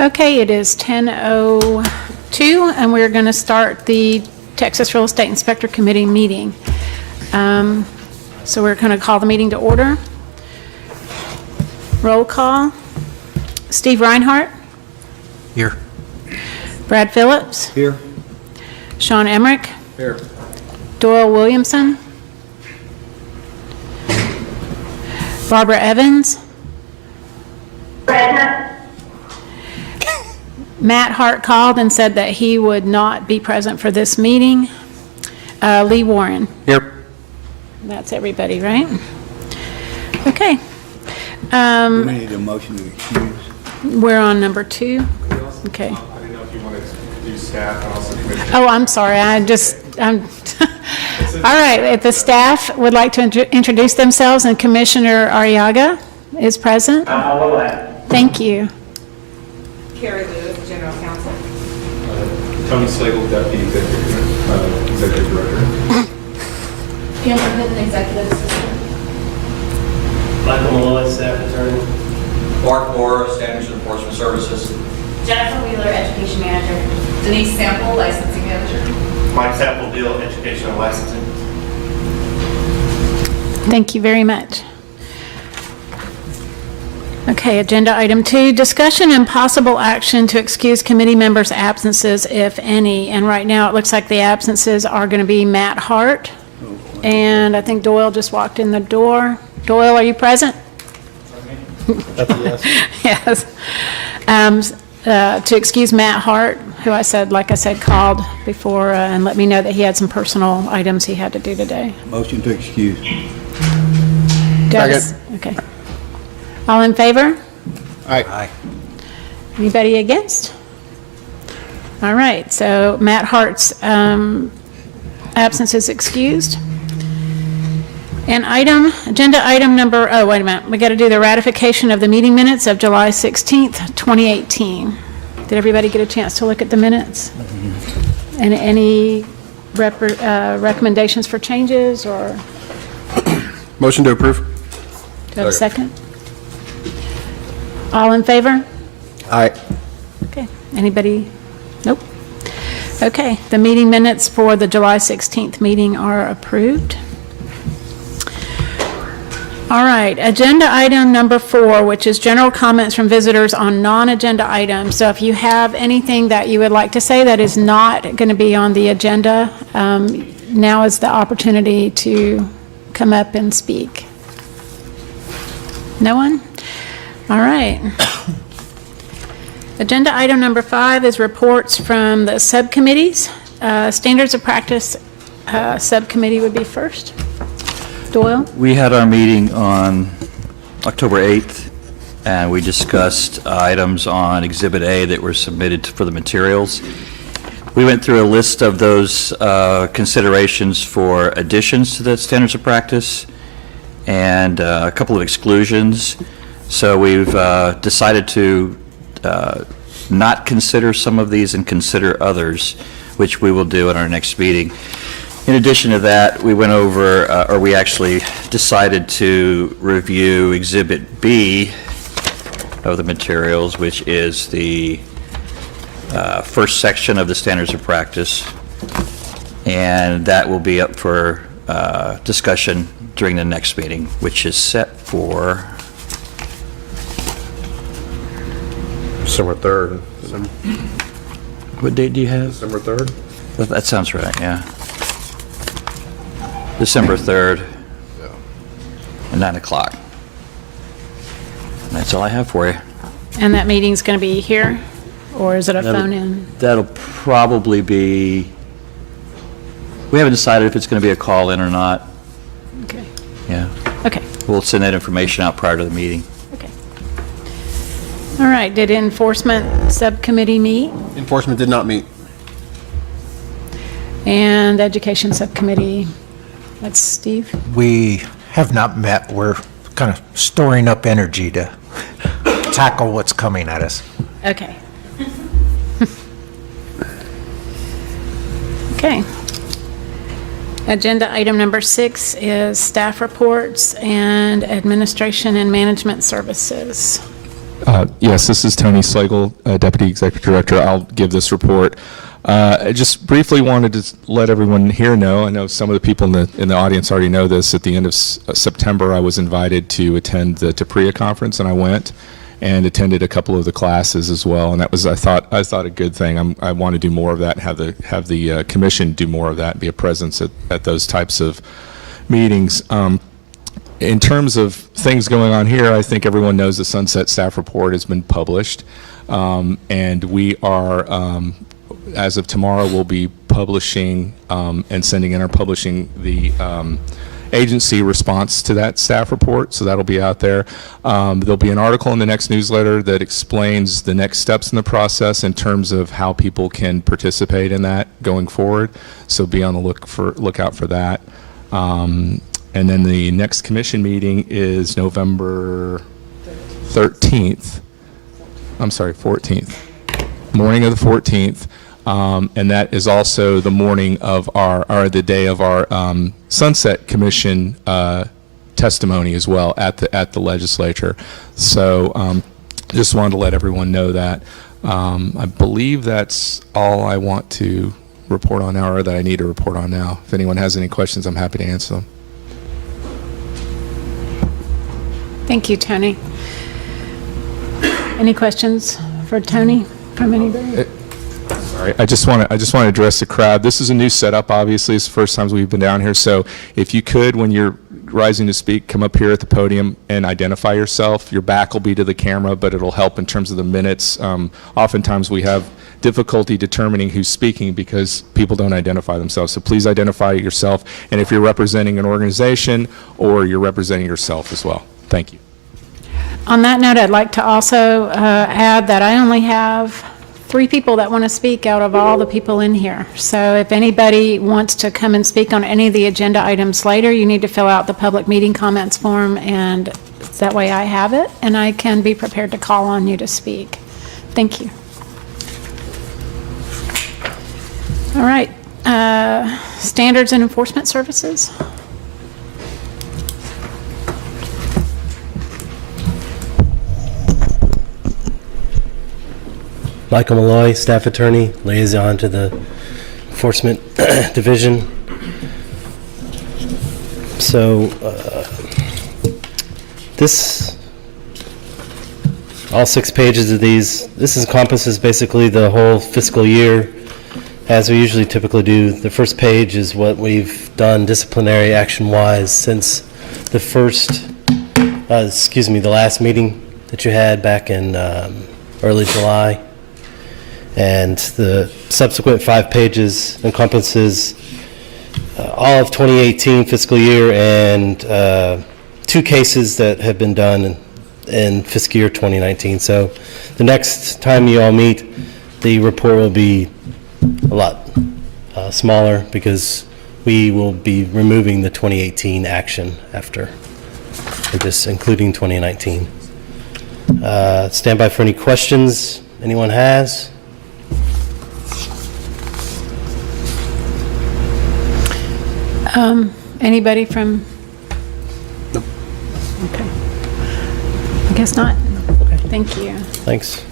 Okay, it is 10:02, and we're going to start the Texas Real Estate Inspector Committee meeting. So we're going to call the meeting to order. Roll call. Steve Reinhardt. Here. Brad Phillips. Here. Sean Emmerich. Here. Doyle Williamson. Barbara Evans. Present. Matt Hart called and said that he would not be present for this meeting. Lee Warren. Here. That's everybody, right? Okay. We need a motion to excuse. We're on number 2. Okay. I didn't know if you wanted to do staff and also commission. Oh, I'm sorry. I'm all right. If the staff would like to introduce themselves, and Commissioner Arriaga is present. Thank you. Carrie Lewis, General Counsel. Tony Slagle, Deputy Executive Director. Amber Hinton, Executive Assistant. Michael Malloy, Staff Attorney. Mark Moore, Standards Enforcement Services. Jennifer Wheeler, Education Manager. Denise Sample, Licensing Manager. Mike Sapple-Deal, Education and Licensing. Thank you very much. Okay, agenda item 2, discussion and possible action to excuse committee members' absences, if any. And right now, it looks like the absences are going to be Matt Hart. And I think Doyle just walked in the door. Doyle, are you present? That's a yes. Yes. To excuse Matt Hart, who like I said, called before and let me know that he had some personal items he had to do today. Motion to excuse. Second. Okay. All in favor? Aye. Anybody against? All right, so Matt Hart's absence is excused. And agenda item number, oh, wait a minute. We got to do the ratification of the meeting minutes of July 16th, 2018. Did everybody get a chance to look at the minutes? And any recommendations for changes, or Motion to approve. do I have a second? All in favor? Aye. Okay, anybody? Nope. Okay, the meeting minutes for the July 16th meeting are approved. All right, agenda item number 4, which is general comments from visitors on non-agenda items. So if you have anything that you would like to say that is not going to be on the agenda, now is the opportunity to come up and speak. No one? All right. Agenda item number 5 is reports from the subcommittees. Standards of practice subcommittee would be first. Doyle? We had our meeting on October 8th, and we discussed items on Exhibit A that were submitted for the materials. We went through a list of those considerations for additions to the standards of practice and a couple of exclusions. So we've decided to not consider some of these and consider others, which we will do at our next meeting. In addition to that, we went over, or we actually decided to review Exhibit B of the materials, which is the first section of the standards of practice, and that will be up for discussion during the next meeting, which is set for December 3rd. what date do you have? December 3rd? That sounds right, yeah. December 3rd, at 9 o'clock. That's all I have for you. And that meeting's going to be here, or is it a phone-in? That'll probably be, we haven't decided if it's going to be a call-in or not. Okay. Yeah. Okay. We'll send that information out prior to the meeting. Okay. All right, did enforcement subcommittee meet? Enforcement did not meet. And education subcommittee, that's Steve? We have not met. We're kind of storing up energy to tackle what's coming at us. Okay. Okay. Agenda item number 6 is staff reports and administration and management services. Yes, this is Tony Slagle, Deputy Executive Director. I'll give this report. I just briefly wanted to let everyone here know, I know some of the people in the audience already know this, at the end of September, I was invited to attend the TAPRIA conference, and I went and attended a couple of the classes as well, and that was, I thought a good thing. I want to do more of that, and have the commission do more of that, and be a presence at those types of meetings. In terms of things going on here, I think everyone knows the Sunset Staff Report has been published, and we are, as of tomorrow, we'll be publishing and sending in or publishing the agency response to that staff report, so that'll be out there. There'll be an article in the next newsletter that explains the next steps in the process in terms of how people can participate in that going forward, so be on the lookout for that. And then the next commission meeting is November 13th. I'm sorry, 14th. Morning of the 14th. And that is also the morning of the day of our Sunset Commission testimony as well at the legislature. So just wanted to let everyone know that. I believe that's all I want to report on now, or that I need to report on now. If anyone has any questions, I'm happy to answer them. Thank you, Tony. Any questions for Tony from anybody? Sorry, I just want to address the crowd. This is a new setup, obviously. It's the first time we've been down here. So if you could, when you're rising to speak, come up here at the podium and identify yourself. Your back will be to the camera, but it'll help in terms of the minutes. Oftentimes we have difficulty determining who's speaking because people don't identify themselves. So please identify yourself. And if you're representing an organization, or you're representing yourself as well. Thank you. On that note, I'd like to also add that I only have 3 people that want to speak out of all the people in here. So if anybody wants to come and speak on any of the agenda items later, you need to fill out the public meeting comments form, and that way I have it, and I can be prepared to call on you to speak. Thank you. All right. Standards and Enforcement Services. Michael Malloy, Staff Attorney, Liaison to the Enforcement Division. So all 6 pages of this encompasses basically the whole fiscal year, as we usually typically do. The first page is what we've done disciplinary action-wise since the last meeting that you had back in early July. And the subsequent 5 pages encompasses all of 2018 fiscal year and 2 cases that have been done in fiscal year 2019. So the next time you all meet, the report will be a lot smaller because we will be removing the 2018 action after, and just including 2019. Stand by for any questions anyone has. Anybody from? Nope. Okay. I guess not. Okay. Thank you. Thanks.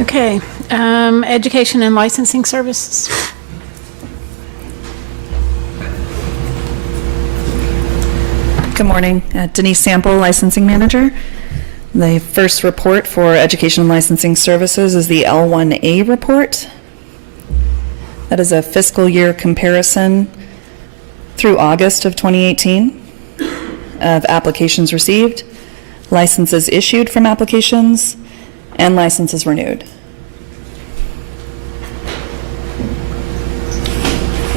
Okay. Education and licensing services. Good morning. Denise Sample, Licensing Manager. The first report for Education and Licensing Services is the L1A report. That is a fiscal year comparison through August of 2018 of applications received, licenses issued from applications, and licenses renewed.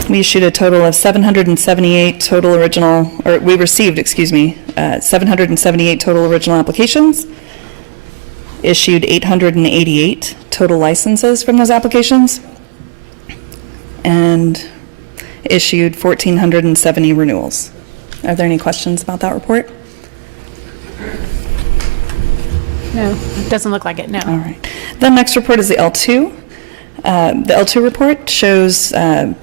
We issued a total of 778 total original, or we received, 778 total original applications, issued 888 total licenses from those applications, and issued 1,470 renewals. Are there any questions about that report? No, it doesn't look like it, no. All right. The next report is the L2. The L2 report shows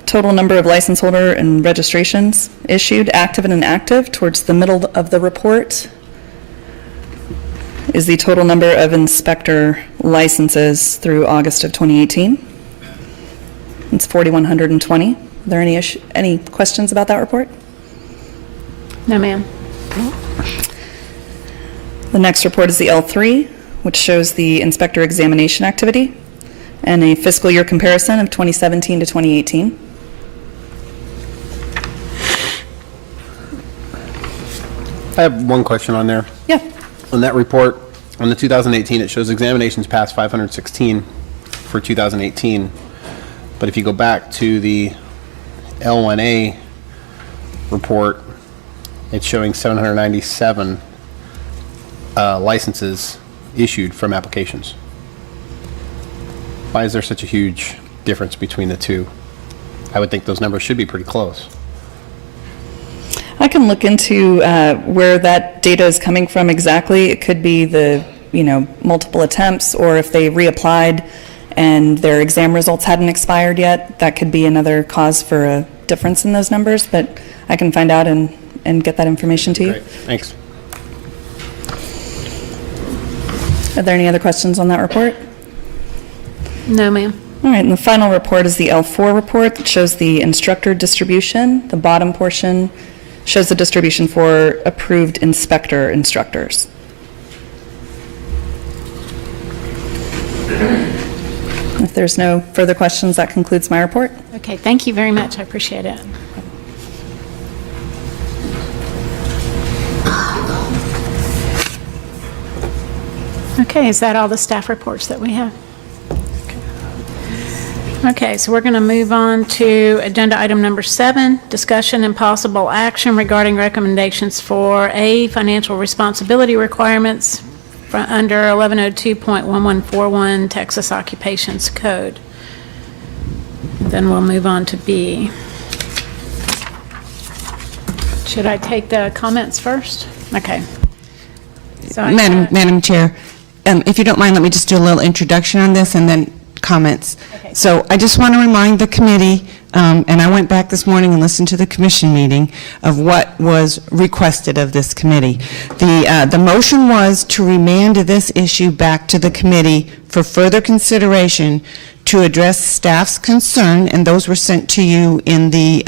total number of license holder and registrations issued, active and inactive. Towards the middle of the report is the total number of inspector licenses through August of 2018. It's 4,120. Are there any questions about that report? No, ma'am. The next report is the L3, which shows the inspector examination activity and a fiscal year comparison of 2017 to 2018. I have one question on there. Yeah. On that report, on the 2018, it shows examinations passed 516 for 2018. But if you go back to the L1A report, it's showing 797 licenses issued from applications. Why is there such a huge difference between the two? I would think those numbers should be pretty close. I can look into where that data is coming from exactly. It could be the, multiple attempts, or if they reapplied and their exam results hadn't expired yet, that could be another cause for a difference in those numbers, but I can find out and get that information to you. Great, thanks. Are there any other questions on that report? No, ma'am. All right, and the final report is the L4 report that shows the instructor distribution. The bottom portion shows the distribution for approved instructors. If there's no further questions, that concludes my report. Okay, thank you very much. I appreciate it. Okay, is that all the staff reports that we have? Okay, so we're going to move on to agenda item number 7, discussion and possible action regarding recommendations for A, financial responsibility requirements under 1102.1141 Texas Occupations Code. Then we'll move on to B. Should I take the comments first? Okay. So Madam Chair, if you don't mind, let me just do a little introduction on this and then comments. Okay. So I just want to remind the committee, and I went back this morning and listened to the commission meeting of what was requested of this committee. The motion was to remand this issue back to the committee for further consideration to address staff's concern, and those were sent to you in the,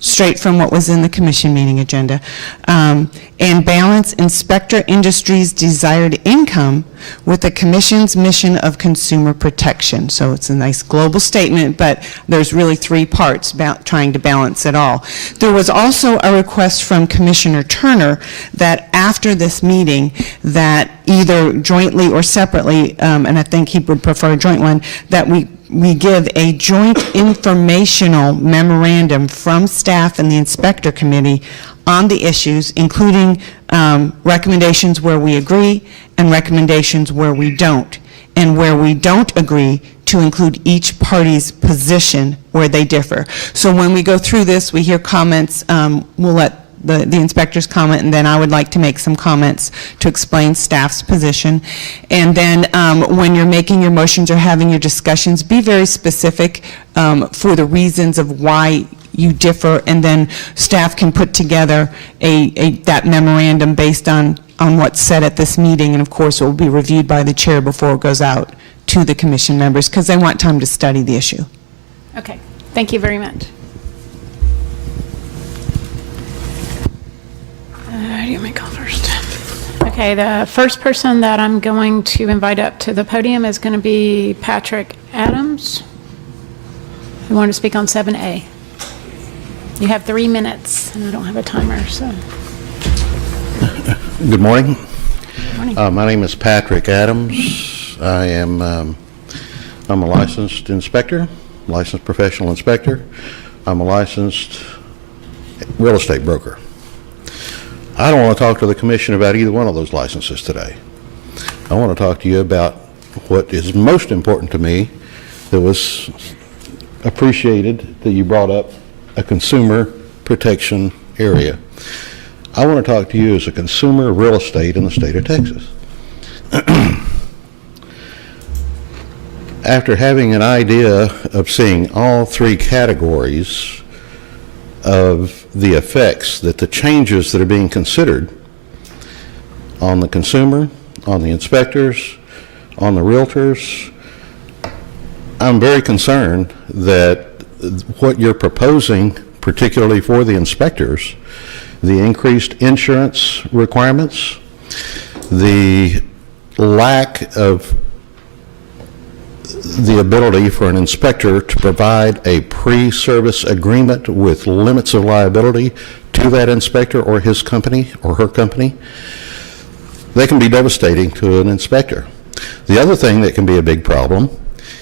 straight from what was in the commission meeting agenda, and balance inspector industry's desired income with the commission's mission of consumer protection. So it's a nice global statement, but there's really 3 parts about trying to balance it all. There was also a request from Commissioner Turner that after this meeting, that either jointly or separately, and I think he would prefer a joint one, that we give a joint informational memorandum from staff and the inspector committee on the issues, including recommendations where we agree and recommendations where we don't, and where we don't agree to include each party's position where they differ. So when we go through this, we hear comments, we'll let the inspectors comment, and then I would like to make some comments to explain staff's position. And then when you're making your motions or having your discussions, be very specific for the reasons of why you differ, and then staff can put together that memorandum based on what's said at this meeting, and of course it will be reviewed by the chair before it goes out to the commission members, because they want time to study the issue. Okay, thank you very much. Who do you want me to call first? Okay, the first person that I'm going to invite up to the podium is going to be Patrick Adams, who wanted to speak on 7A. You have 3 minutes, and I don't have a timer, so. Good morning. Good morning. My name is Patrick Adams. I'm a licensed inspector, licensed professional inspector. I'm a licensed real estate broker. I don't want to talk to the commission about either one of those licenses today. I want to talk to you about what is most important to me, that was appreciated that you brought up, a consumer protection area. I want to talk to you as a consumer of real estate in the state of Texas. after having an idea of seeing all three categories of the effects that the changes that are being considered on the consumer, on the inspectors, on the realtors, I'm very concerned that what you're proposing, particularly for the inspectors, the increased insurance requirements, the lack of the ability for an inspector to provide a pre-service agreement with limits of liability to that inspector or his company or her company, they can be devastating to an inspector. The other thing that can be a big problem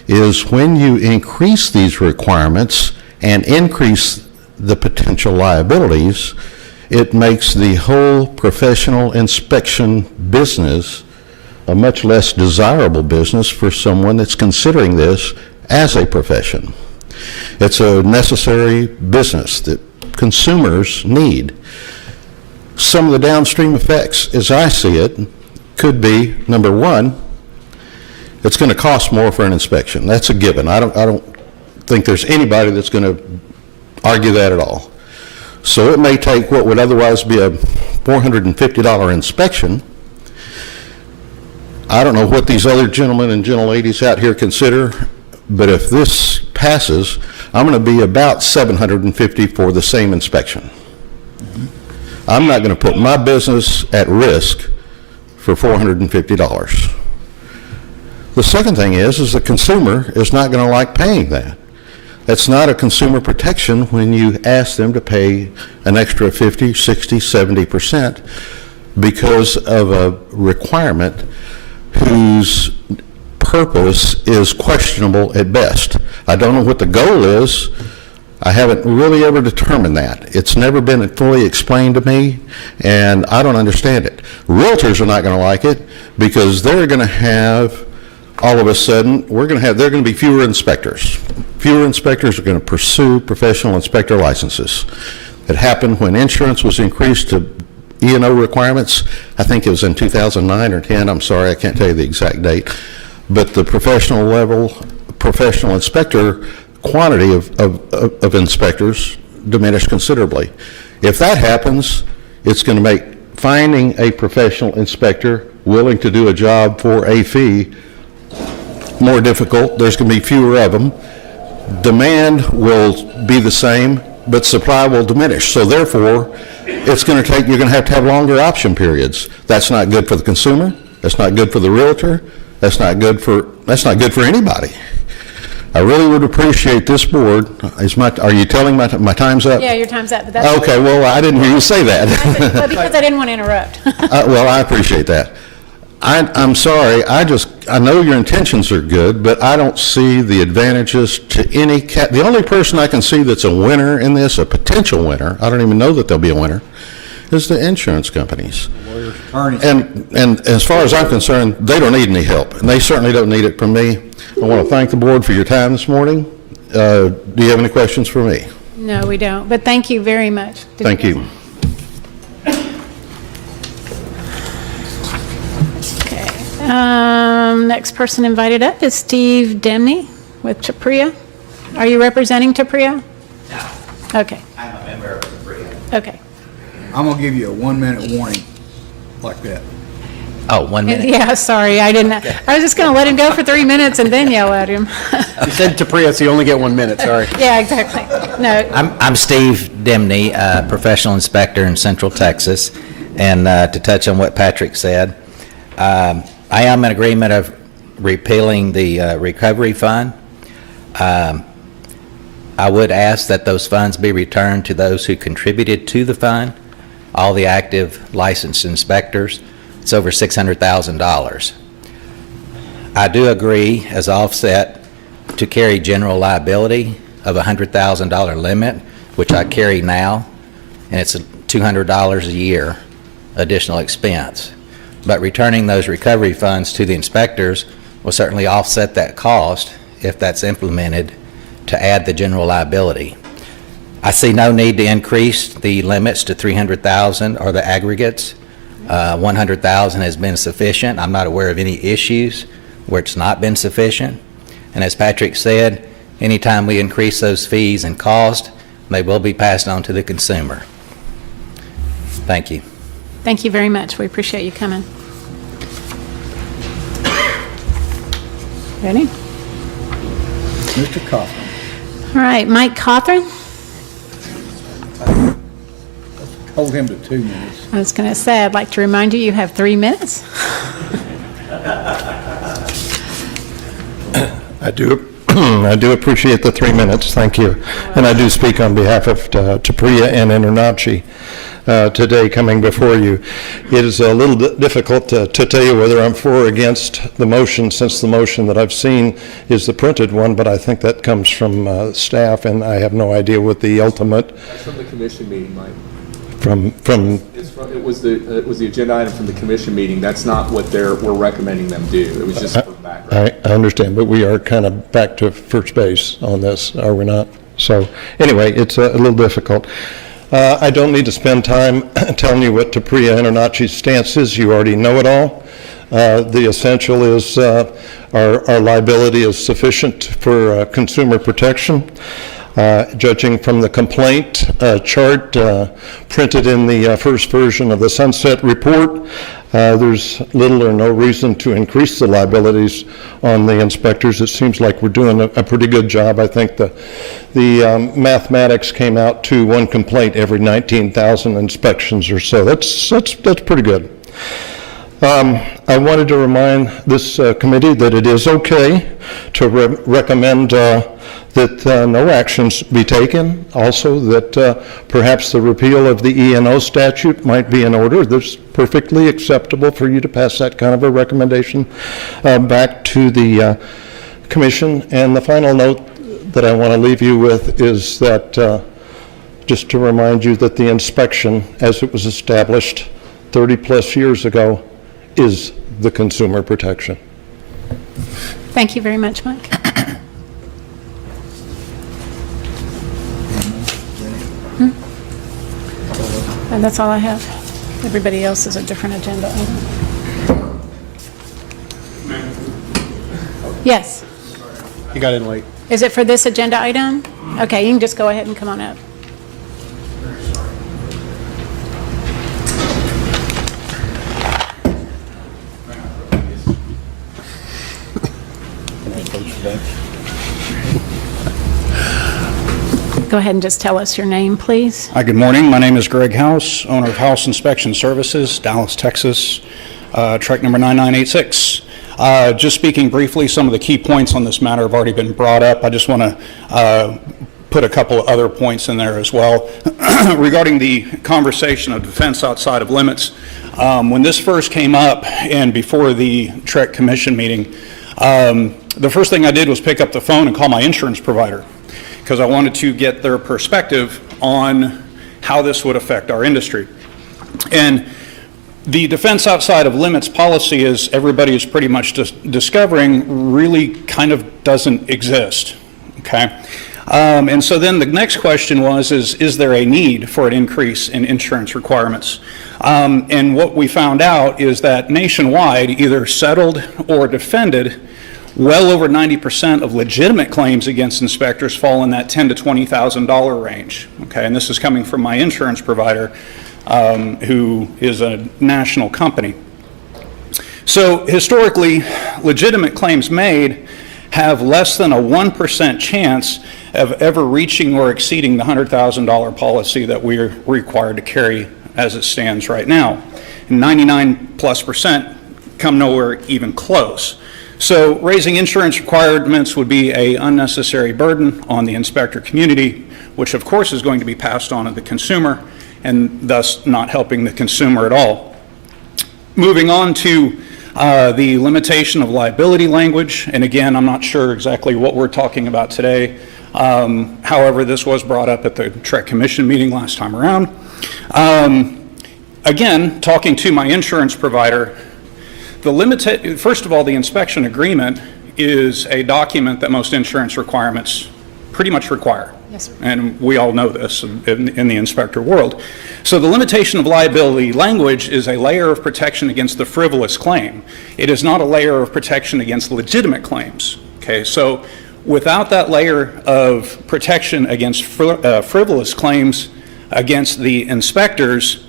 is when you increase these requirements and increase the potential liabilities, it makes the whole professional inspection business a much less desirable business for someone that's considering this as a profession. It's a necessary business that consumers need. Some of the downstream effects, as I see it, could be, number one, it's going to cost more for an inspection. That's a given. I don't think there's anybody that's going to argue that at all. So it may take what would otherwise be a $450 inspection. I don't know what these other gentlemen and gentleladies out here consider, but if this passes, I'm going to be about $750 for the same inspection. I'm not going to put my business at risk for $450. The second thing is the consumer is not going to like paying that. That's not a consumer protection when you ask them to pay an extra 50, 60, 70% because of a requirement whose purpose is questionable at best. I don't know what the goal is. I haven't really ever determined that. It's never been fully explained to me, and I don't understand it. Realtors are not going to like it because they're going to have, all of a sudden, there are going to be fewer inspectors. Fewer inspectors are going to pursue professional inspector licenses. It happened when insurance was increased to E&O requirements. I think it was in 2009 or 10. I'm sorry, I can't tell you the exact date. But the professional inspector quantity of inspectors diminished considerably. If that happens, it's going to make finding a professional inspector willing to do a job for a fee more difficult. There's going to be fewer of them. Demand will be the same, but supply will diminish. So therefore, it's going to you're going to have longer option periods. That's not good for the consumer. That's not good for the realtor. That's not good for anybody. I really would appreciate this board. Are you telling my time's up? Yeah, your time's up, but that's... Okay, well, I didn't hear you say that. Well, because I didn't want to interrupt. Well, I appreciate that. I'm sorry, I know your intentions are good, but I don't see the advantages to any the only person I can see that's a winner in this, a potential winner, I don't even know that there'll be a winner, is the insurance companies. And as far as I'm concerned, they don't need any help, and they certainly don't need it from me. I want to thank the board for your time this morning. Do you have any questions for me? No, we don't, but thank you very much. Thank you. Next person invited up is Steve Demney with Tapria. Are you representing Tapria? No. Okay. I'm a member of Tapria. Okay. I'm gonna give you a 1-minute warning like that. Oh, 1 minute. Yeah, sorry, I didn't. I was just going to let him go for 3 minutes and then yell at him. You said Tapria, so you only get 1 minute, sorry. Yeah, exactly. No. I'm Steve Demney, professional inspector in Central Texas. And to touch on what Patrick said, I am in agreement of repealing the recovery fund. I would ask that those funds be returned to those who contributed to the fund, all the active licensed inspectors. It's over $600,000. I do agree, as offset, to carry general liability of a $100,000 limit, which I carry now, and it's $200 a year additional expense. But returning those recovery funds to the inspectors will certainly offset that cost if that's implemented to add the general liability. I see no need to increase the limits to $300,000 or the aggregates. $100,000 has been sufficient. I'm not aware of any issues where it's not been sufficient. And as Patrick said, anytime we increase those fees and cost, they will be passed on to the consumer. Thank you. Thank you very much. We appreciate you coming. Ready? Mr. Coughlin. All right, Mike Cawthorn. Hold him to 2 minutes. I was going to say, I'd like to remind you, you have 3 minutes. I do appreciate the 3 minutes, thank you. And I do speak on behalf of Tapriya and Internachi today coming before you. It is a little difficult to tell you whether I'm for or against the motion, since the motion that I've seen is the printed one, but I think that comes from staff, and I have no idea what the ultimate... That's from the commission meeting, Mike. It was the agenda item from the commission meeting. That's not what we're recommending them do. It was just for background. I understand, but we are kind of back to first base on this, are we not? So anyway, it's a little difficult. I don't need to spend time telling you what Tapriya Internachi's stance is. You already know it all. The essential is our liability is sufficient for consumer protection. Judging from the complaint chart printed in the first version of the Sunset Report, there's little or no reason to increase the liabilities on the inspectors. It seems like we're doing a pretty good job. I think the mathematics came out to one complaint every 19,000 inspections or so. That's pretty good. I wanted to remind this committee that it is okay to recommend that no actions be taken. Also, that perhaps the repeal of the E&O statute might be in order. That's perfectly acceptable for you to pass that kind of a recommendation back to the commission. And the final note that I want to leave you with is that just to remind you that the inspection, as it was established 30 plus years ago, is the consumer protection. Thank you very much, Mike. And that's all I have. Everybody else is a different agenda item. Yes. You got in late. Is it for this agenda item? Okay, you can just go ahead and come on up. Go ahead and just tell us your name, please. Hi, good morning. My name is Greg House, owner of House Inspection Services, Dallas, Texas, truck number 9986. Just speaking briefly, some of the key points on this matter have already been brought up. I just want to put a couple of other points in there as well. Regarding the conversation of defense outside of limits, when this first came up and before the TREC Commission meeting, the first thing I did was pick up the phone and call my insurance provider, because I wanted to get their perspective on how this would affect our industry. And the defense outside of limits policy, as everybody is pretty much discovering, really kind of doesn't exist, okay? And so then the next question was, is there a need for an increase in insurance requirements? And what we found out is that nationwide, either settled or defended, well over 90% of legitimate claims against inspectors fall in that $10,000 to $20,000 range. Okay, and this is coming from my insurance provider, who is a national company. So historically, legitimate claims made have less than a 1% chance of ever reaching or exceeding the $100,000 policy that we're required to carry as it stands right now. And 99+% come nowhere even close. So raising insurance requirements would be an unnecessary burden on the inspector community, which of course is going to be passed on to the consumer, and thus not helping the consumer at all. Moving on to the limitation of liability language, and again, I'm not sure exactly what we're talking about today. However, this was brought up at the TREC Commission meeting last time around. Again, talking to my insurance provider, first of all, the inspection agreement is a document that most insurance requirements pretty much require. Yes, sir. And we all know this in the inspector world. So the limitation of liability language is a layer of protection against the frivolous claim. It is not a layer of protection against legitimate claims. Okay, so without that layer of protection against frivolous claims against the inspectors,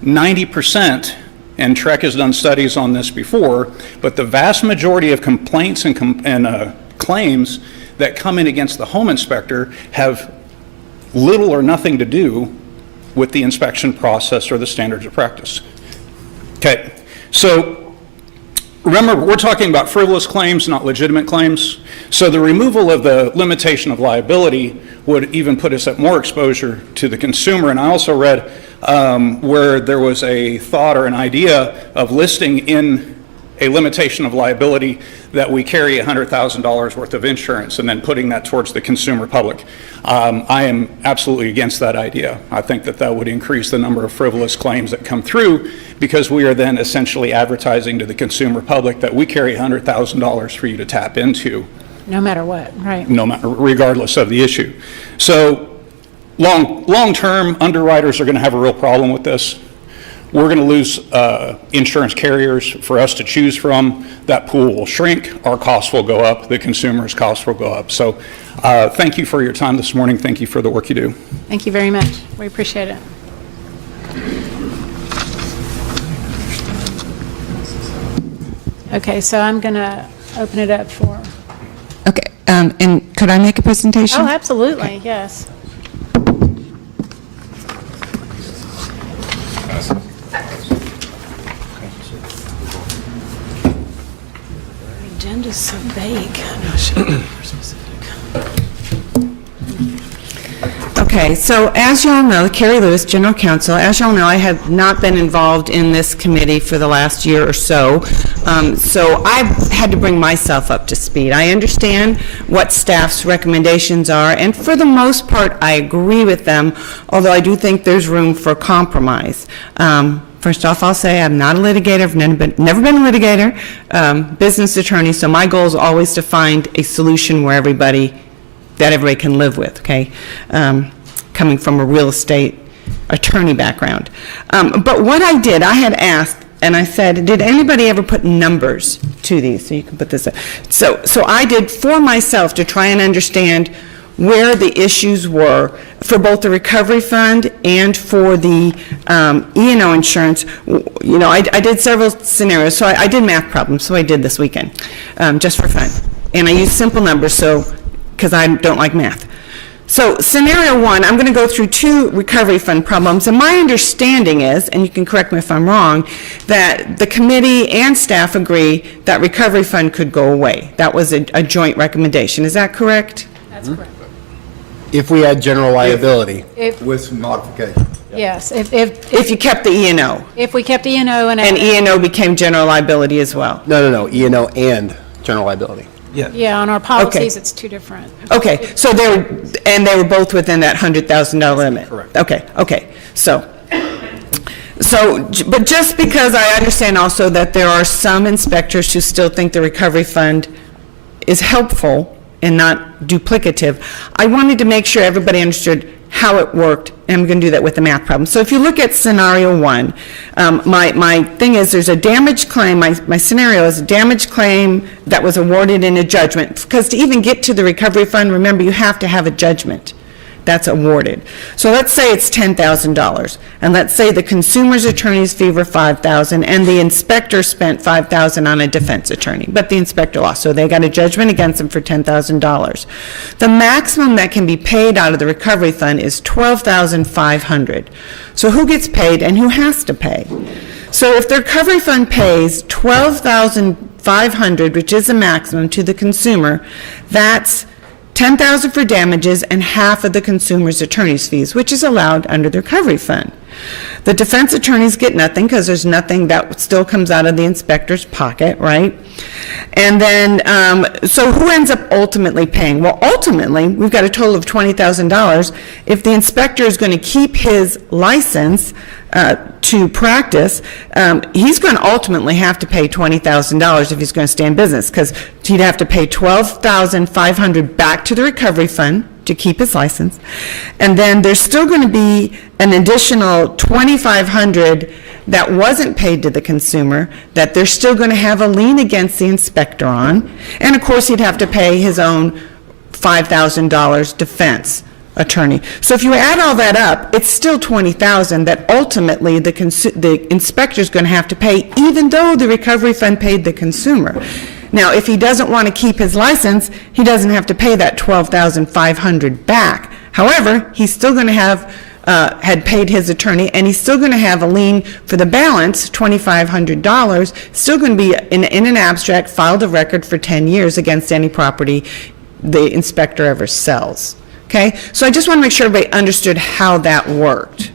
90%, and Trek has done studies on this before, but the vast majority of complaints and claims that come in against the home inspector have little or nothing to do with the inspection process or the standards of practice. Okay, so remember, we're talking about frivolous claims, not legitimate claims. So the removal of the limitation of liability would even put us at more exposure to the consumer. And I also read where there was a thought or an idea of listing in a limitation of liability that we carry $100,000 worth of insurance and then putting that towards the consumer public. I am absolutely against that idea. I think that that would increase the number of frivolous claims that come through, because we are then essentially advertising to the consumer public that we carry $100,000 for you to tap into. No matter what, right? No matter, regardless of the issue. So long-term, underwriters are going to have a real problem with this. We're going to lose insurance carriers for us to choose from. That pool will shrink. Our costs will go up. The consumer's costs will go up. So thank you for your time this morning. Thank you for the work you do. Thank you very much. We appreciate it. Okay, so I'm going to open it up for... Okay, and could I make a presentation? Oh, absolutely, yes. The agenda's so vague. Okay, so as you all know, Carrie Lewis, General Counsel, as you all know, I have not been involved in this committee for the last year or so, so I've had to bring myself up to speed. I understand what staff's recommendations are, and for the most part, I agree with them, although I do think there's room for compromise. First off, I'll say I'm not a litigator. I've never been a litigator, business attorney, so my goal is always to find a solution where everybody can live with, okay? Coming from a real estate attorney background. But what I did, I had asked, and I said, did anybody ever put numbers to these? So you can put this up. So I did for myself to try and understand where the issues were for both the recovery fund and for the E&O insurance. You know, I did several scenarios, so I did math problems, so I did this weekend, just for fun. And I used simple numbers, because I don't like math. So scenario one, I'm going to go through two recovery fund problems, and my understanding is, and you can correct me if I'm wrong, that the committee and staff agree that recovery fund could go away. That was a joint recommendation. Is that correct? That's correct. If we had general liability. With some modifications. Yes, If you kept the E&O. if we kept E&O and... And E&O became general liability as well. No, E&O and general liability. Yeah, on our policies, it's two different. Okay, so they were both within that $100,000 limit? Correct. Okay, so, but just because I understand also that there are some inspectors who still think the recovery fund is helpful and not duplicative, I wanted to make sure everybody understood how it worked, and I'm going to do that with the math problem. So if you look at scenario one, my thing is there's a damage claim, my scenario is a damage claim that was awarded in a judgment, because to even get to the recovery fund, remember, you have to have a judgment that's awarded. So let's say it's $10,000, and let's say the consumer's attorney's fee were $5,000, and the inspector spent $5,000 on a defense attorney, but the inspector lost, so they got a judgment against them for $10,000. The maximum that can be paid out of the recovery fund is $12,500. So who gets paid and who has to pay? So if the recovery fund pays $12,500, which is the maximum, to the consumer, that's $10,000 for damages and half of the consumer's attorney's fees, which is allowed under the recovery fund. The defense attorneys get nothing because there's nothing that still comes out of the inspector's pocket, right? And then, so who ends up ultimately paying? Well, ultimately, we've got a total of $20,000. If the inspector is going to keep his license to practice, he's going to ultimately have to pay $20,000 if he's going to stay in business, because he'd have to pay $12,500 back to the recovery fund to keep his license, and then there's still going to be an additional $2,500 that wasn't paid to the consumer, that they're still going to have a lien against the inspector on, and of course, he'd have to pay his own $5,000 defense attorney. So if you add all that up, it's still $20,000 that ultimately the inspector's going to have to pay, even though the recovery fund paid the consumer. Now, if he doesn't want to keep his license, he doesn't have to pay that $12,500 back. However, he's still going to have, had paid his attorney, and he's still going to have a lien for the balance, $2,500, still going to be in an abstract, filed a record for 10 years against any property the inspector ever sells. Okay? So I just want to make sure everybody understood how that worked.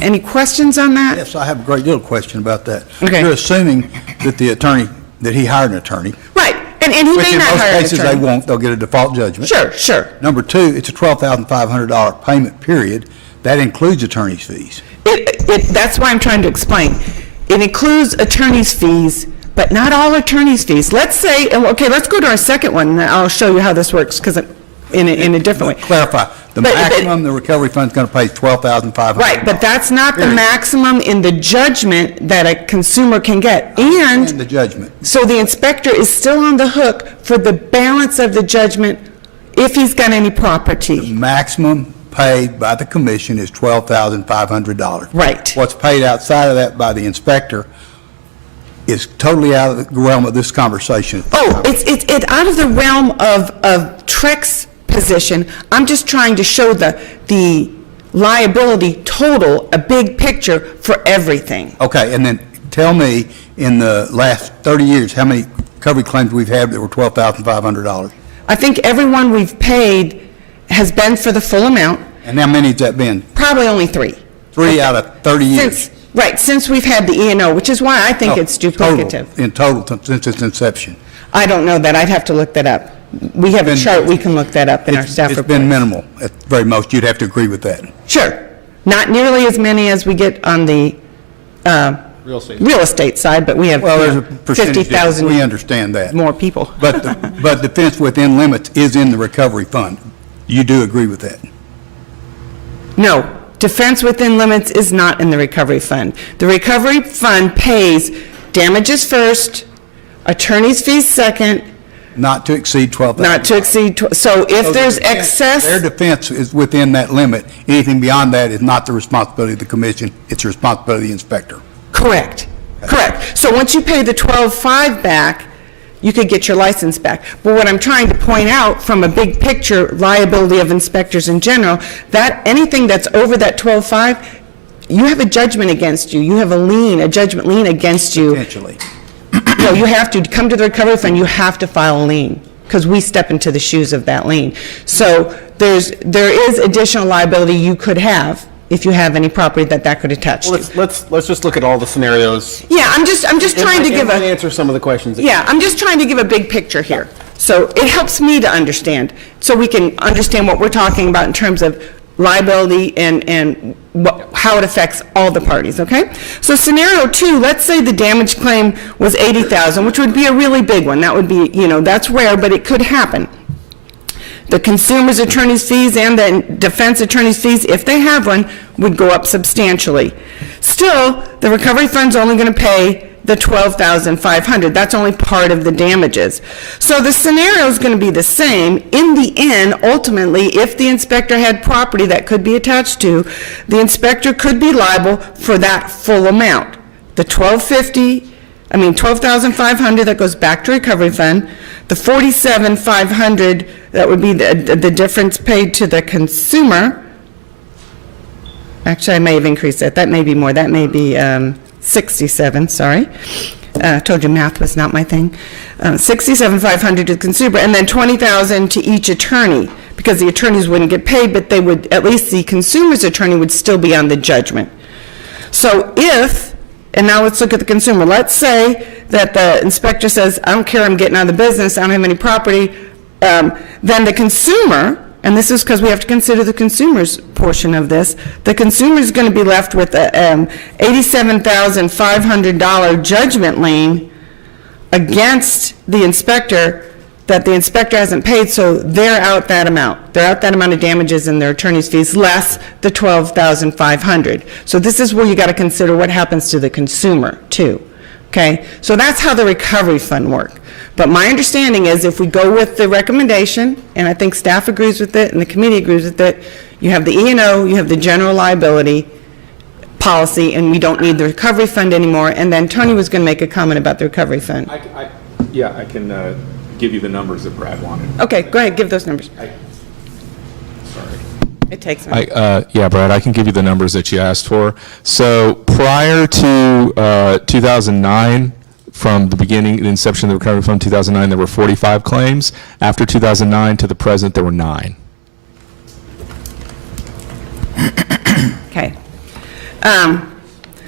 Any questions on that? Yes, I have a great deal of question about that. Okay. You're assuming that the attorney, that he hired an attorney. Right, and he Which may in not most hire an cases they attorney. won't, they'll get a default judgment. Sure. Number two, it's a $12,500 payment period. That includes attorney's fees. That's why I'm trying to explain. It includes attorney's fees, but not all attorney's fees. Let's say, okay, let's go to our second one, and I'll show you how this works, because in a different way. Clarify, the But- maximum the recovery fund's going to pay is $12,500. Right, but that's not the Period. maximum in the judgment that a consumer can get. And And the judgment. so the inspector is still on the hook for the balance of the judgment if he's got any property. Maximum paid by the commission is $12,500. Right. What's paid outside of that by the inspector is totally out of the realm of this conversation. Oh, it's out of the realm of Trek's position. I'm just trying to show the liability total, a big picture for everything. Okay, and then tell me, in the last 30 years, how many recovery claims we've had that were $12,500? I think everyone we've paid has been for the full amount, And how many has that been? probably only 3. 3 out of 30 years? Since we've had the E&O, which is why I think No, it's duplicative. In total, since its inception. I don't know that, I'd have to look that up. We have a chart, we can look that up in our staff It's report. been minimal, at very most. You'd have to agree with that. Sure, not nearly as many as we get on the real estate side, but we have Well, there's a percentage difference. 50,000 We understand that. more people. But defense within limits is in the recovery fund. You do agree with that? No, defense within limits is not in the recovery fund. The recovery fund pays damages first, attorney's fees second, Not to exceed $12,000. not to exceed, so if So there's their excess, defense is within that limit. Anything beyond that is not the responsibility of the commission. It's the responsibility of the inspector. correct. So once you pay the 12.5 back, you could get your license back. But what I'm trying to point out from a big picture liability of inspectors in general, that anything that's over that 12.5, you have a judgment against you. You have a lien, a judgment lien against you. Potentially. No, you have to come to the recovery fund, you have to file a lien, because we step into the shoes of that lien. So there is additional liability you could have if you have any property that could attach to. Let's just look at all the scenarios. Yeah, I'm just trying to give And a, answer some of the questions. yeah, I'm just trying to give a big picture here. So it helps me to understand, so we can understand what we're talking about in terms of liability and how it affects all the parties, okay? So scenario 2, let's say the damage claim was $80,000, which would be a really big one. That would be, that's rare, but it could happen. The consumer's attorney's fees and the defense attorney's fees, if they have one, would go up substantially. Still, the recovery fund's only going to pay the $12,500. That's only part of the damages. So the scenario is going to be the same. In the end, ultimately, if the inspector had property that could be attached to, the inspector could be liable for that full amount. The $12,500 that goes back to recovery fund, the $47,500 that would be the difference paid to the consumer. Actually, I may have increased that. That may be more. That may be 67, sorry. I told you math was not my thing. $67,500 to the consumer, and then $20,000 to each attorney, because the attorneys wouldn't get paid, but they would, at least the consumer's attorney would still be on the judgment. So if, and now let's look at the consumer. Let's say that the inspector says, I don't care, I'm getting out of the business, I don't have any property. Then the consumer, and this is because we have to consider the consumer's portion of this, the consumer is going to be left with a $87,500 judgment lien against the inspector that the inspector hasn't paid, so they're out that amount. They're out that amount of damages in their attorney's fees, less the $12,500. So this is where you got to consider what happens to the consumer, too. Okay? So that's how the recovery fund works. But my understanding is if we go with the recommendation, and I think staff agrees with it and the committee agrees with it, you have the E&O, you have the general liability policy, and we don't need the recovery fund anymore. And then Tony was going to make a comment about the recovery fund. Yeah, I can give you the numbers that Brad wanted. Okay, go ahead, give those numbers. Sorry. It takes me. Yeah, Brad, I can give you the numbers that you asked for. So prior to 2009, from the beginning, the inception of the recovery fund, 2009, there were 45 claims. After 2009 to the present, there were 9. Okay.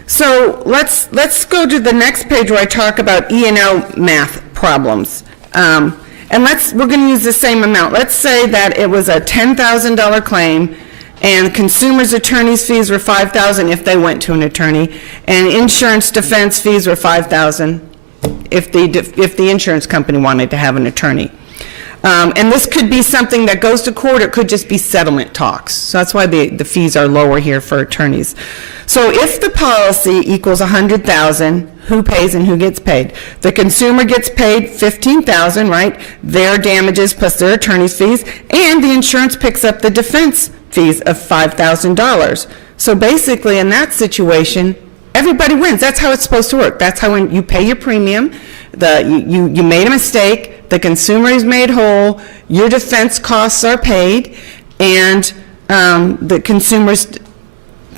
So let's go to the next page where I talk about E&O math problems. And we're going to use the same amount. Let's say that it was a $10,000 claim, and consumer's attorney's fees were $5,000 if they went to an attorney, and insurance defense fees were $5,000 if the insurance company wanted to have an attorney. And this could be something that goes to court, or it could just be settlement talks. So that's why the fees are lower here for attorneys. So if the policy equals $100,000, who pays and who gets paid? The consumer gets paid $15,000, right? Their damages plus their attorney's fees, and the insurance picks up the defense fees of $5,000. So basically, in that situation, everybody wins. That's how it's supposed to work. That's how when you pay your premium, you made a mistake, the consumer is made whole, your defense costs are paid, and the consumer's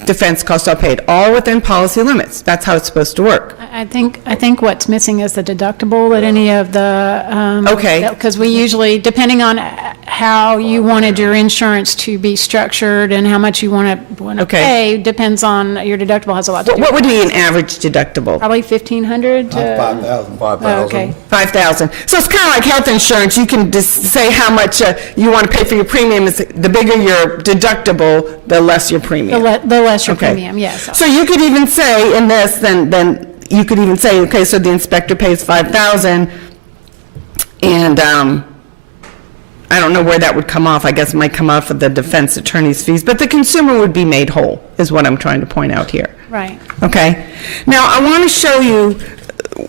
defense costs are paid, all within policy limits. That's how it's supposed to work. I think what's missing is the deductible at any of the. Okay. Because we usually, depending on how you wanted your insurance to be structured and how much you want to Okay. pay, depends on, your deductible has a lot to do What with would it. be an average deductible? Probably 1,500 to. 5,000. Oh, okay. 5,000. So it's kind of like health insurance. You can just say how much you want to pay for your premium. The bigger your deductible, the less your premium. The less your Okay. premium, yes. So you could even say in this, then you could even say, okay, so the inspector pays 5,000, and I don't know where that would come off. I guess it might come off of the defense attorney's fees, but the consumer would be made whole, is what I'm trying to point out here. Right. Okay? Now, I want to show you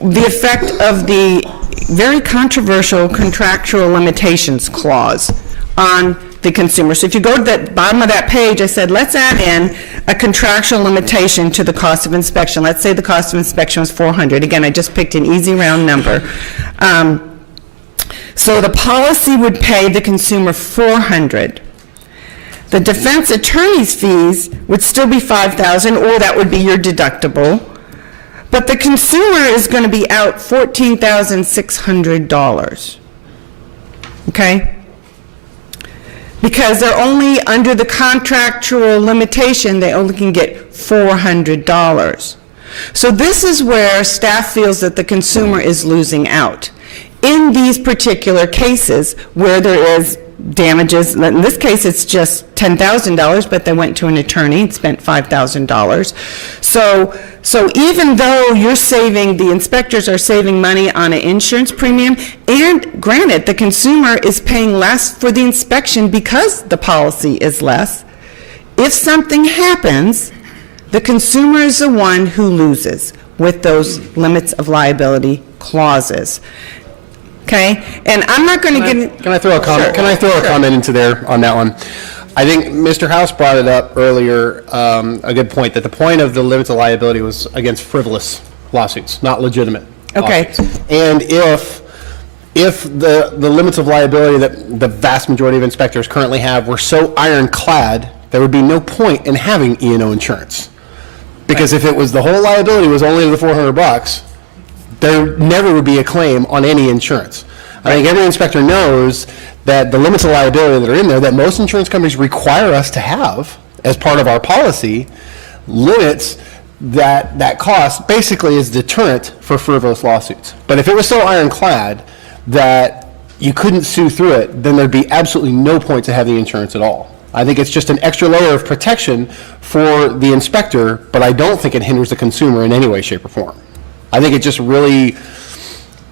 the effect of the very controversial contractual limitations clause on the consumer. So if you go to the bottom of that page, I said, let's add in a contractual limitation to the cost of inspection. Let's say the cost of inspection was $400. Again, I just picked an easy round number. So the policy would pay the consumer $400. The defense attorney's fees would still be $5,000, or that would be your deductible. But the consumer is going to be out $14,600. Okay? Because they're only under the contractual limitation, they only can get $400. So this is where staff feels that the consumer is losing out. In these particular cases where there is damages, in this case it's just $10,000, but they went to an attorney and spent $5,000. So even though you're saving, the inspectors are saving money on an insurance premium, and granted, the consumer is paying less for the inspection because the policy is less, if something happens, the consumer is the one who loses with those limits of liability clauses. Okay? And I'm not going to get... Can I throw a comment? Sure. Can I throw a Sure. comment into there on that one? I think Mr. House brought it up earlier, a good point, that the point of the limits of liability was against frivolous lawsuits, not legitimate Okay. lawsuits. And if the limits of liability that the vast majority of inspectors currently have were so ironclad, there would be no point in having E&O insurance. Because if it was, the whole liability was only the $400, there never would be a claim on any insurance. I think every inspector knows that the limits of liability that are in there, that most insurance companies require us to have as part of our policy, limits that cost basically is deterrent for frivolous lawsuits. But if it was so ironclad that you couldn't sue through it, then there'd be absolutely no point to have the insurance at all. I think it's just an extra layer of protection for the inspector, but I don't think it hinders the consumer in any way, shape, or form. I think it just really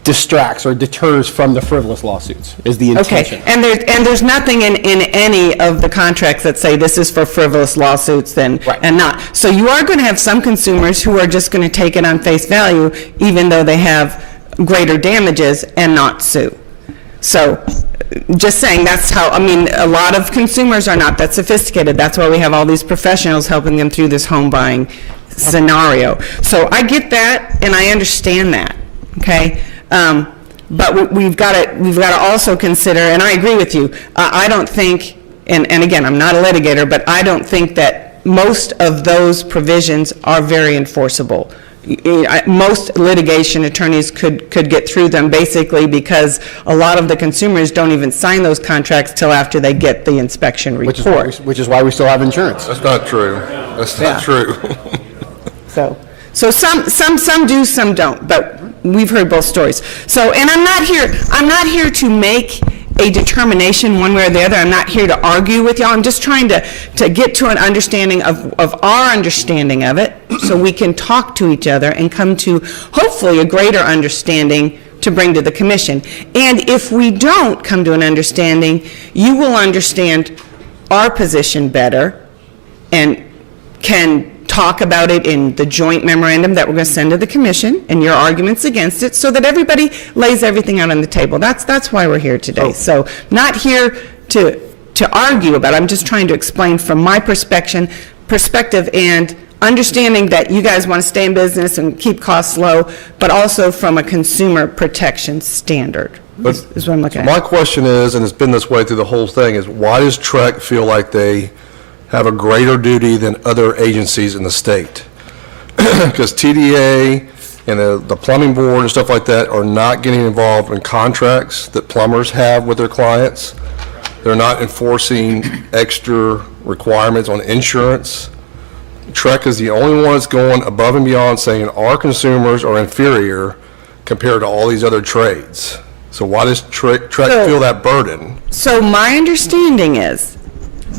distracts or deters from the frivolous lawsuits, is the intention. Okay, and there's nothing in any of the contracts that say this is for frivolous lawsuits then, and not. So you are going to have some consumers who are just going to take it on face value, even though they have greater damages, and not sue. So, just saying, that's how, I mean, a lot of consumers are not that sophisticated. That's why we have all these professionals helping them through this home buying scenario. So I get that, and I understand that, okay? But we've got to also consider, and I agree with you, I don't think, and again, I'm not a litigator, but I don't think that most of those provisions are very enforceable. Most litigation attorneys could get through them basically because a lot of the consumers don't even sign those contracts till after they get the inspection report. Which is why we still have insurance. That's not true. That's not true. So some do, some don't, but we've heard both stories. So, and I'm not here to make a determination one way or the other. I'm not here to argue with y'all. I'm just trying to get to an understanding of our understanding of it so we can talk to each other and come to hopefully a greater understanding to bring to the commission. And if we don't come to an understanding, you will understand our position better and can talk about it in the joint memorandum that we're going to send to the commission and your arguments against it so that everybody lays everything out on the table. That's why we're here today. So not here to argue about it. I'm just trying to explain from my perspective and understanding that you guys want to stay in business and keep costs low, but also from a consumer protection standard is what I'm looking at. My question is, and it's been this way through the whole thing, is why does TREC feel like they have a greater duty than other agencies in the state? Because TDA and the plumbing board and stuff like that are not getting involved in contracts that plumbers have with their clients. They're not enforcing extra requirements on insurance. TREC is the only one that's going above and beyond saying our consumers are inferior compared to all these other trades. So why does TREC feel that burden? So my understanding is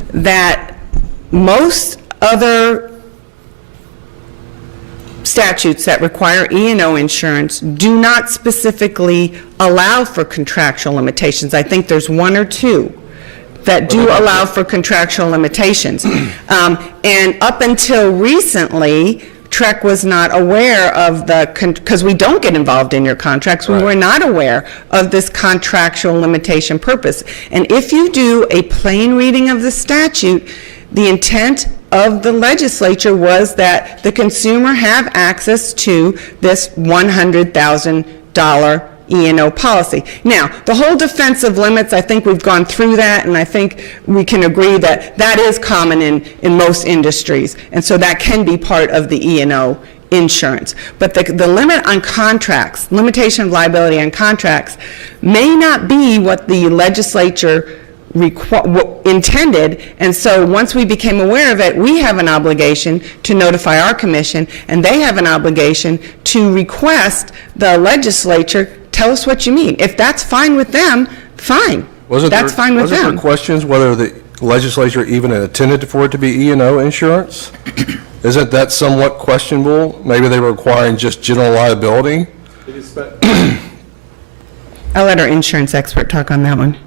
that most other statutes that require E&O insurance do not specifically allow for contractual limitations. I think there's one or two that do allow for contractual limitations. And up until recently, TREC was not aware of because we don't get involved in your contracts, we were not aware of this contractual limitation purpose. And if you do a plain reading of the statute, the intent of the legislature was that the consumer have access to this $100,000 E&O policy. Now, the whole defense of limits, I think we've gone through that, and I think we can agree that that is common in most industries, and so that can be part of the E&O insurance. But the limit on contracts, limitation of liability on contracts, may not be what the legislature intended, and so once we became aware of it, we have an obligation to notify our commission, and they have an obligation to request the legislature tell us what you mean. If that's fine with them, fine. That's fine with them. Wasn't there questions whether the legislature even intended for it to be E&O insurance? Isn't that somewhat questionable? Maybe they were requiring just general liability? I'll let our insurance expert talk on that one.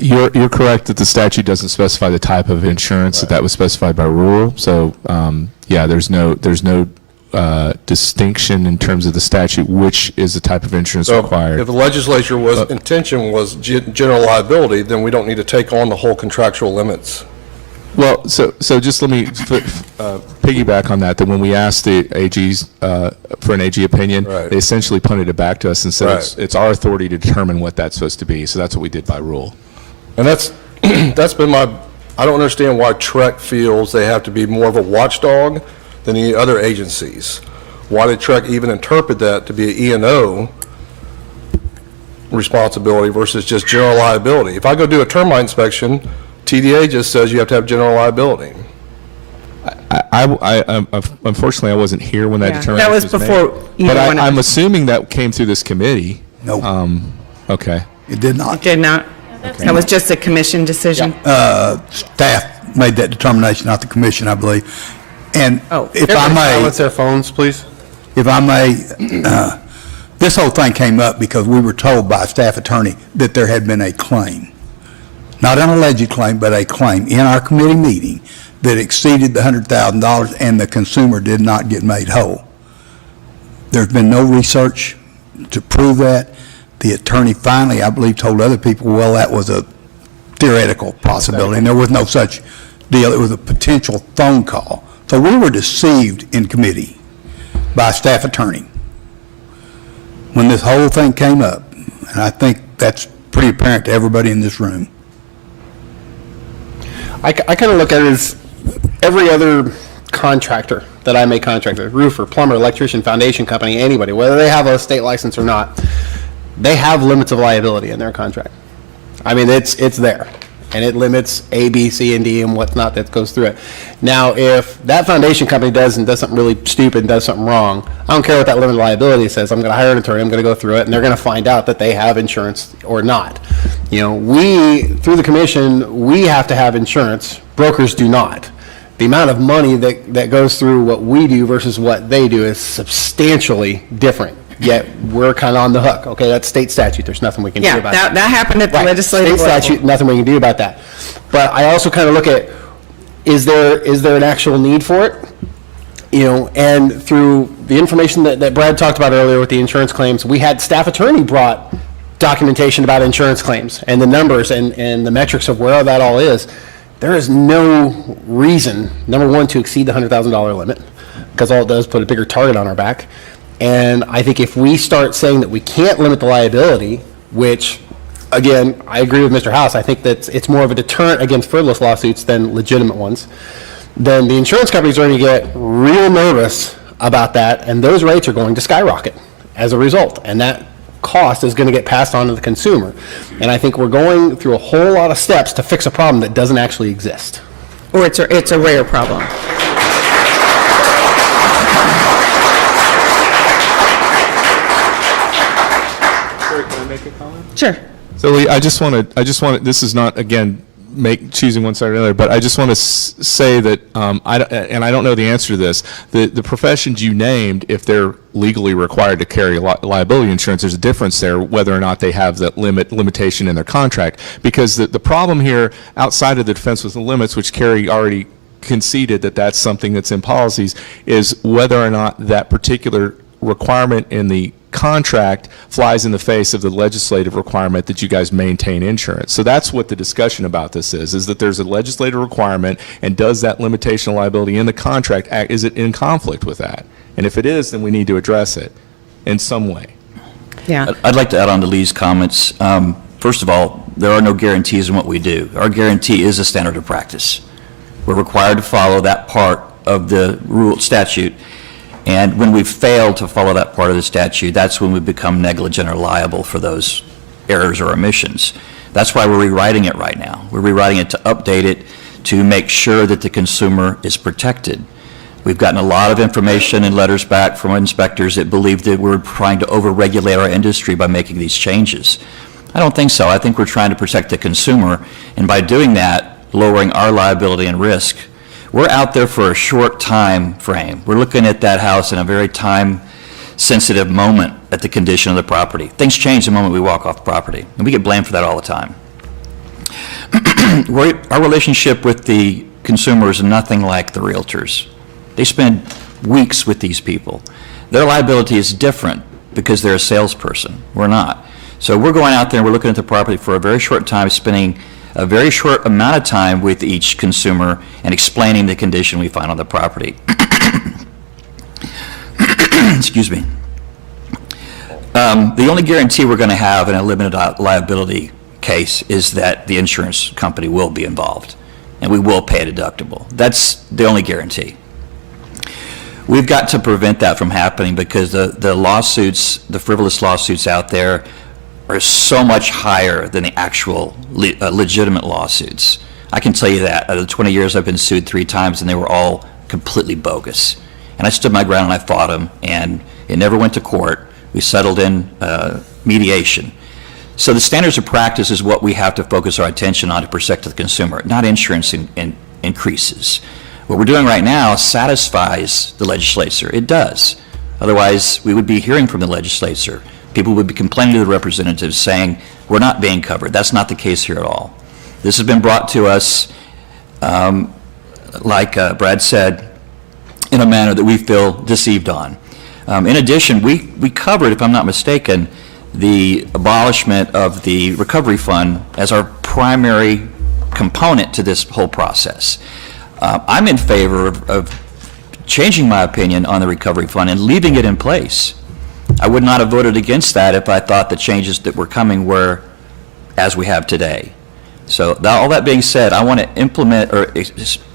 You're correct that the statute doesn't specify the type of insurance that was specified by rule. So yeah, there's no distinction in terms of the statute which is the type of insurance required. If the legislature intention was general liability, then we don't need to take on the whole contractual limits. Well, so just let me piggyback on that when we asked the AGs for an AG opinion, they essentially punted it back to us and said it's our authority to determine what that's supposed to be. So that's what we did by rule. And that's been I don't understand why TREC feels they have to be more of a watchdog than the other agencies. Why did TREC even interpret that to be an E&O responsibility versus just general liability? If I go do a termite inspection, TDA just says you have to have general liability. Unfortunately, I wasn't here when that determination was made. That was before. But I'm assuming that came through this committee. No. Okay. It did not. It did not. That was just a commission decision. Staff made that determination, not the commission, I believe. And if I Everybody may, silence their phones, please. if I may, this whole thing came up because we were told by a staff attorney that there had been a claim, not an alleged claim, but a claim in our committee meeting that exceeded the $100,000 and the consumer did not get made whole. There's been no research to prove that. The attorney finally, I believe, told other people, well, that was a theoretical possibility, and there was no such deal. It was a potential phone call. So we were deceived in committee by a staff attorney when this whole thing came up, and I think that's pretty apparent to everybody in this room. I kind of look at it as every other contractor that I may contract with, roofer, plumber, electrician, foundation company, anybody, whether they have a state license or not, they have limits of liability in their contract. I mean, it's there, and it limits A, B, C, and D and whatnot that goes through it. Now, if that foundation company does something really stupid and does something wrong, I don't care what that limit of liability says. I'm going to hire an attorney, I'm going to go through it, and they're going to find out that they have insurance or not. You know, we, through the commission, we have to have insurance. Brokers do not. The amount of money that goes through what we do versus what they do is substantially different. Yet we're kind of on the hook. Okay, that's state statute. There's nothing we can do about that. That happened at the Right. legislative State level. statute, nothing we can do about that. But I also kind of look at, is there an actual need for it? You know, and through the information that Brad talked about earlier with the insurance claims, we had staff attorney brought documentation about insurance claims and the numbers and the metrics of where that all is. There is no reason, number one, to exceed the $100,000 limit, because all it does is put a bigger target on our back. And I think if we start saying that we can't limit the liability, which, again, I agree with Mr. House, I think that it's more of a deterrent against frivolous lawsuits than legitimate ones, then the insurance companies are going to get real nervous about that, and those rates are going to skyrocket as a result. And that cost is going to get passed on to the consumer. And I think we're going through a whole lot of steps to fix a problem that doesn't actually exist. Or it's a rare problem. Sure. So Lee, I just want to, this is not, again, choosing one side or another, but I just want to say that, and I don't know the answer to this, the professions you named, if they're legally required to carry liability insurance, there's a difference there whether or not they have that limitation in their contract. Because the problem here, outside of the defense within the limits, which Kerry already conceded that that's something that's in policies, is whether or not that particular requirement in the contract flies in the face of the legislative requirement that you guys maintain insurance. So that's what the discussion about this is that there's a legislative requirement, and does that limitation of liability in the contract, is it in conflict with that? And if it is, then we need to address it in some way. Yeah. I'd like to add on to Lee's comments. First of all, there are no guarantees in what we do. Our guarantee is a standard of practice. We're required to follow that part of the rule statute. And when we fail to follow that part of the statute, that's when we become negligent or liable for those errors or omissions. That's why we're rewriting it right now. We're rewriting it to update it to make sure that the consumer is protected. We've gotten a lot of information and letters back from inspectors that believe that we're trying to overregulate our industry by making these changes. I don't think so. I think we're trying to protect the consumer, and by doing that, lowering our liability and risk. We're out there for a short time frame. We're looking at that house in a very time-sensitive moment at the condition of the property. Things change the moment we walk off property, and we get blamed for that all the time. Our relationship with the consumer is nothing like the realtors. They spend weeks with these people. Their liability is different because they're a salesperson. We're not. So we're going out there and we're looking at the property for a very short time, spending a very short amount of time with each consumer and explaining the condition we find on the property. Excuse me. The only guarantee we're going to have in a limited liability case is that the insurance company will be involved and we will pay a deductible. That's the only guarantee. We've got to prevent that from happening because the lawsuits, the frivolous lawsuits out there are so much higher than the actual legitimate lawsuits. I can tell you that. Out of the 20 years I've been sued 3 times, and they were all completely bogus. And I stood my ground and I fought them, and it never went to court. We settled in mediation. So the standards of practice is what we have to focus our attention on to protect the consumer, not insurance increases. What we're doing right now satisfies the legislature. It does. Otherwise, we would be hearing from the legislature. People would be complaining to the representatives saying, we're not being covered. That's not the case here at all. This has been brought to us, like Brad said, in a manner that we feel deceived on. In addition, we covered, if I'm not mistaken, the abolishment of the recovery fund as our primary component to this whole process. I'm in favor of changing my opinion on the recovery fund and leaving it in place. I would not have voted against that if I thought the changes that were coming were as we have today. So all that being said, I want to implement or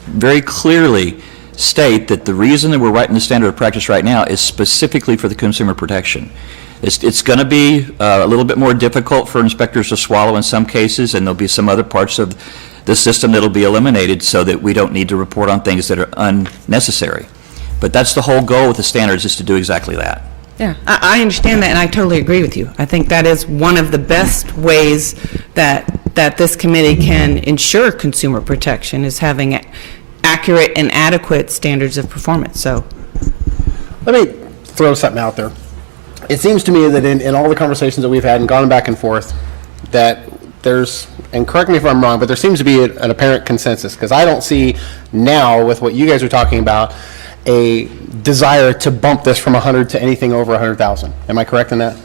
very clearly state that the reason that we're writing the standard of practice right now is specifically for the consumer protection. It's going to be a little bit more difficult for inspectors to swallow in some cases, and there'll be some other parts of the system that'll be eliminated so that we don't need to report on things that are unnecessary. But that's the whole goal with the standards, is to do exactly that. Yeah, I understand that, and I totally agree with you. I think that is one of the best ways that this committee can ensure consumer protection, is having accurate and adequate standards of performance. So, Let me throw something out there. It seems to me that in all the conversations that we've had and gone back and forth, that there's, and correct me if I'm wrong, but there seems to be an apparent consensus, because I don't see now, with what you guys are talking about, a desire to bump this from 100 to anything over 100,000. Am I correct in that?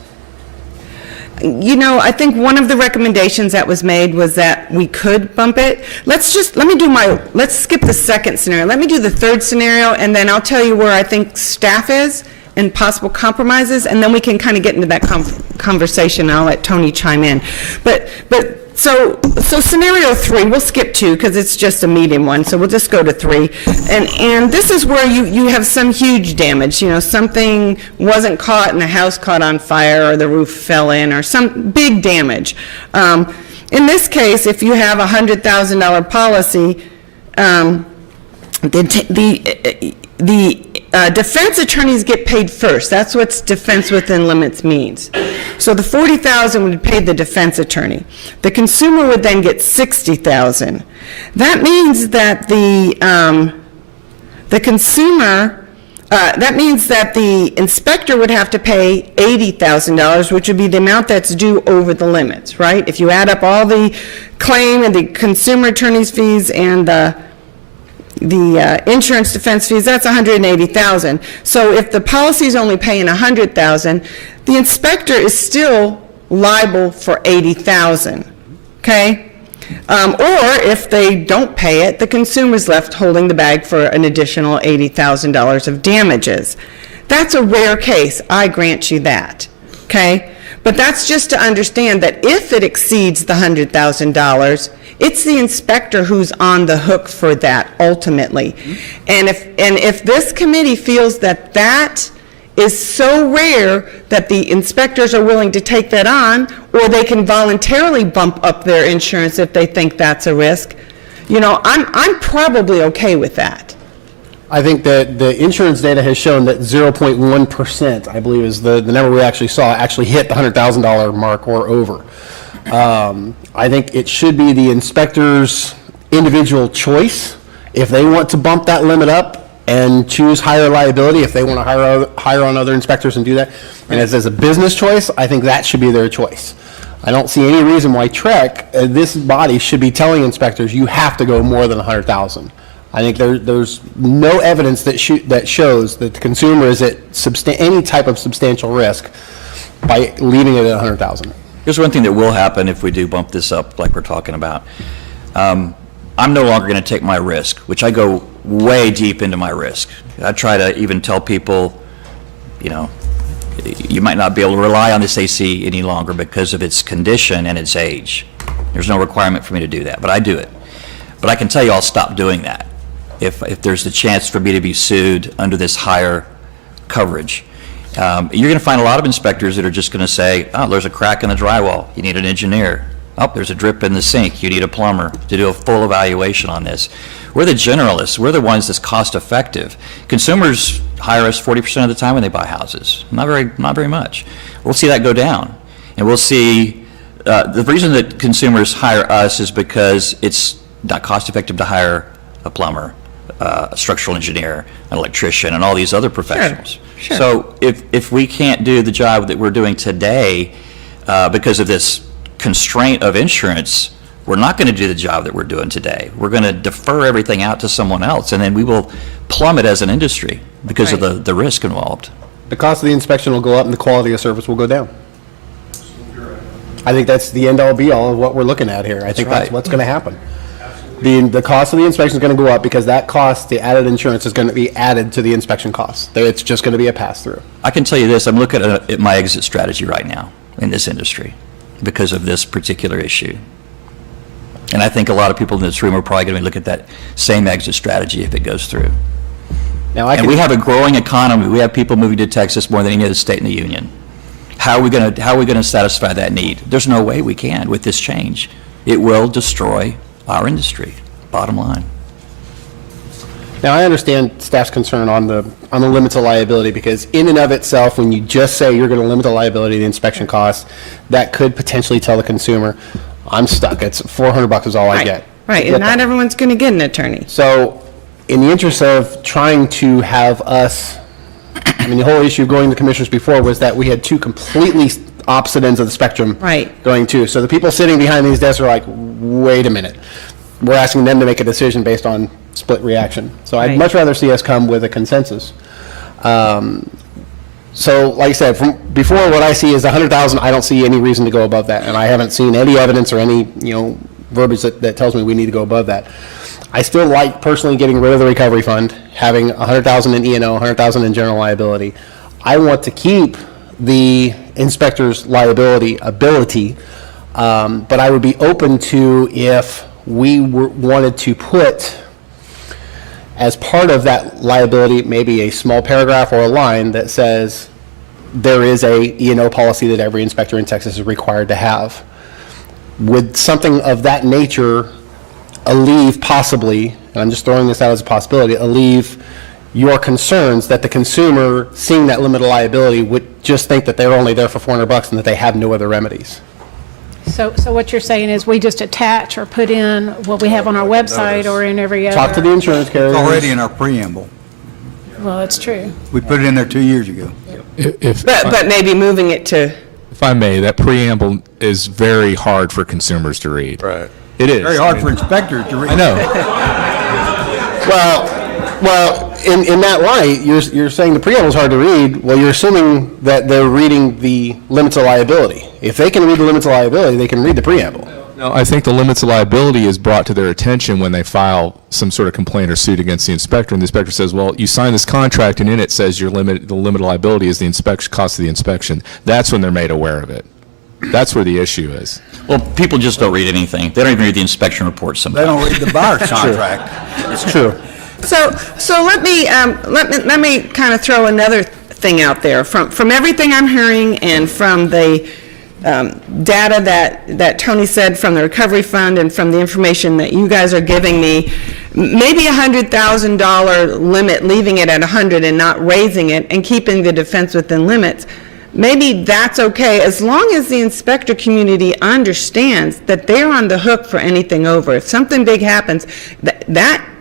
you know, I think one of the recommendations that was made was that we could bump it. Let's skip the second scenario. Let me do the third scenario, and then I'll tell you where I think staff is and possible compromises, and then we can kind of get into that conversation, and I'll let Tony chime in. So scenario 3, we'll skip 2 because it's just a medium one, so we'll just go to 3. And this is where you have some huge damage, you know, something wasn't caught and the house caught on fire or the roof fell in or some big damage. In this case, if you have a $100,000 policy, the defense attorneys get paid first. That's what defense within limits means. So the $40,000 would pay the defense attorney. The consumer would then get $60,000. That means that that means that the inspector would have to pay $80,000, which would be the amount that's due over the limits, right? If you add up all the claim and the consumer attorney's fees and the insurance defense fees, that's $180,000. So if the policy is only paying $100,000, the inspector is still liable for $80,000, okay? Or if they don't pay it, the consumer's left holding the bag for an additional $80,000 of damages. That's a rare case, I grant you that, okay? But that's just to understand that if it exceeds the $100,000, it's the inspector who's on the hook for that ultimately. And if this committee feels that that is so rare that the inspectors are willing to take that on, or they can voluntarily bump up their insurance if they think that's a risk, you know, I'm probably okay with that. I think that the insurance data has shown that 0.1%, I believe, is the number we actually saw, actually hit the $100,000 mark or over. I think it should be the inspector's individual choice. If they want to bump that limit up and choose higher liability, if they want to hire on other inspectors and do that, and as a business choice, I think that should be their choice. I don't see any reason why TREC, this body, should be telling inspectors, you have to go more than 100,000. I think there's no evidence that shows that the consumer is at any type of substantial risk by leaving it at 100,000. Here's one thing that will happen if we do bump this up like we're talking about. I'm no longer going to take my risk, which I go way deep into my risk. I try to even tell people, you know, you might not be able to rely on this AC any longer because of its condition and its age. There's no requirement for me to do that, but I do it. But I can tell you I'll stop doing that if there's the chance for me to be sued under this higher coverage. You're going to find a lot of inspectors that are just going to say, oh, there's a crack in the drywall, you need an engineer. Oh, there's a drip in the sink, you need a plumber to do a full evaluation on this. We're the generalists, we're the ones that's cost effective. Consumers hire us 40% of the time when they buy houses, not very much. We'll see that go down. And we'll see, the reason that consumers hire us is because it's not cost effective to hire a plumber a structural engineer, an electrician, and all these other professionals. sure. So if we can't do the job that we're doing today because of this constraint of insurance, we're not going to do the job that we're doing today. We're going to defer everything out to someone else, and then we will plummet as an industry because of the risk involved. The cost of the inspection will go up and the quality of service will go down. I think that's the end all be all of what we're looking at here. I think that's right. what's going to happen. The cost of the inspection is going to go up because that cost, the added insurance, is going to be added to the inspection cost. It's just going to be a pass-through. I can tell you this, I'm looking at my exit strategy right now in this industry because of this particular issue. And I think a lot of people in this room are probably going to look at that same exit strategy if it goes through. Now, And we have a growing economy. We have people moving to Texas more than any other state in the union. How are we going to satisfy that need? There's no way we can with this change. It will destroy our industry, bottom line. Now, I understand staff's concern on the limits of liability, because in and of itself, when you just say you're going to limit the liability, the inspection costs, that could potentially tell the consumer, I'm stuck. It's $400 is all I get. Right, Get and not that. everyone's going to get an attorney. So, in the interest of trying to have us, I mean, the whole issue of going to the commissioners before was that we had two completely opposite ends of the spectrum Right. going to. So the people sitting behind these desks are like, wait a minute. We're asking them to make a decision based on split reaction. So I'd Right. much rather see us come with a consensus. So, like I said, from before, what I see is 100,000. I don't see any reason to go above that, and I haven't seen any evidence or any verbiage that tells me we need to go above that. I still like personally getting rid of the recovery fund, having 100,000 in E&O, 100,000 in general liability. I want to keep the inspector's liability ability, but I would be open to if we wanted to put as part of that liability, maybe a small paragraph or a line that says there is a E&O policy that every inspector in Texas is required to have. Would something of that nature alleviate possibly, and I'm just throwing this out as a possibility, alleviate your concerns that the consumer seeing that limit of liability would just think that they're only there for $400 and that they have no other remedies? So what you're saying is we just attach or put in what we have on our website or in every other... Talk to the insurance carriers. It's already in our preamble. Well, it's true. We put it in there 2 years ago. But maybe moving it to, If I may, that preamble is very hard for consumers to read. Right. It is. Very hard for inspectors to read. I know. Well, in that light, you're saying the preamble is hard to read. Well, you're assuming that they're reading the limits of liability. If they can read the limits of liability, they can read the preamble. No, I think the limits of liability is brought to their attention when they file some sort of complaint or suit against the inspector, and the inspector says, well, you signed this contract, and in it says the limit of liability is the cost of the inspection. That's when they're made aware of it. That's where the issue is. Well, people just don't read anything. They don't even read the inspection report sometimes. They don't read the buyer's contract. It's true. so let me kind of throw another thing out there. From everything I'm hearing and from the data that Tony said from the recovery fund and from the information that you guys are giving me, maybe $100,000 limit, leaving it at 100 and not raising it and keeping the defense within limits. Maybe that's okay, as long as the inspector community understands that they're on the hook for anything over. If something big happens,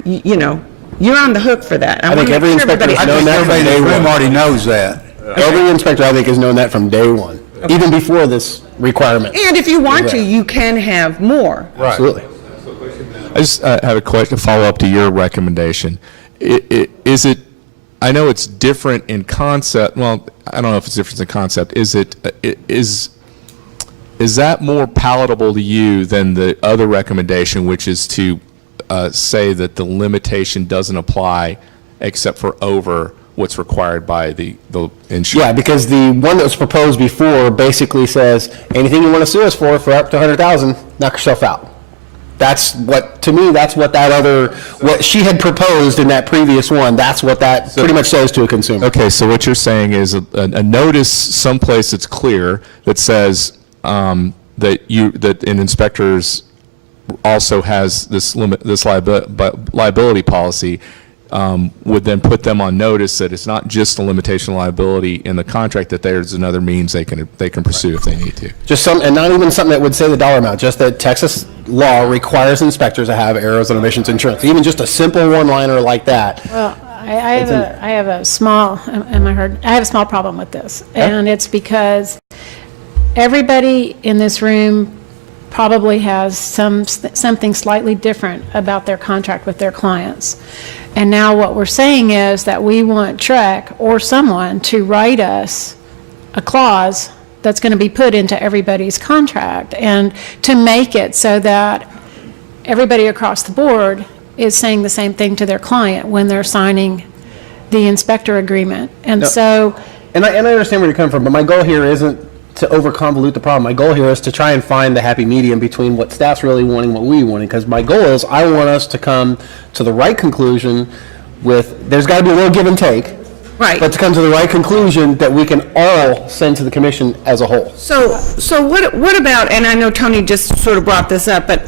you're on the hook for that. I think every inspector has known that from Everybody in day the room one. already knows that. Every inspector, I think, has known that from day one, even before this requirement. And if you want to, you can have more. Absolutely. I just have a question, follow up to your recommendation. Is it, I know it's different in concept, well, I don't know if it's different in concept. Is that more palatable to you than the other recommendation, which is to say that the limitation doesn't apply except for over what's required by the insurance? Yeah, because the one that was proposed before basically says, anything you want to sue us for up to 100,000, knock yourself out. That's what, to me, that's what that other, what she had proposed in that previous one, that's what that pretty much says to a consumer. Okay, so what you're saying is a notice someplace that's clear that says that an inspector's also has this liability policy would then put them on notice that it's not just a limitation of liability in the contract, that there's another means they can pursue if they need to. Just some, and not even something that would say the dollar amount, just that Texas law requires inspectors to have errors and omissions insurance. Even just a simple one-liner like that. Well, I have a small, am I heard? I have a small problem with this. And it's because everybody in this room probably has something slightly different about their contract with their clients. And now what we're saying is that we want Trek or someone to write us a clause that's going to be put into everybody's contract, and to make it so that everybody across the board is saying the same thing to their client when they're signing the inspector agreement. And No. so, And I understand where you're coming from, but my goal here isn't to over-convolute the problem. My goal here is to try and find the happy medium between what staff's really wanting, what we wanting, because my goal is I want us to come to the right conclusion with, there's got to be a little give and take, Right. but to come to the right conclusion that we can all send to the commission as a whole. So what about, and I know Tony just sort of brought this up, but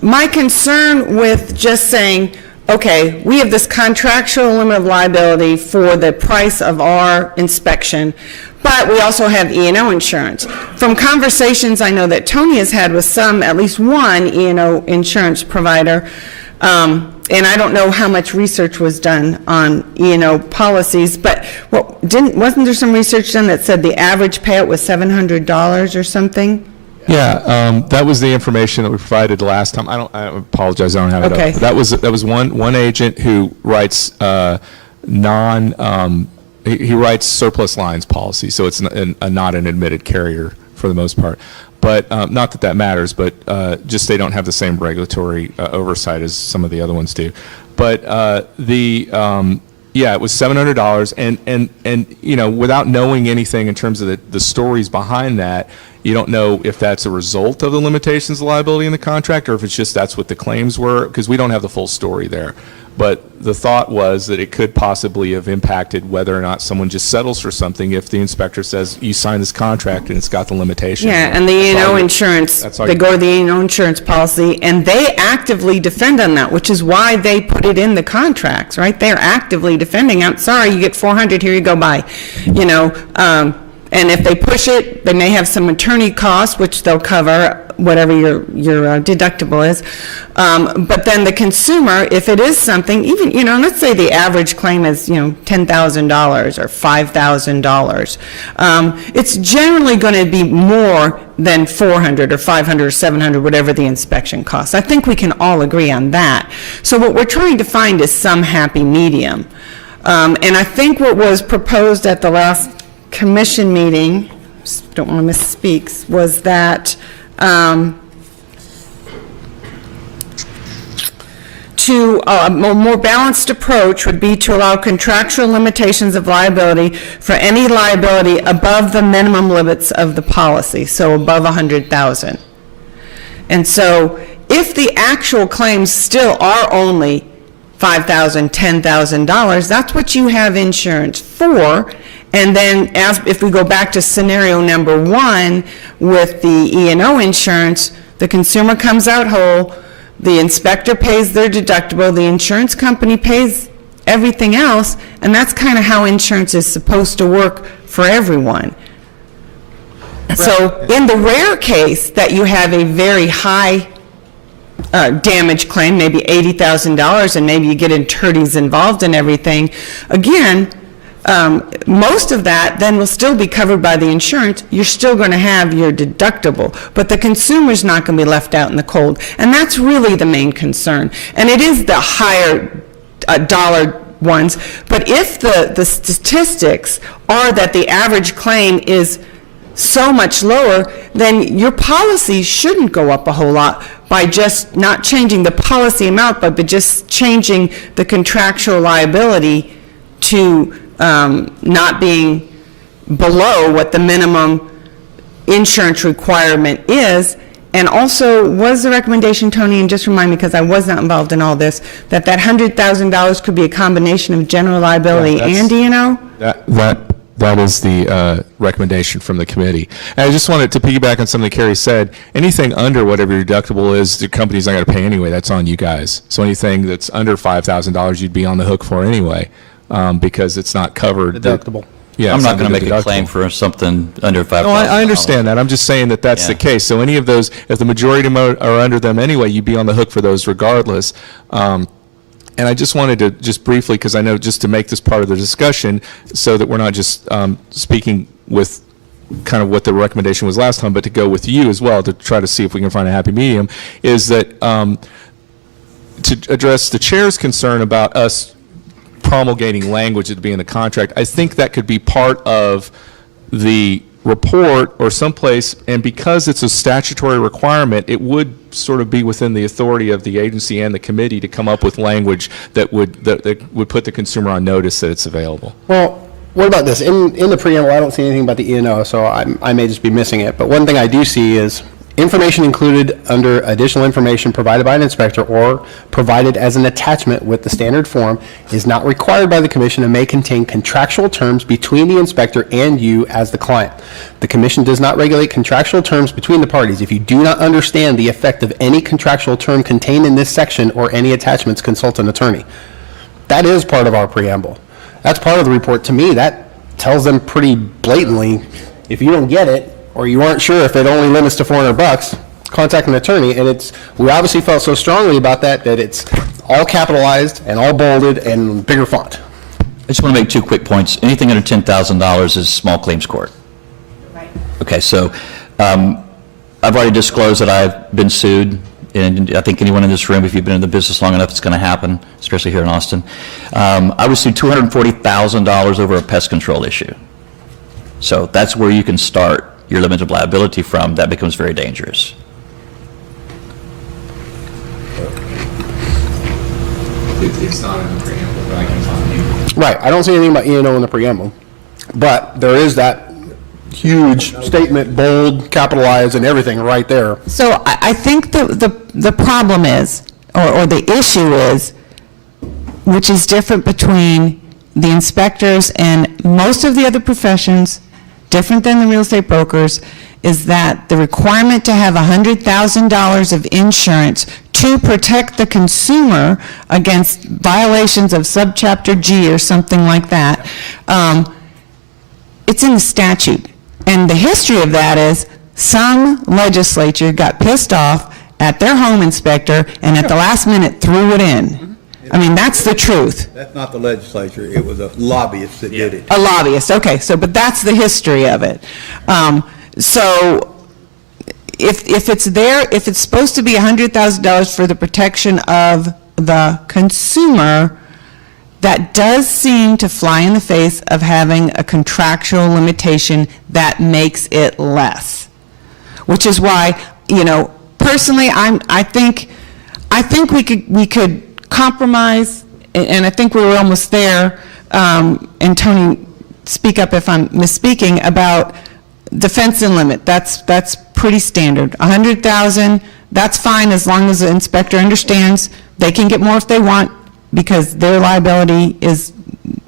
my concern with just saying, okay, we have this contractual limit of liability for the price of our inspection, but we also have E&O insurance. From conversations I know that Tony has had with at least one E&O insurance provider, and I don't know how much research was done on E&O policies, but wasn't there some research done that said the average payout was $700 or something? Yeah, that was the information that we provided last time. I apologize, I don't have it Okay. up. That was one agent who writes he writes surplus lines policy, so it's not an admitted carrier for the most part. But not that matters, but just they don't have the same regulatory oversight as some of the other ones do. But yeah, it was $700, and without knowing anything in terms of the stories behind that, you don't know if that's a result of the limitations of liability in the contract, or if it's just that's what the claims were, because we don't have the full story there. But the thought was that it could possibly have impacted whether or not someone just settles for something if the inspector says, you signed this contract and it's got the limitations. Yeah, and the E&O insurance, they go to the E&O insurance policy, and they actively defend on that, which is why they put it in the contracts, right? They're actively defending. I'm sorry, you get 400, here you go, bye. And if they push it, they may have some attorney costs, which they'll cover, whatever your deductible is. But then the consumer, if it is something, even, let's say the average claim is, $10,000 or $5,000. It's generally going to be more than 400 or 500 or 700, whatever the inspection costs. I think we can all agree on that. So what we're trying to find is some happy medium. And I think what was proposed at the last commission meeting, don't want to misspeak, was that a more balanced approach would be to allow contractual limitations of liability for any liability above the minimum limits of the policy, so above $100,000. And so if the actual claims still are only $5,000, $10,000, that's what you have insurance for. And then if we go back to scenario number one with the E&O insurance, the consumer comes out whole, the inspector pays their deductible, the insurance company pays everything else, and that's kind of how insurance is supposed to work for everyone. So in the rare case that you have a very high damage claim, maybe $80,000, and maybe you get attorneys involved in everything, again, most of that then will still be covered by the insurance. You're still going to have your deductible, but the consumer's not going to be left out in the cold. And that's really the main concern. And it is the higher dollar ones. But if the statistics are that the average claim is so much lower, then your policy shouldn't go up a whole lot by just not changing the policy amount, but just changing the contractual liability to not being below what the minimum insurance requirement is. And also, was the recommendation, Tony, and just remind me, because I was not involved in all this, that $100,000 could be a combination of general liability and E&O? That is the recommendation from the committee. And I just wanted to piggyback on something Carrie said. Anything under whatever your deductible is, the company's not going to pay anyway. That's on you guys. So anything that's under $5,000, you'd be on the hook for anyway, because it's not covered. Deductible. Yeah, I'm it's not under going to the make a deductible. claim for something under $5,000. No, I understand that. I'm just saying that that's the case. So any of those, if the majority of them are under them anyway, you'd be on the hook for those regardless. And I just wanted to just briefly, because I know just to make this part of the discussion so that we're not just speaking with kind of what the recommendation was last time, but to go with you as well to try to see if we can find a happy medium, is that to address the chair's concern about us promulgating language that would be in the contract, I think that could be part of the report or someplace, and because it's a statutory requirement, it would sort of be within the authority of the agency and the committee to come up with language that would put the consumer on notice that it's available. Well, what about this? In the preamble, I don't see anything about the E&O, so I may just be missing it. But one thing I do see is information included under additional information provided by an inspector or provided as an attachment with the standard form is not required by the commission and may contain contractual terms between the inspector and you as the client. The commission does not regulate contractual terms between the parties. If you do not understand the effect of any contractual term contained in this section or any attachments, consult an attorney. That is part of our preamble. That's part of the report. To me, that tells them pretty blatantly, if you don't get it, or you aren't sure if it only limits to $400, contact an attorney. And we obviously felt so strongly about that it's all capitalized and all bolded and bigger font. I just want to make two quick points. Anything under $10,000 is small claims court. Right. Okay, so I've already disclosed that I've been sued, and I think anyone in this room, if you've been in the business long enough, it's going to happen, especially here in Austin. I was sued $240,000 over a pest control issue. So that's where you can start your limit of liability from. That becomes very dangerous. It's not in the preamble, but I can find you. Right. I don't see anything about E&O in the preamble. But there is that huge statement, bold, capitalized, and everything right there. So I think the problem is, or the issue is, which is different between the inspectors and most of the other professions, different than the real estate brokers, is that the requirement to have $100,000 of insurance to protect the consumer against violations of subchapter G or something like that, it's in the statute. And the history of that is some legislature got pissed off at their home inspector and at the last minute threw it in. I mean, that's the truth. That's not the legislature, it was a lobbyist that did it. A lobbyist, okay, but that's the history of it. So if it's there, if it's supposed to be $100,000 for the protection of the consumer, that does seem to fly in the face of having a contractual limitation that makes it less. Which is why, personally, I think we could compromise, and I think we were almost there, and Tony, speak up if I'm misspeaking, about defense and limit. That's pretty standard. 100,000, that's fine as long as the inspector understands they can get more if they want because their liability is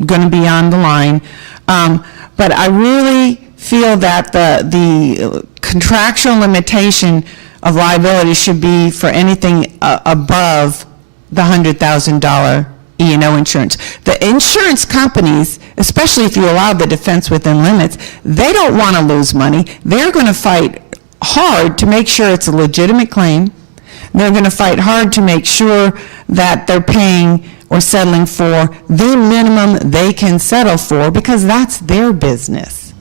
going to be on the line. But I really feel that the contractual limitation of liability should be for anything above the $100,000 E&O insurance. The insurance companies, especially if you allow the defense within limits, they don't want to lose money. They're going to fight hard to make sure it's a legitimate claim. They're going to fight hard to make sure that they're paying or settling for the minimum they can settle for because that's their business.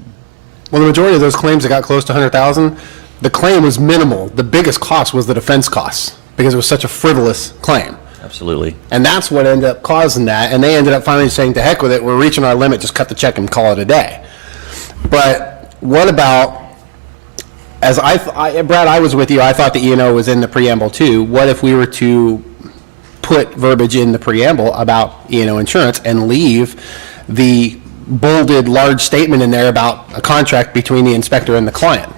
Well, the majority of those claims that got close to $100,000, the claim was minimal. The biggest cost was the defense costs because it was such a frivolous claim. Absolutely. And that's what ended up causing that. And they ended up finally saying, to heck with it, we're reaching our limit, just cut the check and call it a day. But what about, Brad, I was with you, I thought the E&O was in the preamble too. What if we were to put verbiage in the preamble about E&O insurance and leave the bolded large statement in there about a contract between the inspector and the client?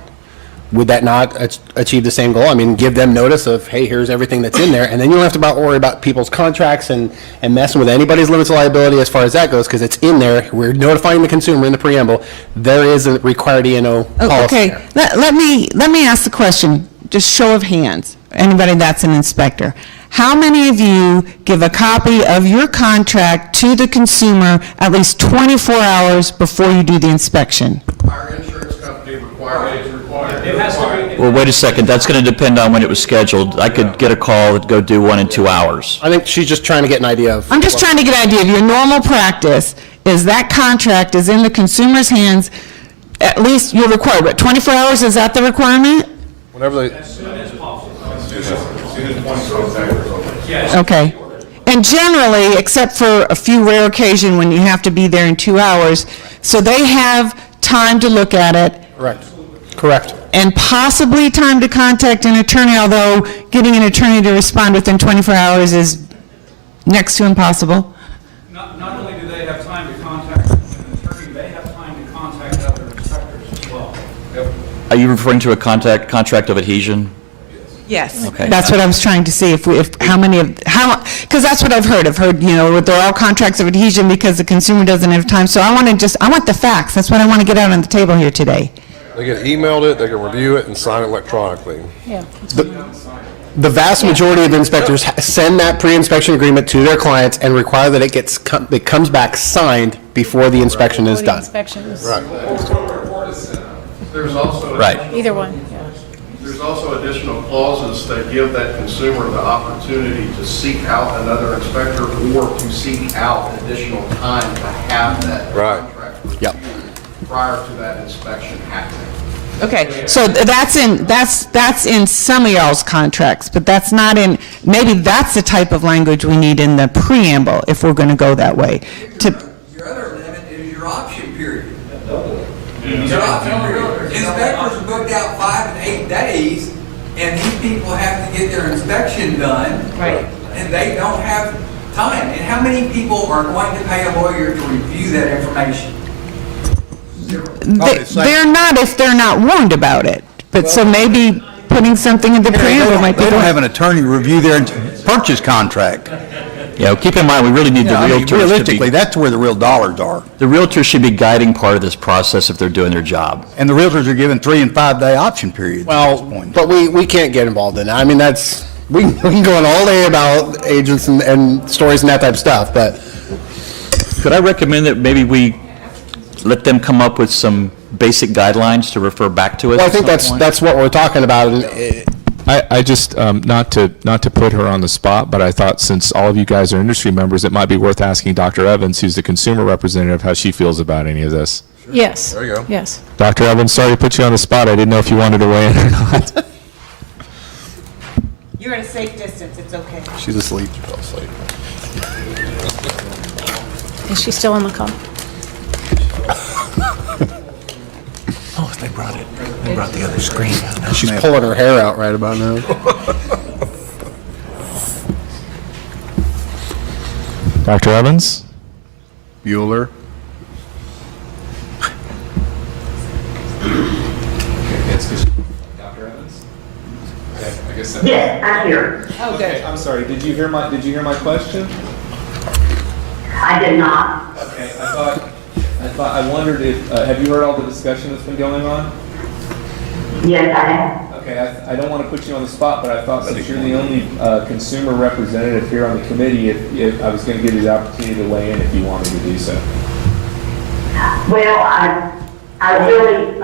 would that not achieve the same goal? I mean, give them notice of, hey, here's everything that's in there, and then you don't have to worry about people's contracts and messing with anybody's limits of liability as far as that goes, because it's in there. We're notifying the consumer in the preamble. There is a required E&O policy Okay, there. let me ask the question, just show of hands, anybody that's an inspector. How many of you give a copy of your contract to the consumer at least 24 hours before you do the inspection? Our insurance company requires it. Well, wait a second, that's going to depend on when it was scheduled. I could get a call to go do one in 2 hours. I think she's just trying to get an idea of. I'm just trying to get an idea of your normal practice, is that contract is in the consumer's hands, at least you're required, but 24 hours, is that the requirement? Whenever they. Okay. And generally, except for a few rare occasions when you have to be there in 2 hours, so they have time to look at it. Correct. And possibly time to contact an attorney, although getting an attorney to respond within 24 hours is next to impossible. Not only do they have time to contact an attorney, they have time to contact other inspectors as well. Are you referring to a contract of adhesion? Yes. Okay. That's what I was trying to see, because that's what I've heard. I've heard, they're all contracts of adhesion because the consumer doesn't have time. So I want the facts. That's what I want to get out on the table here today. They get emailed it, they can review it and sign it electronically. Yeah. The vast majority of inspectors send that pre-inspection agreement to their clients and require that it comes back signed before the inspection is done. Inspection is- Right. There's also. Right. Either one, yeah. There's also additional clauses that give that consumer the opportunity to seek out another inspector or to seek out additional time to have that contract reviewed prior to that inspection happening. Okay, so that's in some of y'all's contracts, but that's not in, maybe that's the type of language we need in the preamble if we're going to go that way. Your other limit is your option period. Your option period. Inspectors are booked out 5 and 8 days, and these people have to get their inspection done. Right. And they don't have time. And how many people are going to pay a lawyer to review that information? They're not if they're not warned about it, but so maybe putting something in the preamble might be. They don't have an attorney review their purchase contract. Yeah, keep in mind, we really need the realtors to be. Realistically, that's where the real dollars are. The realtors should be guiding part of this process if they're doing their job. And the realtors are given 3 and 5 day option periods at this Well, point. but we can't get involved in that. I mean, we can go on all day about agents and stories and that type of stuff, but Could I recommend that maybe we let them come up with some basic guidelines to refer back to us? well, I at think some point? that's what we're talking about. And I just, not to put her on the spot, but I thought since all of you guys are industry members, it might be worth asking Dr. Evans, who's the consumer representative, how she feels about any of this. Yes. There you go. Yes. Dr. Evans, sorry to put you on the spot. I didn't know if you wanted to weigh in or not. You're at a safe distance, it's okay. she's asleep. Is she still on the call? Oh, they brought it. They brought the other screen. She's pulling her hair out right about now. Dr. Evans? Bueller. Dr. Evans? Okay, I guess that. Yes, I'm here. Oh, Okay, I'm sorry. Did you hear my question? I did not. Okay, I wondered if, have you heard all the discussion that's been going on? Yes, I have. Okay, I don't want to put you on the spot, but I thought since you're the only consumer representative here on the committee, if I was going to give you the opportunity to weigh in if you wanted to do so. Well, I really,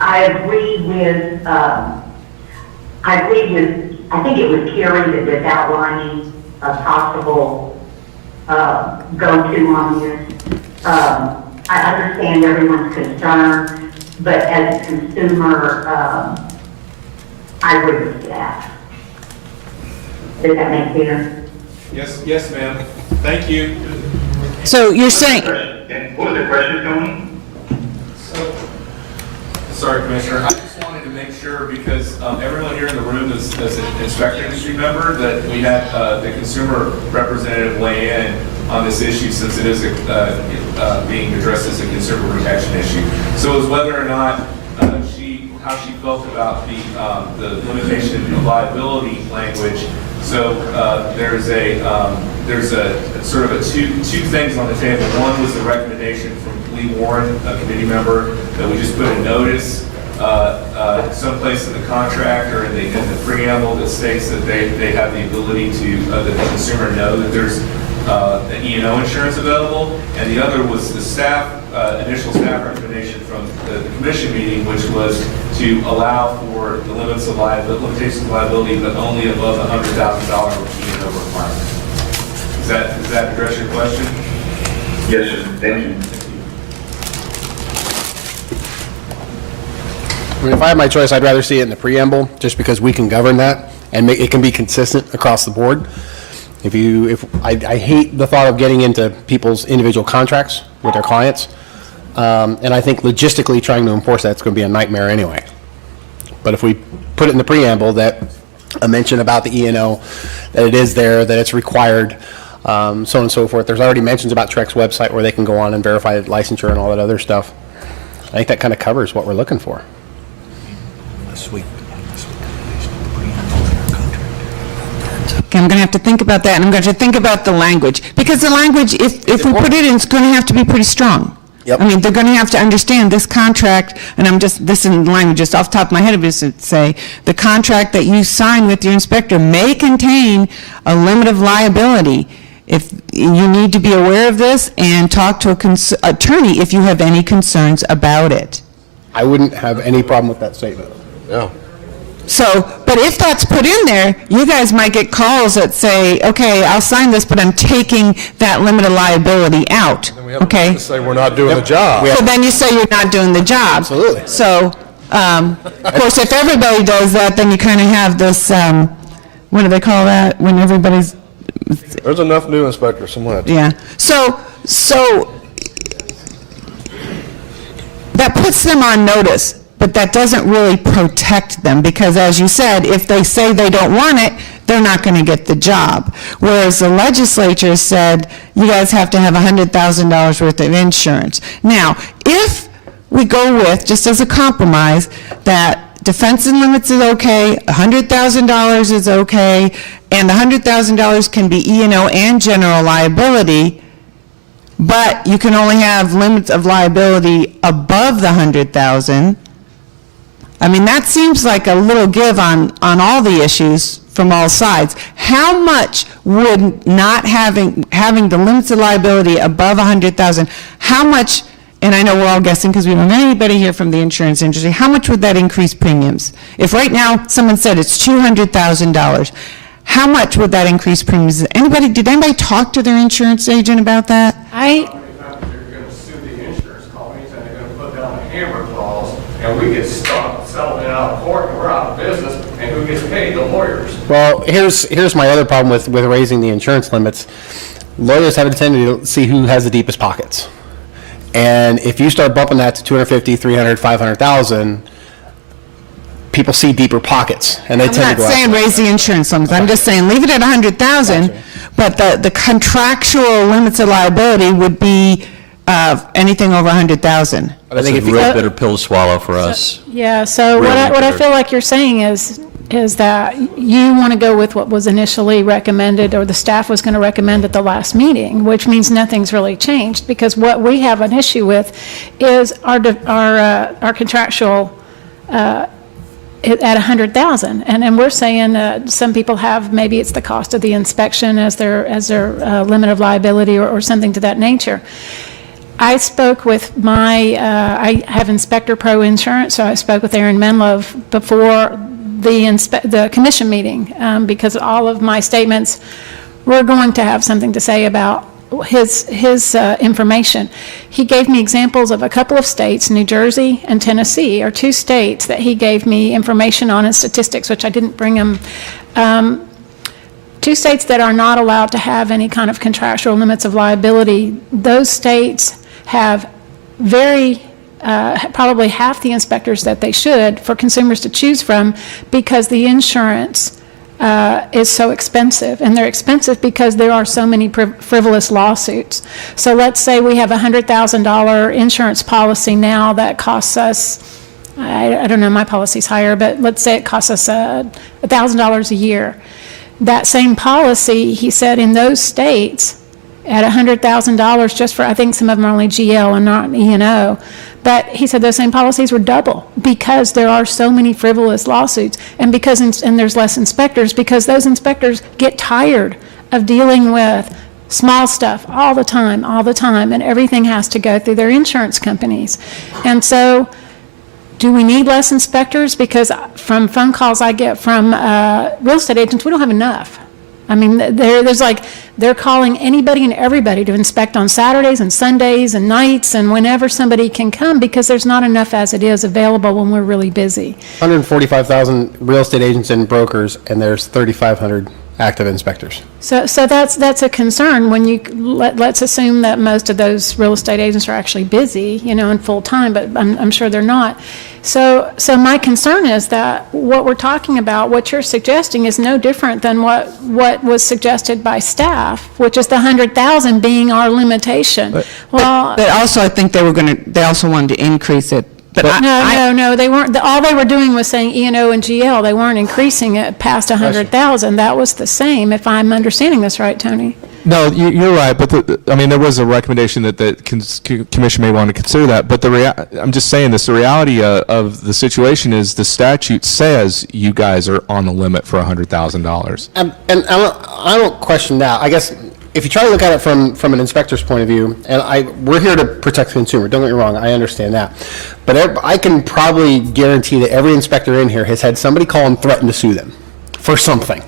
I agree with, I think it was Carrie that was outlining a possible go-to on this. I understand everyone's concern, but as a consumer, I agree with staff. Does that make sense? Yes, ma'am. Thank you. So you're saying, What was the question, Tony? Sorry, Commissioner. I just wanted to make sure, because everyone here in the room is an inspector industry member, that we had the consumer representative weigh in on this issue, since it is being addressed as a consumer protection issue. So it was whether or not how she felt about the limitation of liability language. So there's a sort of two things on the table. One was the recommendation from Lee Warren, a committee member, that we just put a notice someplace in the contract or in the preamble that states that they have the ability to let the consumer know that there's an E&O insurance available. And the other was the initial staff recommendation from the commission meeting, which was to allow for the limitations of liability, but only above the $100,000 E&O requirement. Does that address your question? Yes, sir. Thank you. I mean, if I had my choice, I'd rather see it in the preamble, just because we can govern that, and it can be consistent across the board. I hate the thought of getting into people's individual contracts with their clients, and I think logistically trying to enforce that's going to be a nightmare anyway. But if we put it in the preamble that a mention about the E&O, that it is there, that it's required, so on and so forth. There's already mentions about Trek's website where they can go on and verify licensure and all that other stuff. I think that kind of covers what we're looking for. Okay, I'm going to have to think about that, and I'm going to think about the language. Because the language, if we put it in, it's going to have to be pretty strong. Yep. I mean, they're going to have to understand this contract, and this in language just off the top of my head, is to say, the contract that you sign with your inspector may contain a limit of liability. If you need to be aware of this and talk to an attorney if you have any concerns about it. I wouldn't have any problem with that statement. Yeah. So, but if that's put in there, you guys might get calls that say, okay, I'll sign this, but I'm taking that limit of liability out, okay? Say we're not doing the job. So then you say you're not doing the job. Absolutely. So, of course, if everybody does that, then you kind of have this, what do they call that, when everybody's, There's enough new inspectors, somewhere. yeah. So that puts them on notice. But that doesn't really protect them, because as you said, if they say they don't want it, they're not going to get the job. Whereas the legislature said, you guys have to have $100,000 worth of insurance. Now, if we go with, just as a compromise, that defense and limits is okay, $100,000 is okay, and the $100,000 can be E&O and general liability, but you can only have limits of liability above the $100,000, I mean, that seems like a little give on all the issues from all sides. How much would not having the limits of liability above $100,000, how much, and I know we're all guessing because we don't know anybody here from the insurance industry, how much would that increase premiums? If right now someone said it's $200,000, how much would that increase premiums? Did anybody talk to their insurance agent about that? They're going to sue the insurance companies, and they're going to put down the hammer clause, and we get stuck selling it out of court, and we're out of business, and who gets paid? The lawyers. Well, here's my other problem with raising the insurance limits. Lawyers have a tendency to see who has the deepest pockets. And if you start bumping that to 250, 300, 500,000, people see deeper pockets, and they tend to go I'm not after saying it. raise the insurance limits, I'm just saying leave it at 100,000, but the contractual limits of liability would be anything over 100,000. That's a real bitter pill to swallow for us. Yeah, so Really what I bitter. feel like you're saying is that you want to go with what was initially recommended, or the staff was going to recommend at the last meeting, which means nothing's really changed, because what we have an issue with is our contractual at 100,000, and we're saying some people have, maybe it's the cost of the inspection as their limit of liability or something to that nature. I spoke with I have Inspector Pro Insurance, so I spoke with Aaron Menlove before the commission meeting, because all of my statements were going to have something to say about his information. He gave me examples of a couple of states, New Jersey and Tennessee, are two states that he gave me information on and statistics, which I didn't bring him. Two states that are not allowed to have any kind of contractual limits of liability. Those states have probably half the inspectors that they should for consumers to choose from, because the insurance is so expensive, and they're expensive because there are so many frivolous lawsuits. So let's say we have a $100,000 insurance policy now that costs us I don't know, my policy's higher, but let's say it costs us $1,000 a year. That same policy, he said, in those states, at $100,000 just for, I think some of them are only GL and not E&O, but he said those same policies were double because there are so many frivolous lawsuits and because, and there's less inspectors because those inspectors get tired of dealing with small stuff all the time, and everything has to go through their insurance companies. And so, do we need less inspectors? Because from phone calls I get from real estate agents, we don't have enough. I mean, there's like, they're calling anybody and everybody to inspect on Saturdays and Sundays and nights and whenever somebody can come because there's not enough as it is available when we're really busy. 145,000 real estate agents and brokers, and there's 3,500 active inspectors. So that's a concern when you, let's assume that most of those real estate agents are actually busy, and full-time, but I'm sure they're not. So my concern is that what we're talking about, what you're suggesting is no different than what was suggested by staff, which is the 100,000 being our limitation. But also, I think they also wanted to increase it. But No, they weren't. All they were doing was saying E&O and GL. They weren't increasing it past 100,000. That was the same, if I'm understanding this right, Tony. No, you're right, but there was a recommendation that the commission may want to consider that, but I'm just saying this, the reality of the situation is the statute says you guys are on the limit for $100,000. And I don't question that. I guess if you try to look at it from an inspector's point of view, and we're here to protect the consumer, don't get me wrong, I understand that. But I can probably guarantee that every inspector in here has had somebody call and threaten to sue them for something.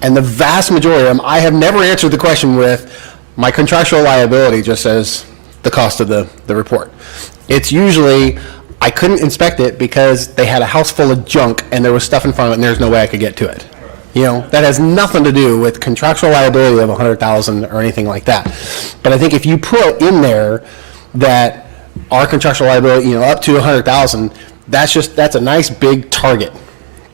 And the vast majority of them, I have never answered the question with, my contractual liability just says the cost of the report. It's usually, I couldn't inspect it because they had a house full of junk and there was stuff in front of it and there's no way I could get to it. That has nothing to do with contractual liability of 100,000 or anything like that. But I think if you put in there that our contractual liability, up to 100,000, that's a nice big target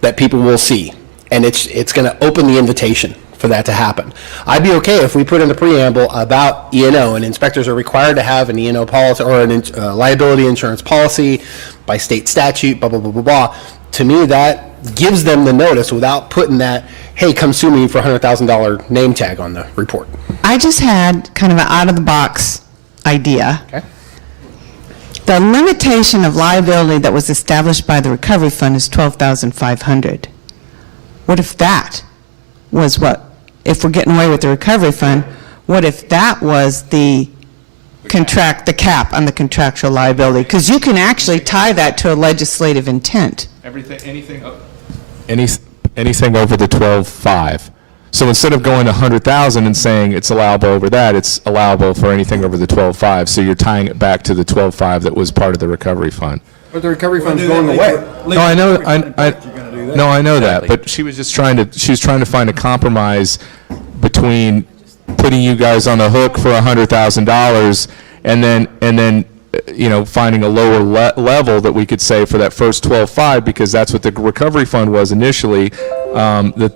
that people will see. And it's going to open the invitation for that to happen. I'd be okay if we put in the preamble about E&O, and inspectors are required to have an E&O policy or a liability insurance policy by state statute, blah, blah, blah, blah, blah. To me, that gives them the notice without putting that, hey, come sue me for $100,000 name tag on the report. I just had kind of an out-of-the-box idea. Okay. The limitation of liability that was established by the recovery fund is $12,500. What if that was if we're getting away with the recovery fund, what if that was the cap on the contractual liability? Because you can actually tie that to a legislative intent. Anything over the 12.5. So instead of going to 100,000 and saying it's allowable over that, it's allowable for anything over the 12.5. So you're tying it back to the 12.5 that was part of the recovery fund. But the recovery fund's going away. No, I know. No, I know that. But she was just trying to find a compromise between putting you guys on the hook for $100,000 and then finding a lower level that we could say for that first 12.5, because that's what the recovery fund was initially. There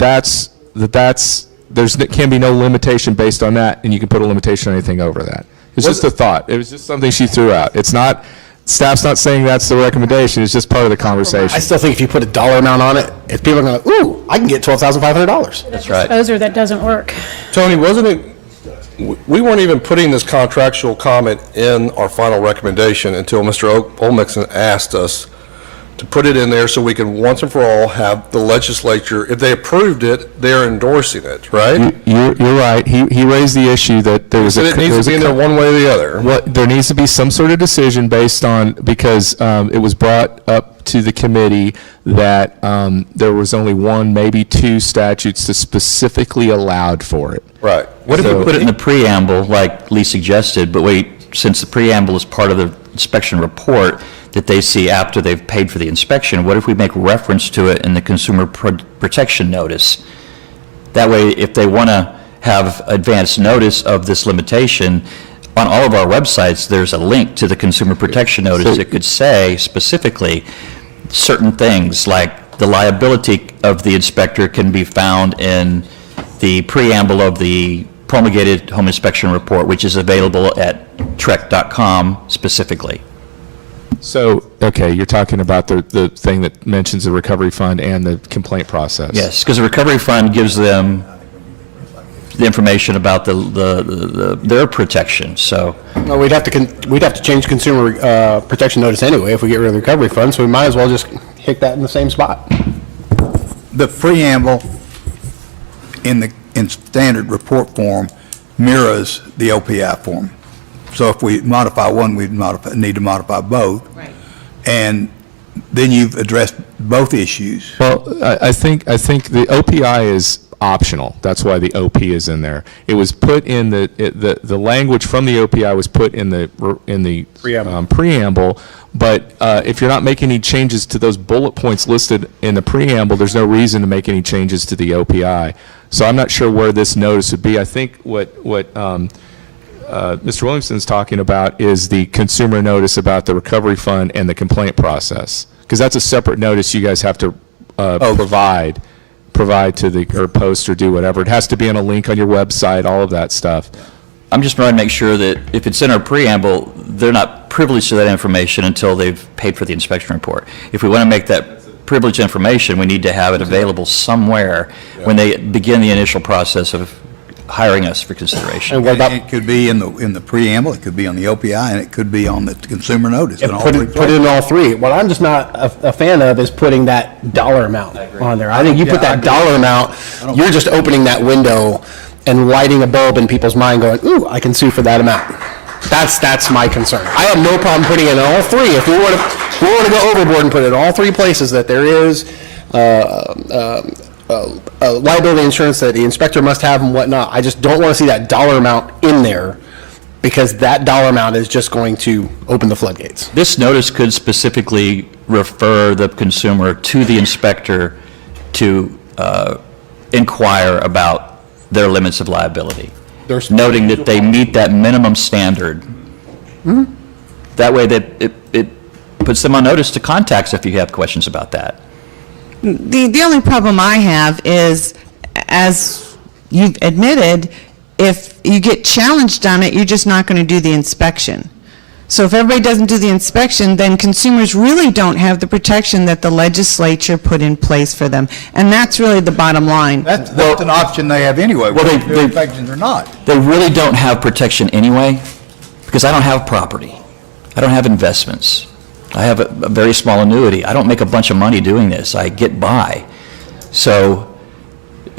can be no limitation based on that, and you can put a limitation on anything over that. It's just a thought. It was just something she threw out. It's not. Staff's not saying that's the recommendation. It's just part of the conversation. I still think if you put a dollar amount on it, if people are going to, ooh, I can get $12,500. That's right. Exposure that doesn't work. Tony, wasn't it, we weren't even putting this contractual comment in our final recommendation until Mr. Olmixon asked us to put it in there so we can once and for all have the legislature, if they approved it, they're endorsing it, right? You're right. He raised the issue that there was So it needs to be in there one way or the other. Well, there needs to be some sort of decision based on, because it was brought up to the committee that there was only one, maybe two statutes that specifically allowed for it. Right. What if we put it in the preamble, like Lee suggested, but wait, since the preamble is part of the inspection report that they see after they've paid for the inspection, what if we make reference to it in the consumer protection notice? That way, if they want to have advance notice of this limitation, on all of our websites, there's a link to the consumer protection notice that could say specifically certain things, like the liability of the inspector can be found in the preamble of the promulgated home inspection report, which is available at trek.com specifically. So, okay, you're talking about the thing that mentions the recovery fund and the complaint process. Yes, because the recovery fund gives them the information about their protection, so. Well, we'd have to change consumer protection notice anyway if we get rid of the recovery fund, so we might as well just hit that in the same spot. The preamble in standard report form mirrors the OPI form. So if we modify one, we need to modify both. Right. And then you've addressed both issues. Well, I think the OPI is optional. That's why the OP is in there. It was put in the language from the OPI was put in the preamble. But if you're not making any changes to those bullet points listed in the preamble, there's no reason to make any changes to the OPI. So I'm not sure where this notice would be. I think what Mr. Williamson's talking about is the consumer notice about the recovery fund and the complaint process, because that's a separate notice you guys have to provide to the, or post or do whatever. It has to be on a link on your website, all of that stuff. I'm just trying to make sure that if it's in our preamble, they're not privileged to that information until they've paid for the inspection report. If we want to make that privileged information, we need to have it available somewhere when they begin the initial process of hiring us for consideration. And what about, it could be in the preamble, it could be on the OPI, and it could be on the consumer notice. Put it in all three. What I'm just not a fan of is putting that dollar amount on there. I think you put that dollar amount, you're just opening that window and lighting a bulb in people's mind going, ooh, I can sue for that amount. That's my concern. I have no problem putting it in all three. If we want to go overboard and put it in all three places that there is liability insurance that the inspector must have and whatnot, I just don't want to see that dollar amount in there, because that dollar amount is just going to open the floodgates. This notice could specifically refer the consumer to the inspector to inquire about their limits of liability, noting that they meet that minimum standard. Mm-hmm. That way that it puts them on notice to contact us if you have questions about that. The only problem I have is, as you've admitted, if you get challenged on it, you're just not going to do the inspection. So if everybody doesn't do the inspection, then consumers really don't have the protection that the legislature put in place for them. And that's really the bottom line. That's an option they have anyway, whether they do inspections or not. They really don't have protection anyway, because I don't have property. I don't have investments. I have a very small annuity. I don't make a bunch of money doing this. I get by. So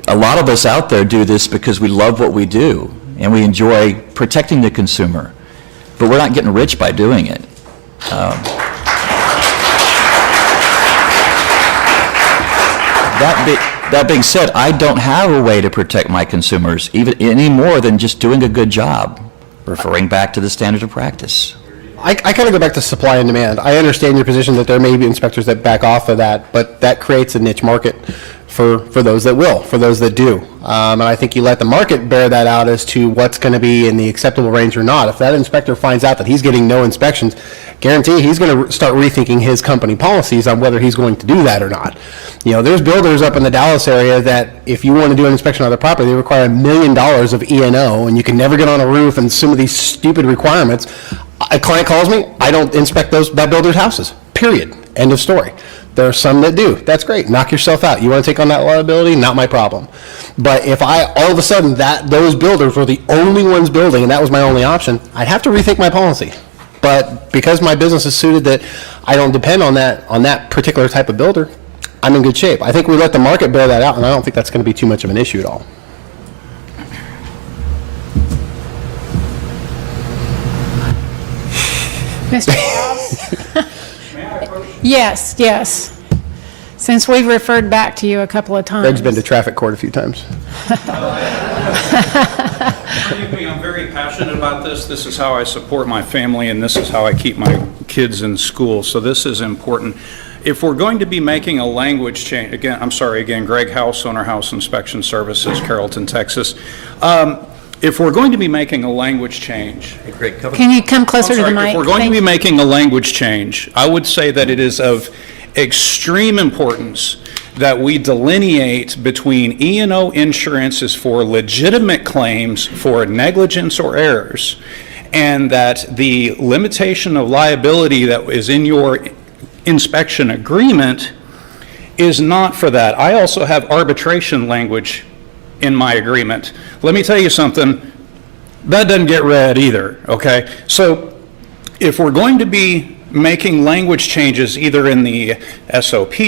a lot of us out there do this because we love what we do and we enjoy protecting the consumer, but we're not getting rich by doing it. That being said, I don't have a way to protect my consumers even any more than just doing a good job, referring back to the standard of practice. I kind of go back to supply and demand. I understand your position that there may be inspectors that back off of that, but that creates a niche market for those that will, for those that do. And I think you let the market bear that out as to what's going to be in the acceptable range or not. If that inspector finds out that he's getting no inspections, guarantee he's going to start rethinking his company policies on whether he's going to do that or not. You know, there's builders up in the Dallas area that if you want to do an inspection on their property, they require $1 million of E&O, and you can never get on a roof and some of these stupid requirements. A client calls me, I don't inspect that builder's houses, period, end of story. There are some that do. That's great. Knock yourself out. You want to take on that liability? Not my problem. But if all of a sudden those builders were the only ones building and that was my only option, I'd have to rethink my policy. But because my business is suited that I don't depend on that particular type of builder, I'm in good shape. I think we let the market bear that out, and I don't think that's going to be too much of an issue at all. Mr. Ross? Yes. Since we've referred back to you a couple of times. Greg's been to traffic court a few times. Believe me, I'm very passionate about this. This is how I support my family, and this is how I keep my kids in school. So this is important. If we're going to be making a language change, again, Greg House, Owner House Inspection Services, Carrollton, Texas. If we're going to be making a language change. Hey, Greg, can you come closer to the mic? If we're going to be making a language change, I would say that it is of extreme importance that we delineate between E&O insurance is for legitimate claims for negligence or errors, and that the limitation of liability that is in your inspection agreement is not for that. I also have arbitration language in my agreement. Let me tell you something, that doesn't get read either, okay? So if we're going to be making language changes either in the SOP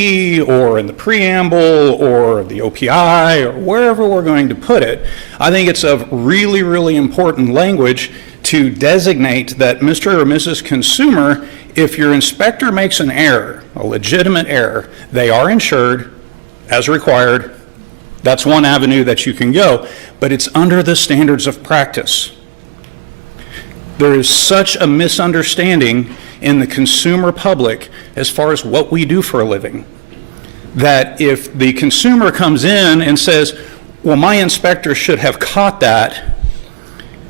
or in the preamble or the OPI or wherever we're going to put it, I think it's of really, really important language to designate that Mr. or Mrs. Consumer, if your inspector makes an error, a legitimate error, they are insured as required. That's one avenue that you can go, but it's under the standards of practice. There is such a misunderstanding in the consumer public as far as what we do for a living, that if the consumer comes in and says, well, my inspector should have caught that,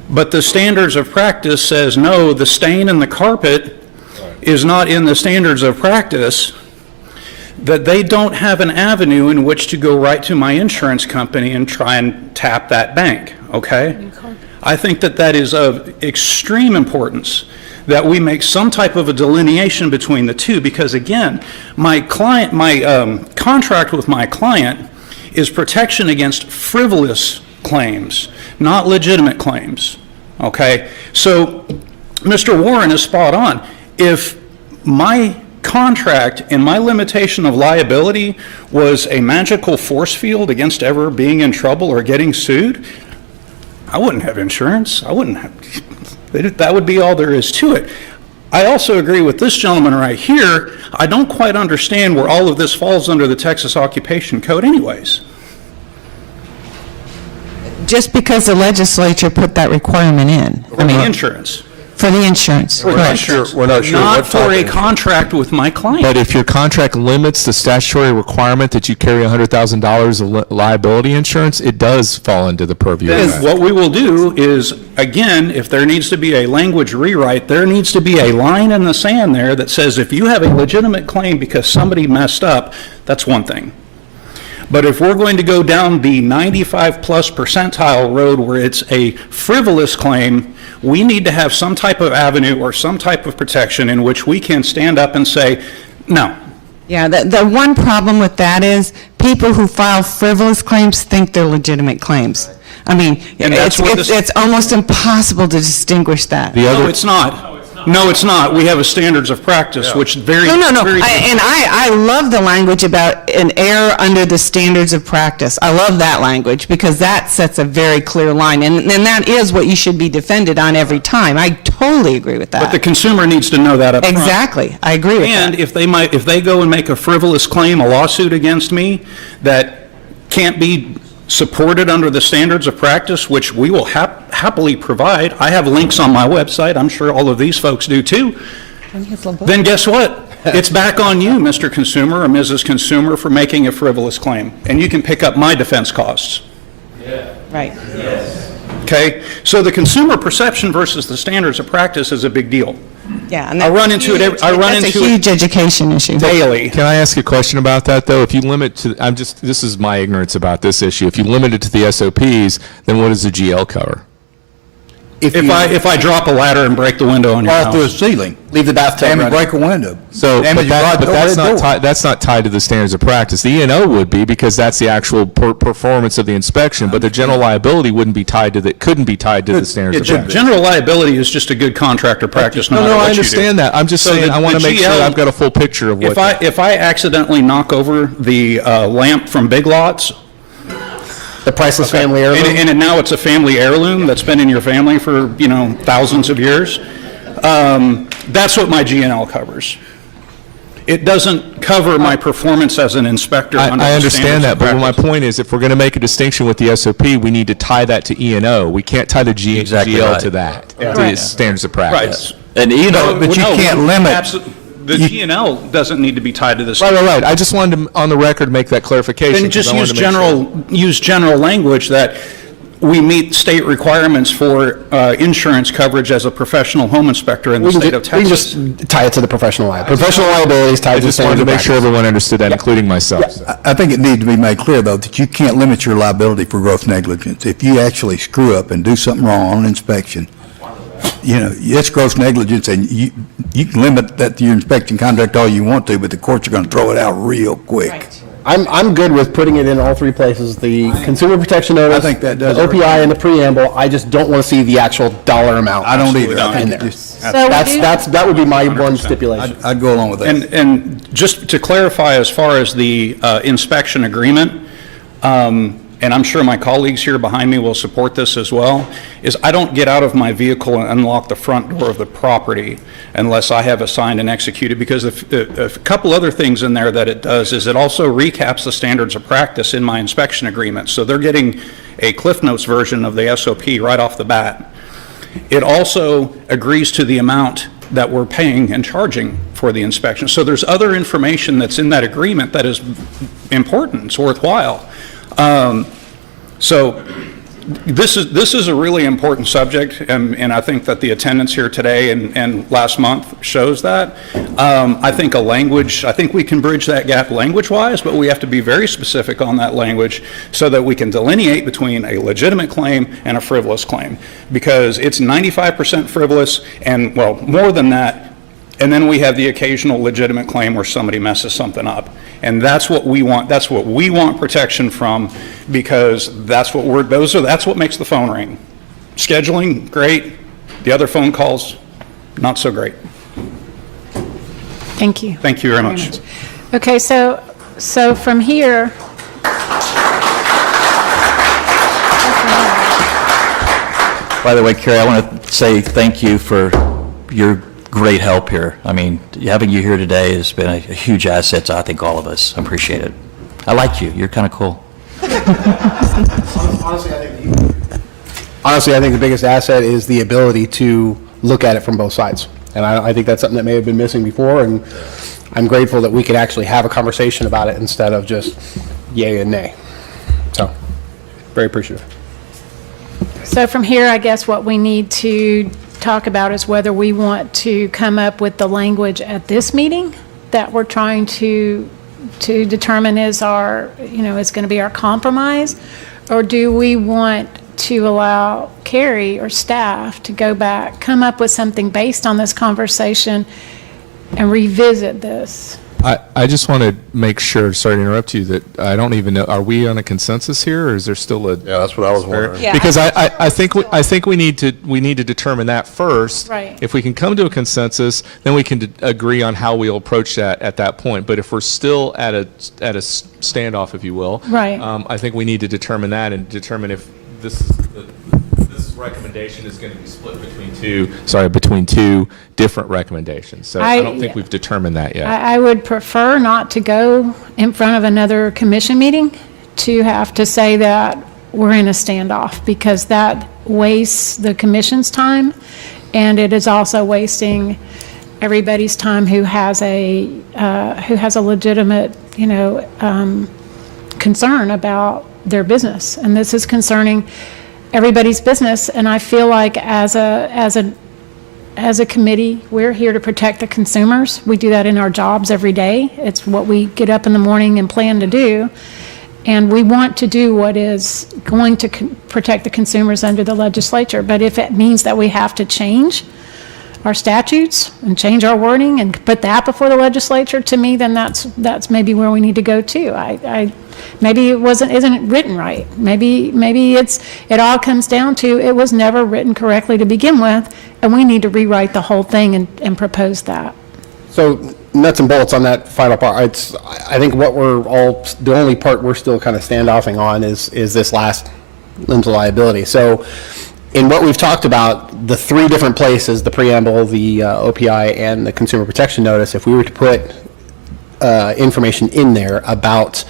but the standards of practice says, no, the stain in the carpet is not in the standards of practice, that they don't have an avenue in which to go right to my insurance company and try and tap that bank, okay? I think that that is of extreme importance, that we make some type of a delineation between the two, because again, my contract with my client is protection against frivolous claims, not legitimate claims, okay? So Mr. Warren is spot on. If my contract and my limitation of liability was a magical force field against ever being in trouble or getting sued, I wouldn't have insurance. I wouldn't have, that would be all there is to it. I also agree with this gentleman right here. I don't quite understand where all of this falls under the Texas Occupation Code anyways. Just because the legislature put that requirement in. For the insurance. For the insurance, We're not sure not for a contract with my client. But if your contract limits the statutory requirement that you carry $100,000 of liability insurance, it does fall into the purview of Then that. what we will do is, again, if there needs to be a language rewrite, there needs to be a line in the sand there that says if you have a legitimate claim because somebody messed up, that's one thing. But if we're going to go down the 95 plus percentile road where it's a frivolous claim, we need to have some type of avenue or some type of protection in which we can stand up and say, no. Yeah, the one problem with that is people who file frivolous claims think they're legitimate claims. I mean, And that's what it's almost impossible to distinguish that. No, it's not. No, it's not. We have a standards of practice, which very, No. very- I love the language about an error under the standards of practice. I love that language because that sets a very clear line. And that is what you should be defended on every time. I totally agree with that. But the consumer needs to know that up front. Exactly. I agree with that. And if they go and make a frivolous claim, a lawsuit against me that can't be supported under the standards of practice, which we will happily provide. I have links on my website. I'm sure all of these folks do too. Then guess what? It's back on you, Mr. Consumer or Mrs. Consumer, for making a frivolous claim. And you can pick up my defense costs. Right. Okay? So the consumer perception versus the standards of practice is a big deal. Yeah, and I run into it. That's a huge education issue. Daily. Can I ask a question about that, though? If you limit to, this is my ignorance about this issue. If you limit it to the SOPs, then what does the GL cover? If I drop a ladder and break the window on your Fall through a house. ceiling. Leave the bathtub Damage, running. break a window. So, Damage your garage door, that's red not door. tied, that's not tied to the standards of practice. The E&O would be because that's the actual performance of the inspection, but the general liability wouldn't be tied to couldn't be tied to the standards of practice. General liability is just a good contractor practice, no matter No, what I you do. understand that. I'm just So saying, the- I want to the make sure GL I've got a full picture of what. If I accidentally knock over the lamp from Big Lots, The priceless family heirloom. and now it's a family heirloom that's been in your family for, thousands of years, that's what my GNL covers. It doesn't cover my performance as an inspector under I the understand standards that, of but my practice. point is, if we're going to make a distinction with the SOP, we need to tie that to E&O. We can't tie the Exactly GL right. to that, to Yeah. the Right. standards of practice. Right. And E&O, But you can't limit. The GNL doesn't need to be tied to this. Right. I just wanted to, on the record, make that clarification. Then 'cause just I wanted to make sure. use general language that we meet state requirements for insurance coverage as a professional home inspector in the state of We can Texas. just tie it to the professional liability. Professional liability is tied I to the just wanted standards to of make sure practice. everyone understood that, including myself. I think it needs to be made clear, though, that you can't limit your liability for gross negligence. If you actually screw up and do something wrong on inspection, it's gross negligence, and you can limit that to your inspection contract all you want to, but the courts are going to throw it out real quick. I'm good with putting it in all three places, the consumer protection notice, I think that does the it. OPI, and the preamble. I just don't want to see the actual dollar amount. I don't either. I in think there. it That would be my one stipulation. I'd go along with that. And just to clarify, as far as the inspection agreement, and I'm sure my colleagues here behind me will support this as well, is I don't get out of my vehicle and unlock the front door of the property unless I have it signed and executed, because a couple other things in there that it does is it also recaps the standards of practice in my inspection agreement. So they're getting a Cliff Notes version of the SOP right off the bat. It also agrees to the amount that we're paying and charging for the inspection. So there's other information that's in that agreement that is important, it's worthwhile. So this is a really important subject, and I think that the attendance here today and last month shows that. I think I think we can bridge that gap language-wise, but we have to be very specific on that language so that we can delineate between a legitimate claim and a frivolous claim, because it's 95% frivolous, and, well, more than that. And then we have the occasional legitimate claim where somebody messes something up. And that's what we want. That's what we want protection from, because that's what makes the phone ring. Scheduling, great. The other phone calls, not so great. Thank you. Thank you very much. Okay, so from here, By the way, Carrie, I want to say thank you for your great help here. I mean, having you here today has been a huge asset to, I think, all of us. I appreciate it. I like you. You're kind of cool. Honestly, I think the biggest asset is the ability to look at it from both sides. And I think that's something that may have been missing before, and I'm grateful that we could actually have a conversation about it instead of just yay and nay. So, very appreciative. So from here, I guess what we need to talk about is whether we want to come up with the language at this meeting that we're trying to determine is our, is going to be our compromise, or do we want to allow Carrie or staff to go back, come up with something based on this conversation and revisit this? I just want to make sure, sorry to interrupt you, that I don't even know, are we on a consensus here, or is there still a? Yeah, that's what I was wondering. Yeah, Because I think we need to determine that first. Right. If we can come to a consensus, then we can agree on how we'll approach that at that point. But if we're still at a standoff, if you will, Right. I think we need to determine that and determine if this recommendation is going to be split between two different recommendations. So I don't think we've determined that yet. I would prefer not to go in front of another commission meeting to have to say that we're in a standoff, because that wastes the commission's time, and it is also wasting everybody's time who has a legitimate, concern about their business. And this is concerning everybody's business, and I feel like as a committee, we're here to protect the consumers. We do that in our jobs every day. It's what we get up in the morning and plan to do. And we want to do what is going to protect the consumers under the legislature. But if it means that we have to change our statutes and change our wording and put that before the legislature, to me, then that's maybe where we need to go too. Maybe it isn't written right. Maybe it all comes down to it was never written correctly to begin with, and we need to rewrite the whole thing and propose that. So nuts and bolts on that final part. I think the only part we're still kind of standoffing on is this last limbs of liability. So in what we've talked about, the three different places, the preamble, the OPI, and the consumer protection notice, if we were to put information in there about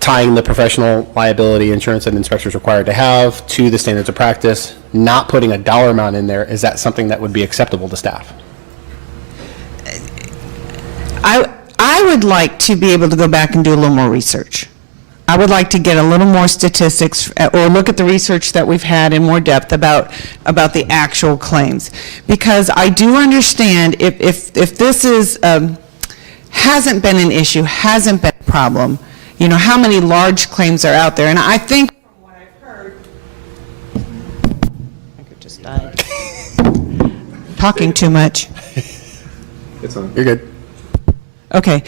tying the professional liability insurance that inspectors are required to have to the standards of practice, not putting a dollar amount in there, is that something that would be acceptable to staff? I would like to be able to go back and do a little more research. I would like to get a little more statistics or look at the research that we've had in more depth about the actual claims. Because I do understand if this is, hasn't been an issue, hasn't been a problem, how many large claims are out there. And I think from what I've heard, just died. Talking too much. It's on. You're good. Okay.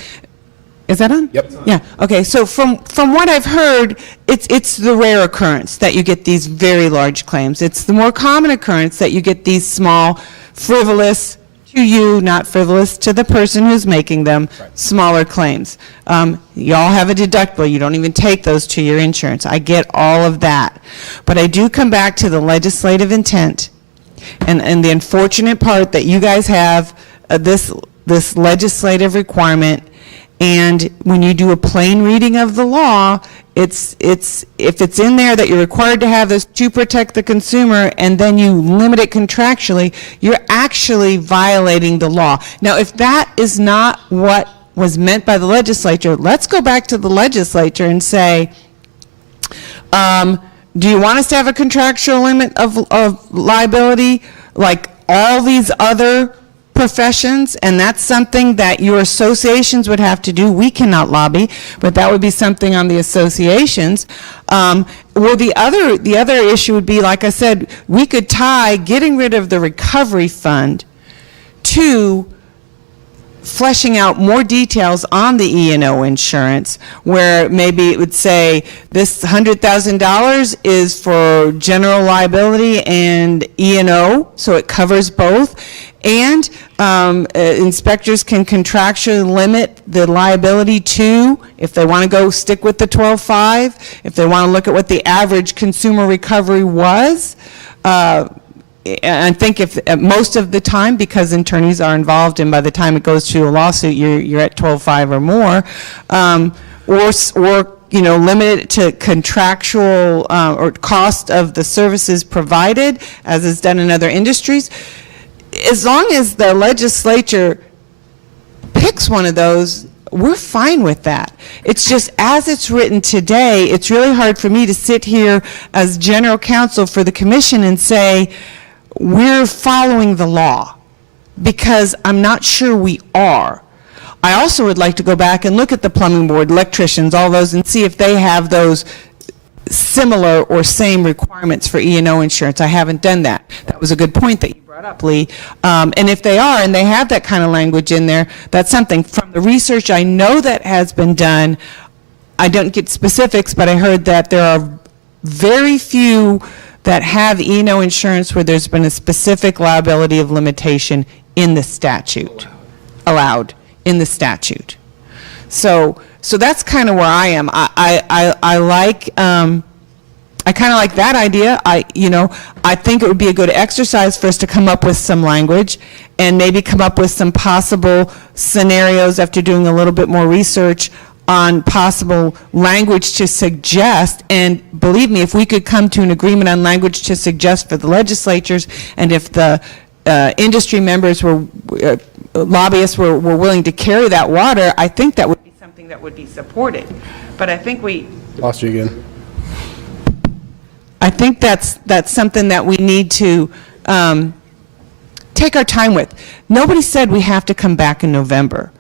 Is that on? Yep. Yeah, okay, so from what I've heard, it's the rare occurrence that you get these very large claims. It's the more common occurrence that you get these small, frivolous, to you, not frivolous to the person who's making them, smaller claims. Y'all have a deductible, you don't even take those to your insurance. I get all of that. But I do come back to the legislative intent and the unfortunate part that you guys have this legislative requirement. And when you do a plain reading of the law, if it's in there that you're required to have this to protect the consumer, and then you limit it contractually, you're actually violating the law. Now, if that is not what was meant by the legislature, let's go back to the legislature and say, do you want us to have a contractual limit of liability like all these other professions? And that's something that your associations would have to do. We cannot lobby, but that would be something on the associations. Well, the other issue would be, like I said, we could tie getting rid of the recovery fund to fleshing out more details on the E&O insurance, where maybe it would say this $100,000 is for general liability and E&O, so it covers both. And inspectors can contractually limit the liability to, if they want to go stick with the 12.5, if they want to look at what the average consumer recovery was. I think if most of the time, because attorneys are involved, and by the time it goes to a lawsuit, you're at 12.5 or more, or limit it to contractual or cost of the services provided, as is done in other industries. As long as the legislature picks one of those, we're fine with that. It's just, as it's written today, it's really hard for me to sit here as general counsel for the commission and say, we're following the law, because I'm not sure we are. I also would like to go back and look at the plumbing board, electricians, all those, and see if they have those similar or same requirements for E&O insurance. I haven't done that. That was a good point that you brought up, Lee. And if they are, and they have that kind of language in there, that's something. From the research I know that has been done, I don't get specifics, but I heard that there are very few that have E&O insurance where there's been a specific liability of limitation in the statute, allowed in the statute. So that's kind of where I am. I like, I kind of like that idea. I think it would be a good exercise for us to come up with some language and maybe come up with some possible scenarios after doing a little bit more research on possible language to suggest. And believe me, if we could come to an agreement on language to suggest for the legislatures, and if the industry members were, lobbyists were willing to carry that water, I think that would be something that would be supported. But I think Lost you again. I think that's something that we need to take our time with. Nobody said we have to come back in November.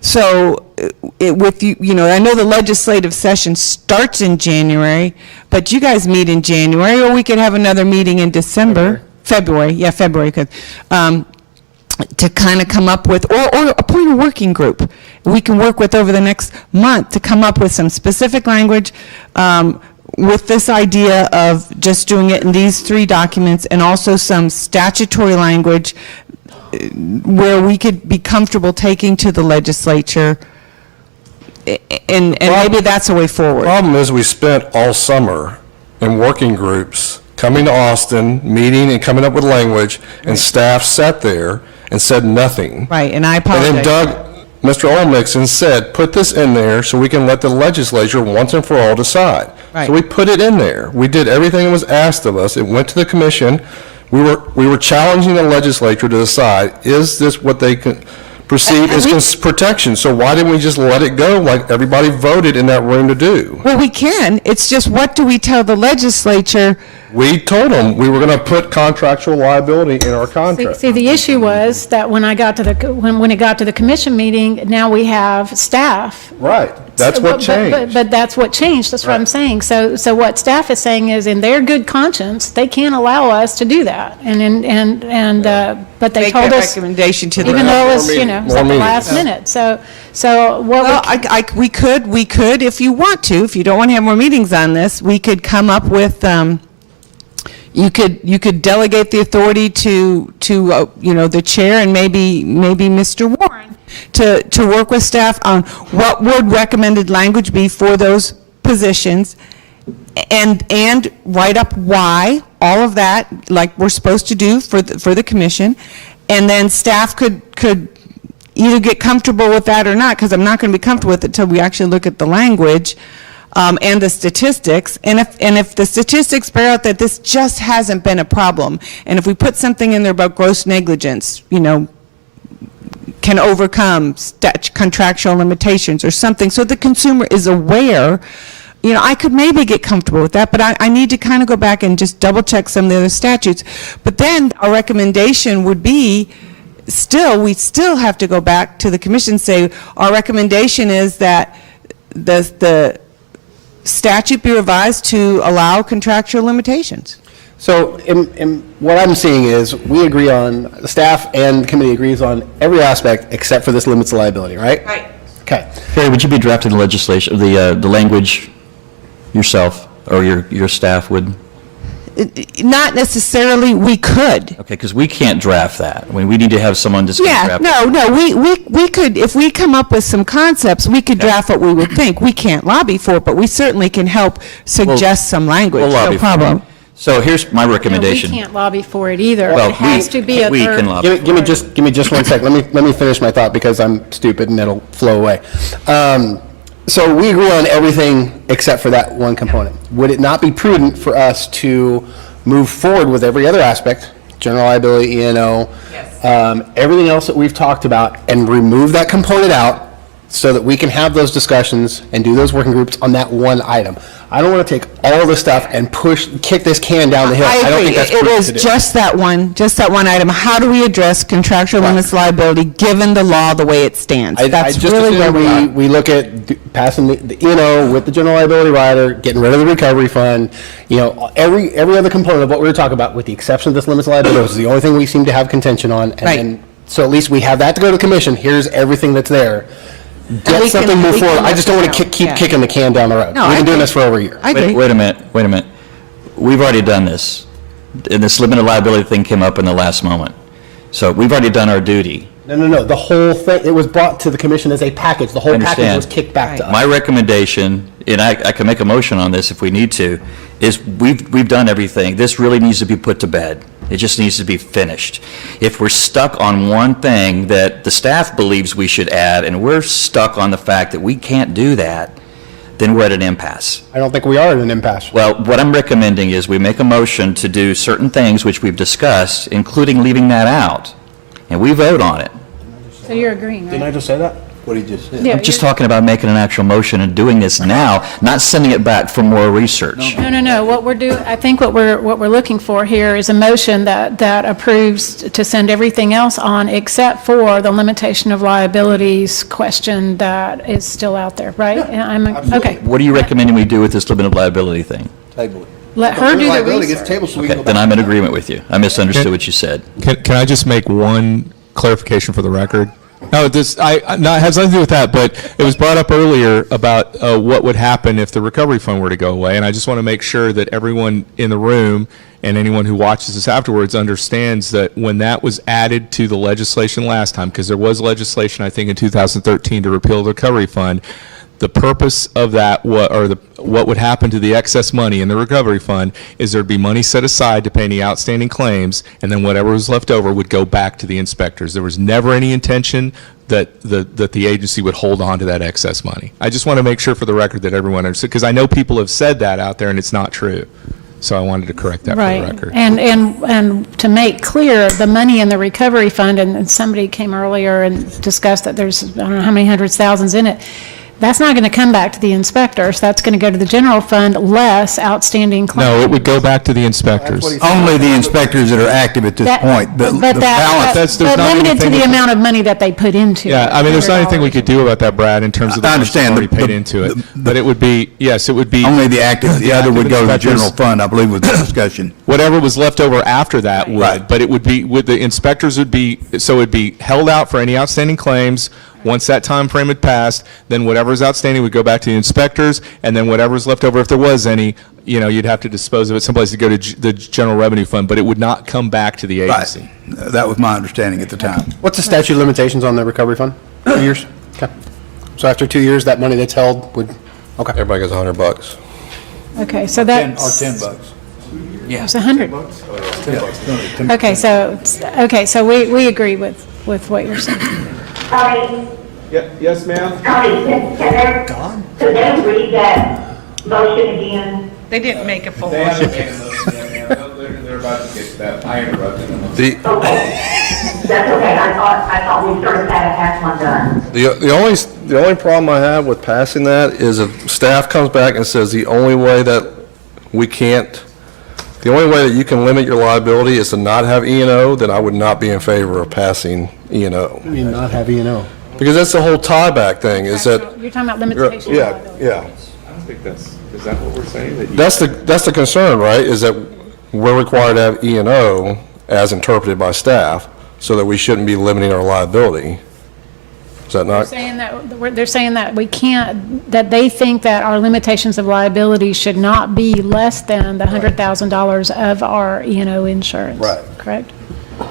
So I know the legislative session starts in January, but you guys meet in January, or we could have another meeting in December. February, because to kind of come up with, or appoint a working group we can work with over the next month to come up with some specific language with this idea of just doing it in these 3 documents, and also some statutory language where we could be comfortable taking to the legislature, and maybe that's a way forward. Problem is, we spent all summer in working groups, coming to Austin, meeting and coming up with language, and staff sat there and said nothing. Right, and I apologize. And then Mr. Olmixon said, put this in there so we can let the legislature once and for all decide. Right. So we put it in there. We did everything that was asked of us. It went to the commission. We were challenging the legislature to decide, is this what they can perceive as protection? So why didn't we just let it go like everybody voted in that room to do? Well, we can. It's just, what do we tell the legislature We told them we were going to put contractual liability in our contract. See, the issue was that when I got to when it got to the commission meeting, now we have staff. Right, that's what changed. But that's what changed, that's what I'm saying. So what staff is saying is, in their good conscience, they can't allow us to do that. But they Make told that us, recommendation to the. even though it was, it's More at the meetings. last minute. So what Well, we could, if you want to, if you don't want to have more meetings on this, we could come up with, you could delegate the authority to the chair and maybe Mr. Warren to work with staff on what would recommended language be for those positions, and write up why, all of that, like we're supposed to do for the commission, and then staff could either get comfortable with that or not, because I'm not going to be comfortable with it until we actually look at the language and the statistics. And if the statistics bear out that this just hasn't been a problem, and if we put something in there about gross negligence, can overcome contractual limitations or something, so the consumer is aware, I could maybe get comfortable with that, but I need to kind of go back and just double check some of the other statutes. But then our recommendation would be, we still have to go back to the commission and say, our recommendation is that the statute be revised to allow contractual limitations. So what I'm seeing is, we agree on, the staff and the committee agrees on every aspect except for this limits of liability, right? Right. Okay. Carrie, would you be drafting the legislation, the language yourself, or your staff would? Not necessarily, we could. Okay, because we can't draft that. We need to have someone just Yeah, draft it. no, we could, if we come up with some concepts, we could draft what we would think. We can't lobby for it, but we certainly can help suggest some language, We'll lobby no for it. problem. So here's my recommendation. We can't lobby for it either. Well, It has to be a we third. can lobby. Give me just 1 second. Let me finish my thought, because I'm stupid and it'll flow away. So we agree on everything except for that one component. Would it not be prudent for us to move forward with every other aspect, general liability, E&O, everything else that we've talked about, and remove that component out so that we can have those discussions and do those working groups on that one item? I don't want to take all this stuff and kick this can down the hill. I don't agree. think that's It prudent was to do. just that one item. How do we address contractual limits liability, given the law the way it stands? I That's just really where we are. assume we look at passing the E&O with the general liability rider, getting rid of the recovery fund, every other component of what we were talking about, with the exception of this limits liability, which is the only thing we seem to have contention on. And Right. then, so at least we have that to go to the commission. Here's everything that's there. we Get can- something, move we forward. can I just let don't them want to know. keep Yeah. kicking the can down the road. No, We've I been doing agree. this for over a year. I agree. Wait a minute. We've already done this. And this limited liability thing came up in the last moment. So we've already done our duty. No. The whole thing, it was brought to the commission as a package. The whole package Understand. was kicked back to us. My recommendation, and I can make a motion on this if we need to, is we've done everything. This really needs to be put to bed. It just needs to be finished. If we're stuck on one thing that the staff believes we should add, and we're stuck on the fact that we can't do that, then we're at an impasse. I don't think we are at an impasse. Well, what I'm recommending is we make a motion to do certain things which we've discussed, including leaving that out, and we vote on it. So you're agreeing, right? Didn't I just say that? What he just said. Yeah, I'm just you're- talking about making an actual motion and doing this now, not sending it back for more research. No. What we're doing, I think what we're looking for here is a motion that approves to send everything else on except for the limitation of liabilities question that is still out there, right? And okay. What are you recommending we do with this limited liability thing? Table it. Let her do the Liability gets research. tabled, so we can Okay, go then back. I'm in agreement with you. I misunderstood what you said. Can I just make one clarification for the record? No, it has nothing to do with that, but it was brought up earlier about what would happen if the recovery fund were to go away, and I just want to make sure that everyone in the room and anyone who watches this afterwards understands that when that was added to the legislation last time, because there was legislation, I think, in 2013 to repeal the recovery fund, the purpose of that, what would happen to the excess money in the recovery fund, is there'd be money set aside to pay any outstanding claims, and then whatever was left over would go back to the inspectors. There was never any intention that the agency would hold on to that excess money. I just want to make sure for the record that everyone understood, because I know people have said that out there, and it's not true. So I wanted to correct that for the Right. record. And to make clear, the money in the recovery fund, and somebody came earlier and discussed that there's, I don't know how many hundreds, thousands in it, that's not going to come back to the inspectors. That's going to go to the general fund, less outstanding claims. No, it would go back to the inspectors. Only the inspectors that are active at this That- point. The But balance, there's but not limited to anything the we can- amount of money that they put into it. Yeah, I mean, there's not anything we could do about that, Brad, in terms of the I funds understand. already paid into it. But it would be, yes, it would be. only the active, the other would go to the inspectors. general fund, I believe was the discussion. Whatever was left over after that would, Right. but it would be, with the inspectors would be, so it'd be held out for any outstanding claims. Once that time frame had passed, then whatever's outstanding would go back to the inspectors, and then whatever's left over, if there was any, you'd have to dispose of it someplace to go to the general revenue fund, but it would not come back to the agency. Right. That was my understanding at the time. What's the statute of limitations on the recovery fund? 2 years? Okay. So after 2 years, that money that's held would, okay. Everybody gets $100. Okay, so that's. $10. It's 100. Okay, so we agree with what you're saying. Tony, Yes, ma'am? Tony, could they read that motion again? They didn't make a full They're about to get that. I interrupted them. Okay, that's okay, I thought we sort of had one done. The only problem I have with passing that is if staff comes back and says the only way that you can limit your liability is to not have E&O, then I would not be in favor of passing E&O. I mean, not have E&O. Because that's the whole tieback thing, is that, You're talking about limitations. of yeah, liability. yeah. I don't think is that what we're saying? That's the concern, right, is that we're required to have E&O as interpreted by staff, so that we shouldn't be limiting our liability. Is that not? They're saying that we can't, that they think that our limitations of liability should not be less than the $100,000 of our E&O insurance. Right. Correct?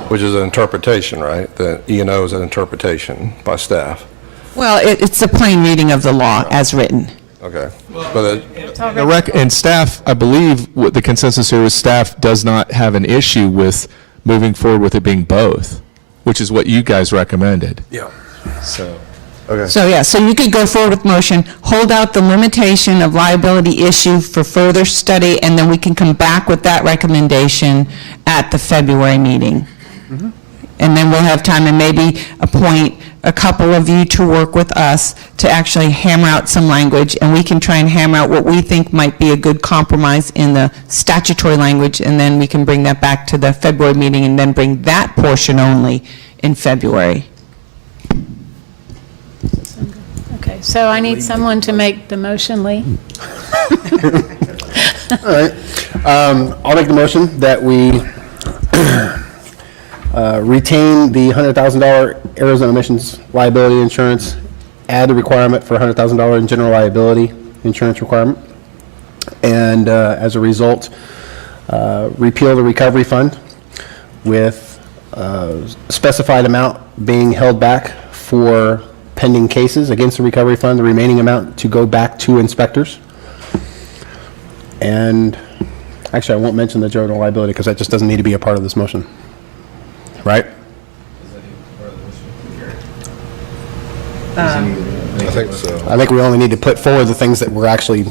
Which is an interpretation, right? The E&O is an interpretation by staff. Well, it's a plain reading of the law as written. Okay. But And staff, I believe, what the consensus here is staff does not have an issue with moving forward with it being both, which is what you guys recommended. Yeah. So. Okay. So, yeah, so you could go forward with motion, hold out the limitation of liability issue for further study, and then we can come back with that recommendation at the February meeting. And then we'll have time and maybe appoint a couple of you to work with us to actually hammer out some language, and we can try and hammer out what we think might be a good compromise in the statutory language, and then we can bring that back to the February meeting and then bring that portion only in February. Okay, so I need someone to make the motion, Lee. All right. I'll make the motion that we retain the $100,000 Arizona emissions liability insurance, add the requirement for $100,000 in general liability insurance requirement, and as a result, repeal the recovery fund with a specified amount being held back for pending cases against the recovery fund, the remaining amount to go back to inspectors. And actually, I won't mention the general liability because that just doesn't need to be a part of this motion. Right? I think so. I think we only need to put forward the things that we're actually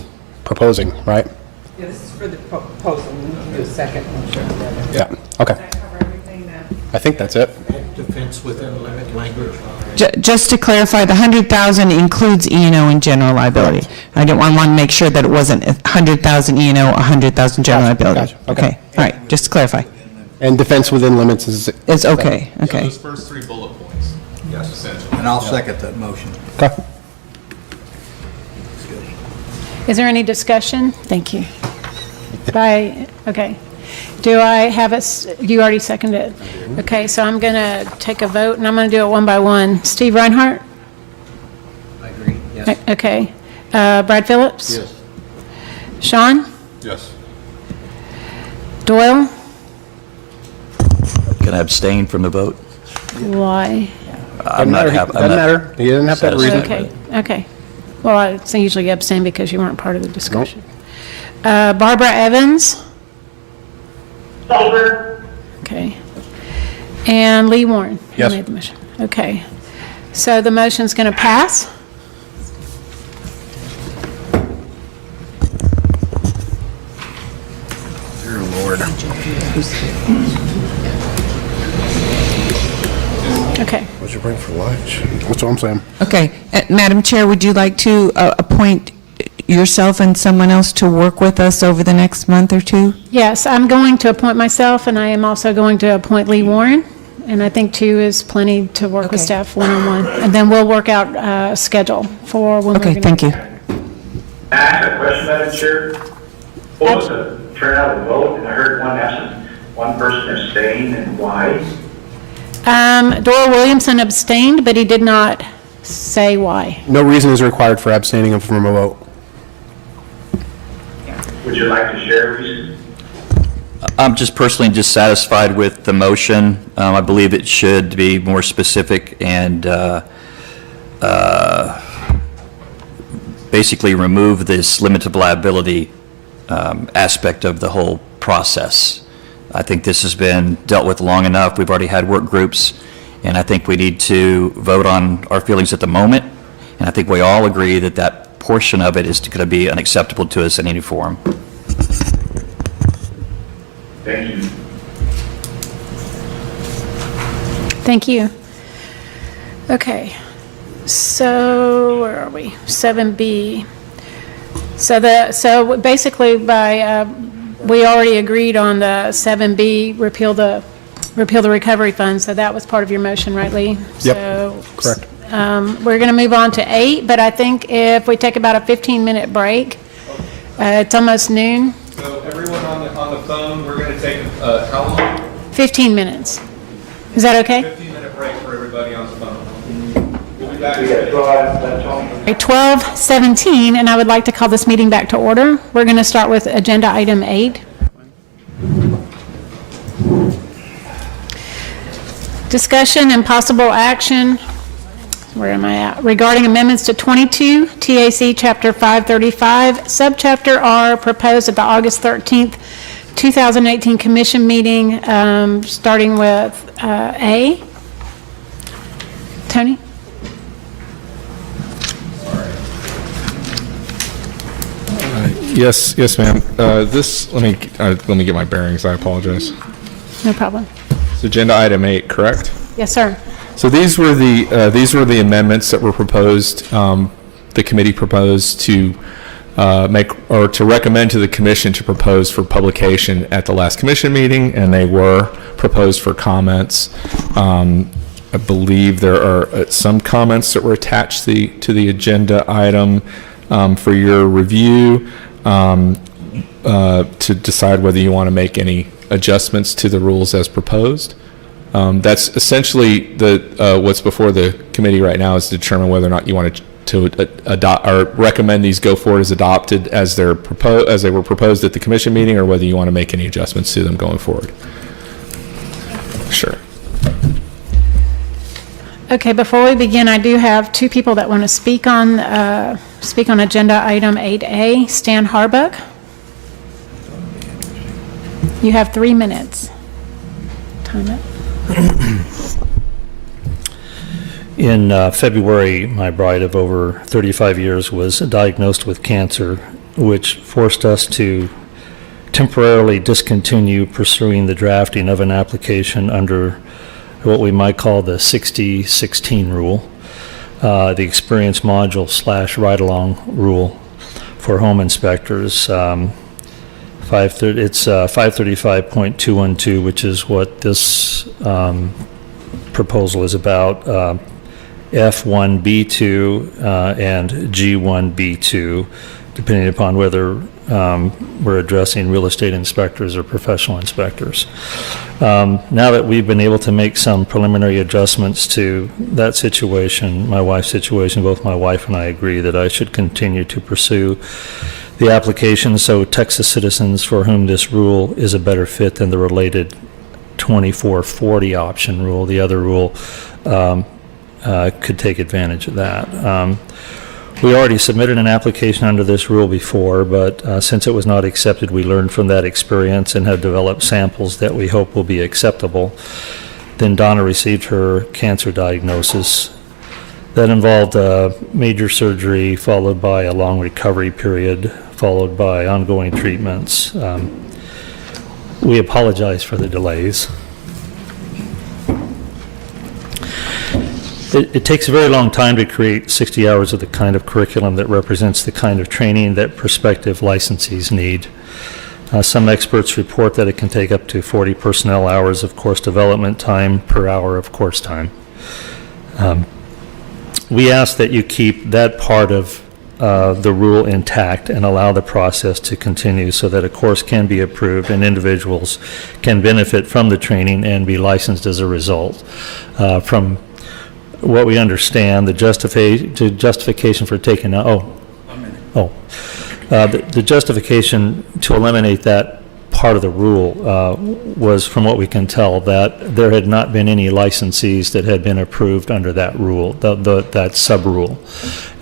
proposing, right? Yeah, this is for the proposal, we can do a second one. Yeah, okay. I think that's it. Defense within limit language. Just to clarify, the 100,000 includes E&O and general liability. I want to make sure that it wasn't 100,000 E&O, 100,000 general liability. Gotcha, okay. All right, just to clarify. And defense within limits is... It's okay, okay. Those first 3 bullet points. Yes. Essentially. And I'll second that motion. Okay. Is there any discussion? Thank you. Okay. Do I have you already seconded it? Okay, so I'm going to take a vote, and I'm going to do it one by one. Steve Reinhardt? I agree, yes. Okay. Brad Phillips? Yes. Sean? Yes. Doyle? Can I abstain from the vote? Why? I'm not happy. Doesn't matter. You didn't have to have a reason. Okay. Well, I usually abstain because you weren't part of the discussion. Barbara Evans? Favor? Okay. And Lee Warren? who Yes. made the motion? Okay. So the motion's going to pass. Dear Lord. Okay. What'd you bring for lunch? That's what I'm saying. Okay. Madam Chair, would you like to appoint yourself and someone else to work with us over the next month or two? Yes, I'm going to appoint myself, and I am also going to appoint Lee Warren. And I think 2 is plenty to work with staff one-on-one. And then we'll work out a schedule for when we're going to... Okay, thank you. I ask a question, Madam Chair? What was the turnout of the vote? And I heard one person abstained, and why? Dora Williamson abstained, but he did not say why. No reason is required for abstaining from a vote. Would you like to share a reason? I'm just personally dissatisfied with the motion. I believe it should be more specific and basically remove this limited liability aspect of the whole process. I think this has been dealt with long enough. We've already had work groups, and I think we need to vote on our feelings at the moment. And I think we all agree that that portion of it is going to be unacceptable to us in any form. Thank you. Thank you. Okay. So where are we? 7B. So basically we already agreed on the 7B, repeal the recovery fund. So that was part of your motion, right, Lee? Yep. So, Correct. We're going to move on to 8, but I think if we take about a 15-minute break, it's almost noon. So everyone on the phone, we're going to take how long? 15 minutes. Is that okay? 15-minute break for everybody on the phone. We'll be back. 12:17, and I would like to call this meeting back to order. We're going to start with agenda item 8. Discussion and possible action, where am I at? Regarding amendments to 22 TAC Chapter 535, Subchapter R, proposed at the August 13th, 2018 Commission meeting, starting with A. Tony? Yes, ma'am. Let me get my bearings. I apologize. No problem. It's agenda item 8, correct? Yes, sir. So these were the amendments that were proposed. The committee proposed to make or to recommend to the commission to propose for publication at the last commission meeting, and they were proposed for comments. I believe there are some comments that were attached to the agenda item for your review to decide whether you want to make any adjustments to the rules as proposed. That's essentially what's before the committee right now, is to determine whether or not you want to adopt or recommend these go forward as adopted as they were proposed at the commission meeting, or whether you want to make any adjustments to them going forward. Sure. Okay, before we begin, I do have 2 people that want to speak on agenda item 8A. Stan Harbuck. You have 3 minutes. Time it. In February, my bride of over 35 years was diagnosed with cancer, which forced us to temporarily discontinue pursuing the drafting of an application under what we might call the 60-16 rule, the experience module / ride-along rule for home inspectors. It's 535.212, which is what this proposal is about. F1B2 and G1B2, depending upon whether we're addressing real estate inspectors or professional inspectors. Now that we've been able to make some preliminary adjustments to that situation, my wife's situation, both my wife and I agree that I should continue to pursue the application, so Texas citizens for whom this rule is a better fit than the related 2440 option rule, the other rule, could take advantage of that. We already submitted an application under this rule before, but since it was not accepted, we learned from that experience and have developed samples that we hope will be acceptable. Then Donna received her cancer diagnosis. That involved major surgery, followed by a long recovery period, followed by ongoing treatments. We apologize for the delays. It takes a very long time to create 60 hours of the kind of curriculum that represents the kind of training that prospective licensees need. Some experts report that it can take up to 40 personnel hours of course development time per hour of course time. We ask that you keep that part of the rule intact and allow the process to continue so that a course can be approved and individuals can benefit from the training and be licensed as a result. From what we understand, the justification for taking the justification to eliminate that part of the rule was, from what we can tell, that there had not been any licensees that had been approved under that rule, that sub-rule.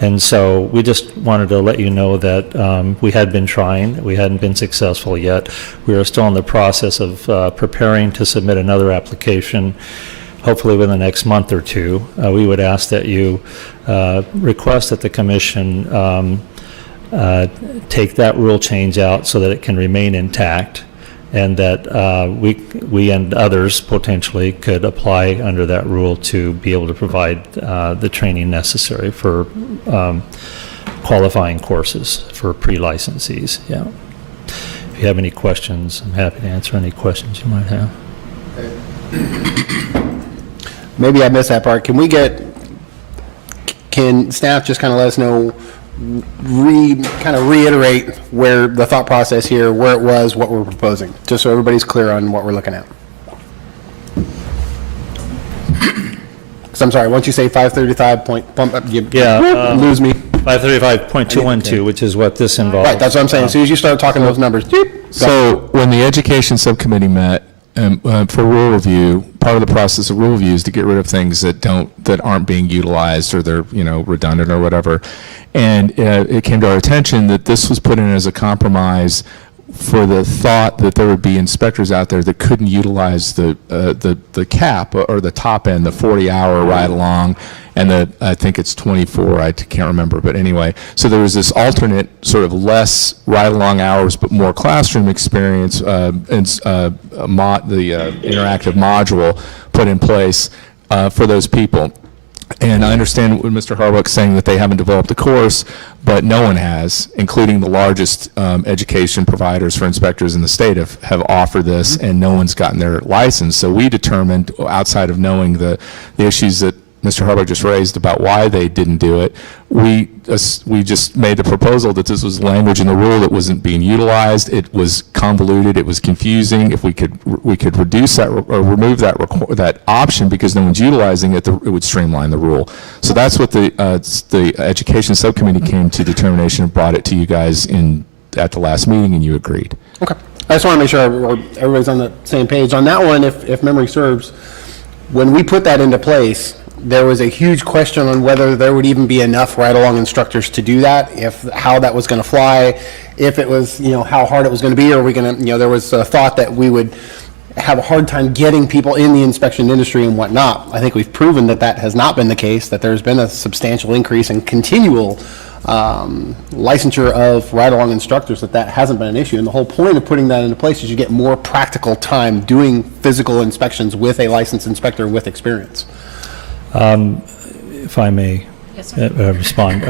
And so we just wanted to let you know that we had been trying. We hadn't been successful yet. We are still in the process of preparing to submit another application, hopefully within the next month or two. We would ask that you request that the commission take that rule change out so that it can remain intact, and that we and others potentially could apply under that rule to be able to provide the training necessary for qualifying courses for pre-licensees. Yeah. If you have any questions, I'm happy to answer any questions you might have. Maybe I missed that part. Can staff just kind of let us know, reiterate where the thought process here, where it was, what we're proposing, just so everybody's clear on what we're looking at? Because I'm sorry, once you say 535 point, bump up, you lose me. 535.212, which is what this involves. Right, that's what I'm saying. As soon as you start talking those numbers, So when the education subcommittee met for rule review, part of the process of rule review is to get rid of things that aren't being utilized, or they're redundant or whatever. And it came to our attention that this was put in as a compromise for the thought that there would be inspectors out there that couldn't utilize the cap or the top end, the 40-hour ride along, and I think it's 24, I can't remember, but anyway. So there was this alternate sort of less ride along hours but more classroom experience, the interactive module put in place for those people. And I understand what Mr. Harbuck's saying, that they haven't developed a course, but no one has, including the largest education providers for inspectors in the state have offered this, and no one's gotten their license. So we determined, outside of knowing the issues that Mr. Harbuck just raised about why they didn't do it, we just made the proposal that this was language in the rule that wasn't being utilized. It was convoluted. It was confusing. If we could reduce that or remove that option because no one's utilizing it, it would streamline the rule. So that's what the education subcommittee came to determination and brought it to you guys at the last meeting, and you agreed. Okay. I just want to make sure everybody's on the same page. On that one, if memory serves, when we put that into place, there was a huge question on whether there would even be enough ride-along instructors to do that, how that was going to fly, if it was, how hard it was going to be, or we going to, there was a thought that we would have a hard time getting people in the inspection industry and whatnot. I think we've proven that has not been the case, that there's been a substantial increase in continual licensure of ride-along instructors, that hasn't been an issue. And the whole point of putting that into place is you get more practical time doing physical inspections with a licensed inspector with experience. If I may respond,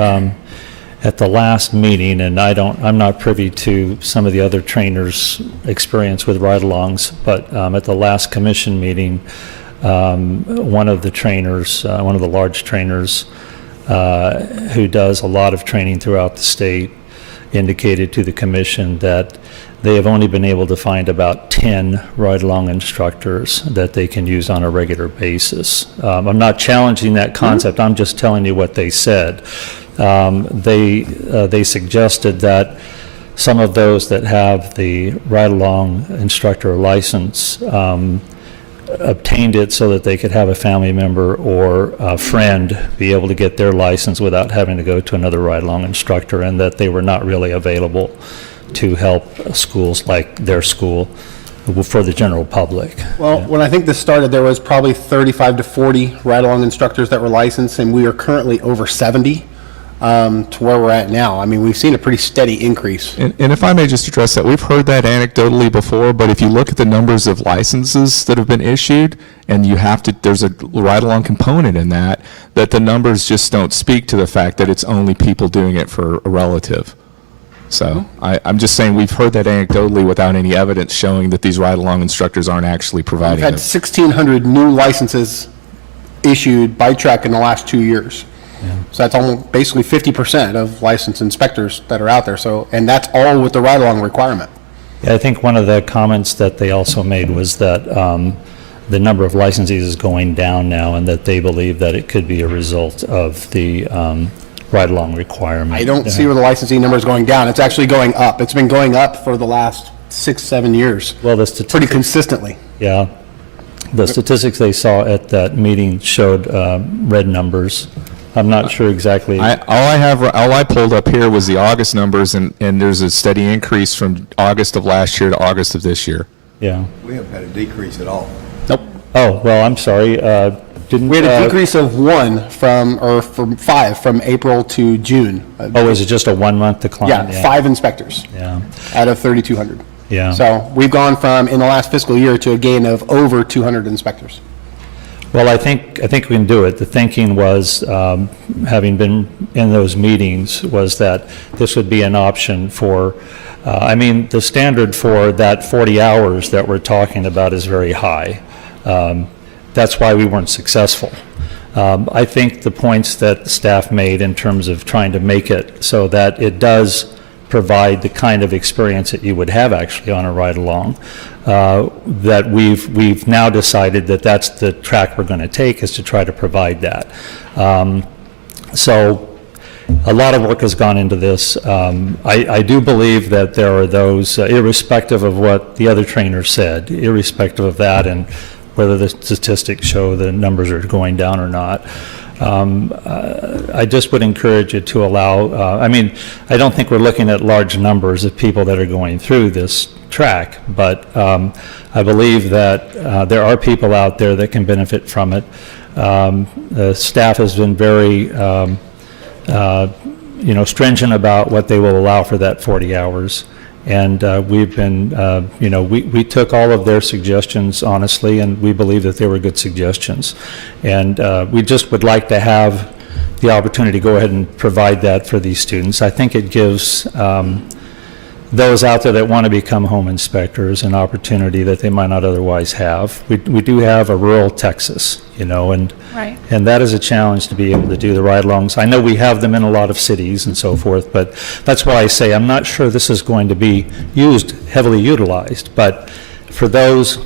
at the last meeting, and I'm not privy to some of the other trainers' experience with ride-alongs, but at the last commission meeting, one of the trainers, one of the large trainers who does a lot of training throughout the state, indicated to the commission that they have only been able to find about 10 ride-along instructors that they can use on a regular basis. I'm not challenging that concept. I'm just telling you what they said. They suggested that some of those that have the ride-along instructor license obtained it so that they could have a family member or a friend be able to get their license without having to go to another ride-along instructor, and that they were not really available to help schools like their school for the general public. Well, when I think this started, there was probably 35 to 40 ride-along instructors that were licensed, and we are currently over 70. to where we're at now. I mean, we've seen a pretty steady increase. And if I may just address that, we've heard that anecdotally before, but if you look at the numbers of licenses that have been issued, and you have to, there's a ride-along component in that, that the numbers just don't speak to the fact that it's only people doing it for a relative. So I'm just saying we've heard that anecdotally without any evidence showing that these ride-along instructors aren't actually We've providing had them. 1,600 new licenses issued by Trek in the last 2 years. So that's almost basically 50% of licensed inspectors that are out there. So, and that's all with the ride-along requirement. Yeah, I think one of the comments that they also made was that the number of licensees is going down now, and that they believe that it could be a result of the ride-along requirement. I don't see where the licensing number is going down. It's actually going up. It's been going up for the last 6-7 years. Well, the pretty consistently. Yeah. The statistics they saw at that meeting showed red numbers. I'm not sure exactly. All I pulled up here was the August numbers, and there's a steady increase from August of last year to August of this year. Yeah. We haven't had a decrease at all. Nope. Oh, well, I'm sorry. We had a decrease of 5 from April to June. Oh, is it just a 1 month decline? Yeah, 5 inspectors. Yeah. Out of 3,200. Yeah. So we've gone from, in the last fiscal year, to a gain of over 200 inspectors. Well, I think we can do it. The thinking was, having been in those meetings, was that this would be an option for, I mean, the standard for that 40 hours that we're talking about is very high. That's why we weren't successful. I think the points that staff made in terms of trying to make it so that it does provide the kind of experience that you would have actually on a ride-along, that we've now decided that that's the track we're going to take, is to try to provide that. So a lot of work has gone into this. I do believe that there are those, irrespective of what the other trainer said, irrespective of that and whether the statistics show the numbers are going down or not, I just would encourage you to allow, I mean, I don't think we're looking at large numbers of people that are going through this track, but I believe that there are people out there that can benefit from it. The staff has been very, stringent about what they will allow for that 40 hours. And we've been, we took all of their suggestions honestly, and we believe that they were good suggestions. And we just would like to have the opportunity to go ahead and provide that for these students. I think it gives those out there that want to become home inspectors an opportunity that they might not otherwise have. We do have a rural Texas, and Right. and that is a challenge to be able to do the ride-alongs. I know we have them in a lot of cities and so forth, but that's why I say I'm not sure this is going to be heavily utilized. But for those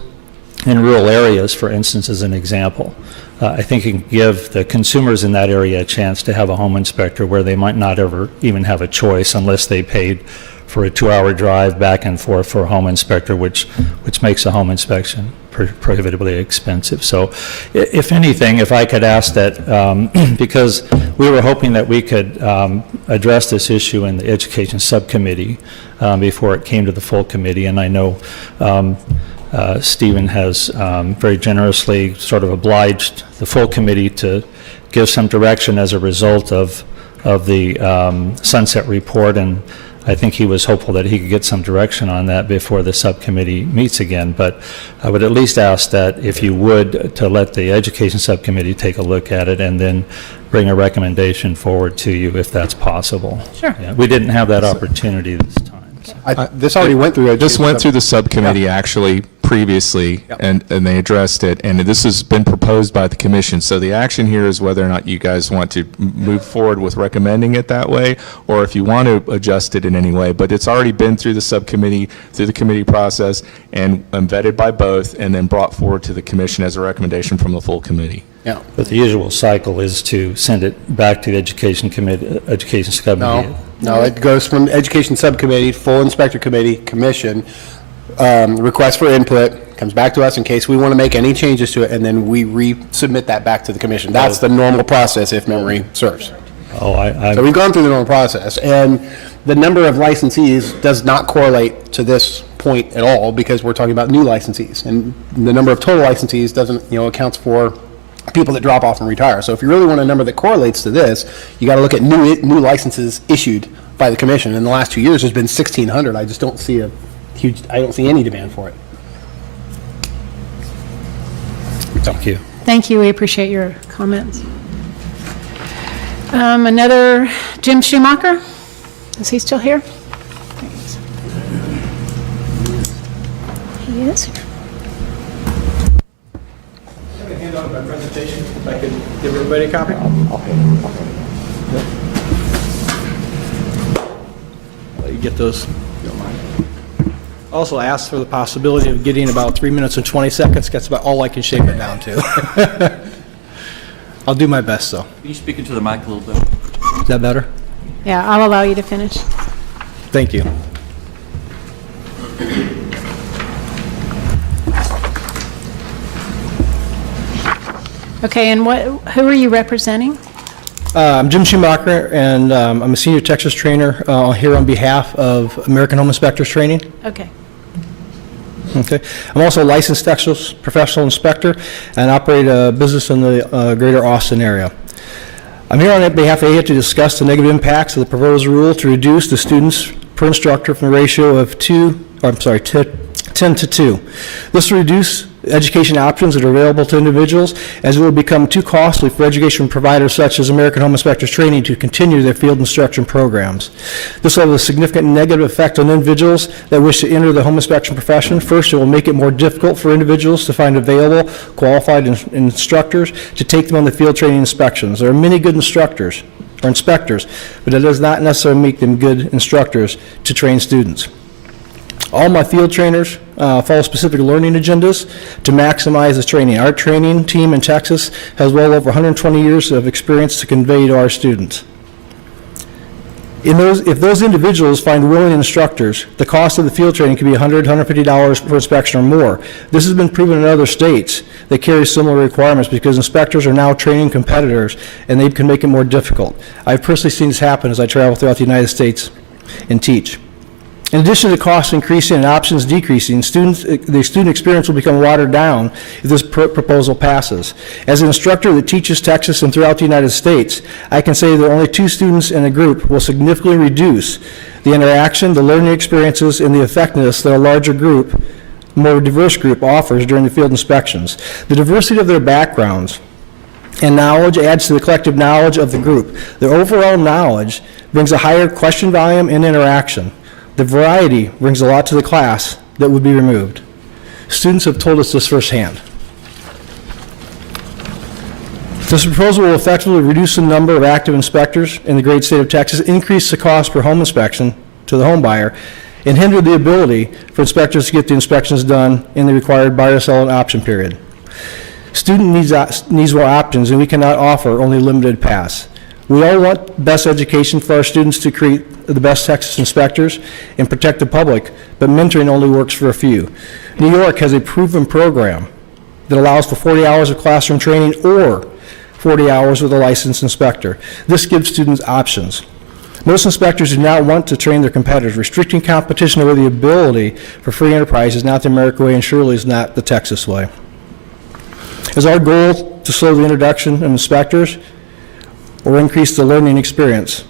in rural areas, for instance, as an example, I think it can give the consumers in that area a chance to have a home inspector where they might not ever even have a choice unless they paid for a 2-hour drive back and forth for a home inspector, which makes a home inspection prohibitively expensive. So if anything, if I could ask that, because we were hoping that we could address this issue in the Education Subcommittee before it came to the full committee, and I know Stephen has very generously sort of obliged the full committee to give some direction as a result of the Sunset Report, and I think he was hopeful that he could get some direction on that before the subcommittee meets again. But I would at least ask that if you would, to let the Education Subcommittee take a look at it and then bring a recommendation forward to you if that's possible. Sure. Yeah, we didn't have that opportunity this time. This already went through. This went through the subcommittee actually previously, and they addressed it, and this has been proposed by the commission. So the action here is whether or not you guys want to move forward with recommending it that way, or if you want to adjust it in any way. But it's already been through the subcommittee, through the committee process, and vetted by both, and then brought forward to the commission as a recommendation from the full committee. Yeah. But the usual cycle is to send it back to the Education Subcommittee. No, it goes from Education Subcommittee, full inspector committee, commission, request for input, comes back to us in case we want to make any changes to it, and then we resubmit that back to the commission. That's the normal process if memory serves. So we've gone through the normal process, and the number of licensees does not correlate to this point at all, because we're talking about new licensees, and the number of total licensees doesn't, accounts for people that drop off and retire. So if you really want a number that correlates to this, you got to look at new licenses issued by the commission. In the last 2 years, there's been 1,600. I just don't see I don't see any demand for it. Thank you. Thank you, we appreciate your comments. Another, Jim Schumacher, is he still here? He is here. I have a handout of my presentation, if I could give everybody a copy. Let you get those. Also asked for the possibility of getting about 3 minutes and 20 seconds. That's about all I can shape it down to. I'll do my best, though. Can you speak into the mic a little bit? Is that better? Yeah, I'll allow you to finish. Thank you. Okay, and who are you representing? I'm Jim Schumacher, and I'm a senior Texas trainer here on behalf of American Home Inspectors Training. Okay. Okay. I'm also a licensed Texas professional inspector and operate a business in the greater Austin area. I'm here on behalf of AHA to discuss the negative impacts of the proposed rule to reduce the students per instructor from a ratio of 10 to 2. This will reduce education options that are available to individuals, as it will become too costly for education providers such as American Home Inspectors Training to continue their field instruction programs. This will have a significant negative effect on individuals that wish to enter the home inspection profession. First, it will make it more difficult for individuals to find available, qualified instructors to take them on the field training inspections. There are many good instructors or inspectors, but it does not necessarily make them good instructors to train students. All my field trainers follow specific learning agendas to maximize this training. Our training team in Texas has well over 120 years of experience to convey to our students. If those individuals find willing instructors, the cost of the field training can be $100, $150 per inspection or more. This has been proven in other states that carry similar requirements because inspectors are now training competitors and they can make it more difficult. I've personally seen this happen as I travel throughout the United States and teach. In addition to costs increasing and options decreasing, the student experience will become watered down if this proposal passes. As an instructor that teaches Texas and throughout the United States, I can say that only 2 students in a group will significantly reduce the interaction, the learning experiences, and the effectiveness that a larger group, more diverse group, offers during the field inspections. The diversity of their backgrounds and knowledge adds to the collective knowledge of the group. Their overall knowledge brings a higher question volume and interaction. The variety brings a lot to the class that would be removed. Students have told us this firsthand. This proposal will effectively reduce the number of active inspectors in the great state of Texas, increase the cost per home inspection to the home buyer, and hinder the ability for inspectors to get the inspections done in the required buyer, sell, and option period. Student needs more options, and we cannot offer only limited paths. We all want best education for our students to create the best Texas inspectors and protect the public, but mentoring only works for a few. New York has a proven program that allows for 40 hours of classroom training or 40 hours with a licensed inspector. This gives students options. Most inspectors do not want to train their competitors. Restricting competition over the ability for free enterprise is not the American way and surely is not the Texas way. Is our goal to slow the introduction of inspectors or increase the learning experience?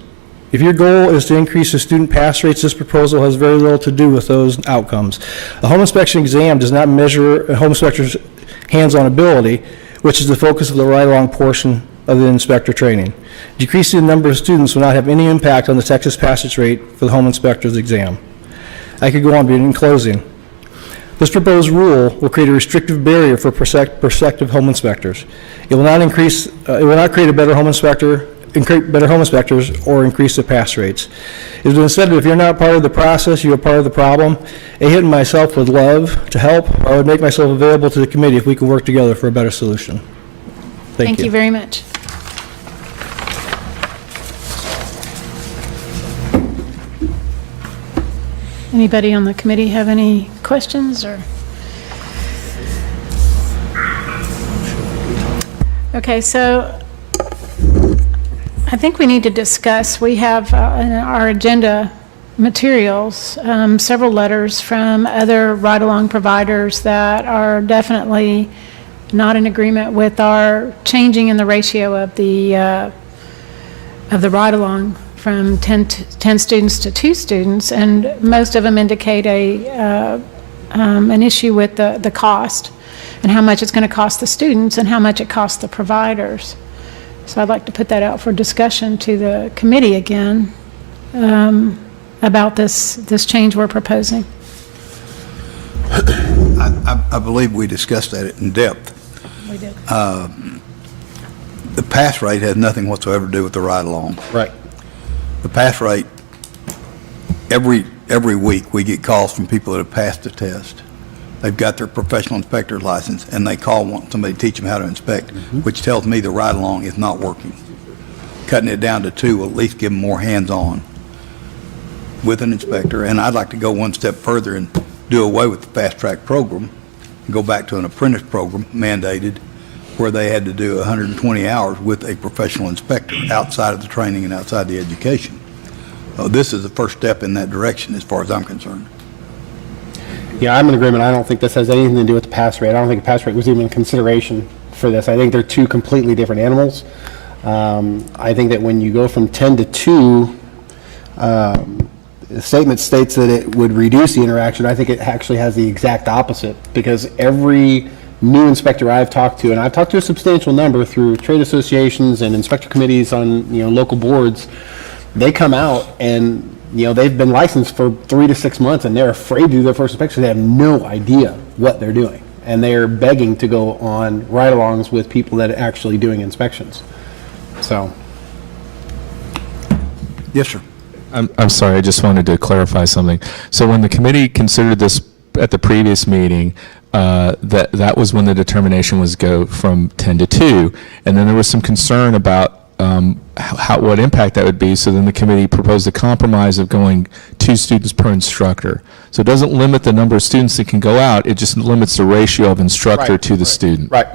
If your goal is to increase the student pass rates, this proposal has very little to do with those outcomes. A home inspection exam does not measure a home inspector's hands-on ability, which is the focus of the ride-along portion of the inspector training. Decreasing the number of students will not have any impact on the Texas passage rate for the home inspector's exam. I could go on, but in closing, this proposed rule will create a restrictive barrier for prospective home inspectors. It will not create a better home inspector, create better home inspectors, or increase the pass rates. It has been said that if you're not part of the process, you're part of the problem. AHIT and myself would love to help. I would make myself available to the committee if we can work together for a better solution. Thank you. Thank you very much. Anybody on the committee have any questions or? Okay, so I think we need to discuss, we have in our agenda materials, several letters from other ride-along providers that are definitely not in agreement with our changing in the ratio of the ride-along from 10 students to 2 students, and most of them indicate an issue with the cost and how much it's going to cost the students and how much it costs the providers. So I'd like to put that out for discussion to the committee again about this change we're proposing. I believe we discussed that in depth. We did. The pass rate has nothing whatsoever to do with the ride-along. Right. The pass rate, every week, we get calls from people that have passed the test. They've got their professional inspector's license, and they call, want somebody to teach them how to inspect, which tells me the ride-along is not working. Cutting it down to 2 will at least give them more hands-on with an inspector, and I'd like to go one step further and do away with the fast-track program and go back to an apprentice program mandated where they had to do 120 hours with a professional inspector outside of the training and outside the education. This is the first step in that direction as far as I'm concerned. Yeah, I'm in agreement. I don't think this has anything to do with the pass rate. I don't think the pass rate was even in consideration for this. I think they're two completely different animals. I think that when you go from 10 to 2, the statement states that it would reduce the interaction. I think it actually has the exact opposite, because every new inspector I've talked to, and I've talked to a substantial number through trade associations and inspector committees on local boards, they come out and they've been licensed for 3 to 6 months and they're afraid to do their first inspection. They have no idea what they're doing, and they're begging to go on ride-alongs with people that are actually doing inspections. So, yes, sir. I'm sorry, I just wanted to clarify something. So when the committee considered this at the previous meeting, that was when the determination was go from 10 to 2, and then there was some concern about what impact that would be. So then the committee proposed a compromise of going 2 students per instructor. So it doesn't limit the number of students that can go out, it just limits the ratio of instructor to the student. Right.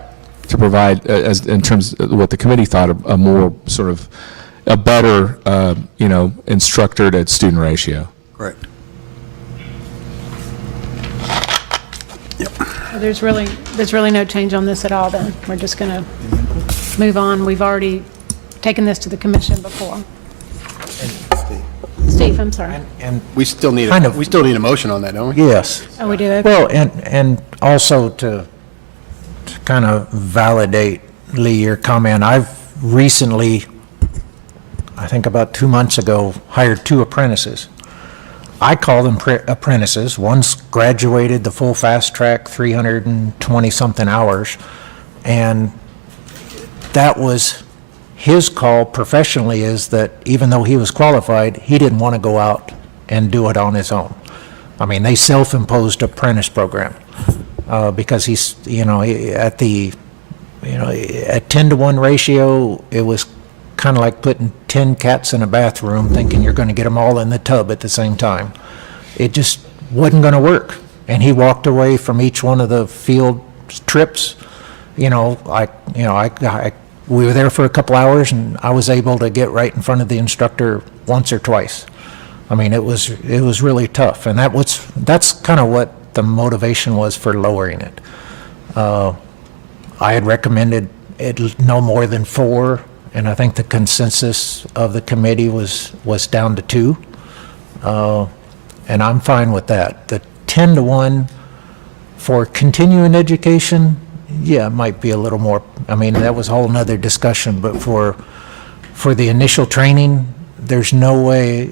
To provide, as in terms of what the committee thought, a more sort of a better, instructor to student ratio. Correct. There's really no change on this at all then. We're just going to move on. We've already taken this to the commission before. Steve, I'm sorry. And we still need a motion on that, don't we? yes. Oh, we do? Okay. Well, and also to kind of validate, Lee, your comment, I've recently, I think about 2 months ago, hired 2 apprentices. I call them apprentices. One's graduated the full fast track, 320-something hours, and that was his call professionally, is that even though he was qualified, he didn't want to go out and do it on his own. I mean, they self-imposed apprentice program because he's, at 10-to-1 ratio, it was kind of like putting 10 cats in a bathroom thinking you're going to get them all in the tub at the same time. It just wasn't going to work. And he walked away from each one of the field trips. We were there for a couple hours, and I was able to get right in front of the instructor once or twice. I mean, it was really tough, and that's kind of what the motivation was for lowering it. I had recommended it no more than 4. And I think the consensus of the committee was down to 2. And I'm fine with that. The 10-to-1 for continuing education, yeah, it might be a little more. I mean, that was a whole nother discussion, but for the initial training, there's no way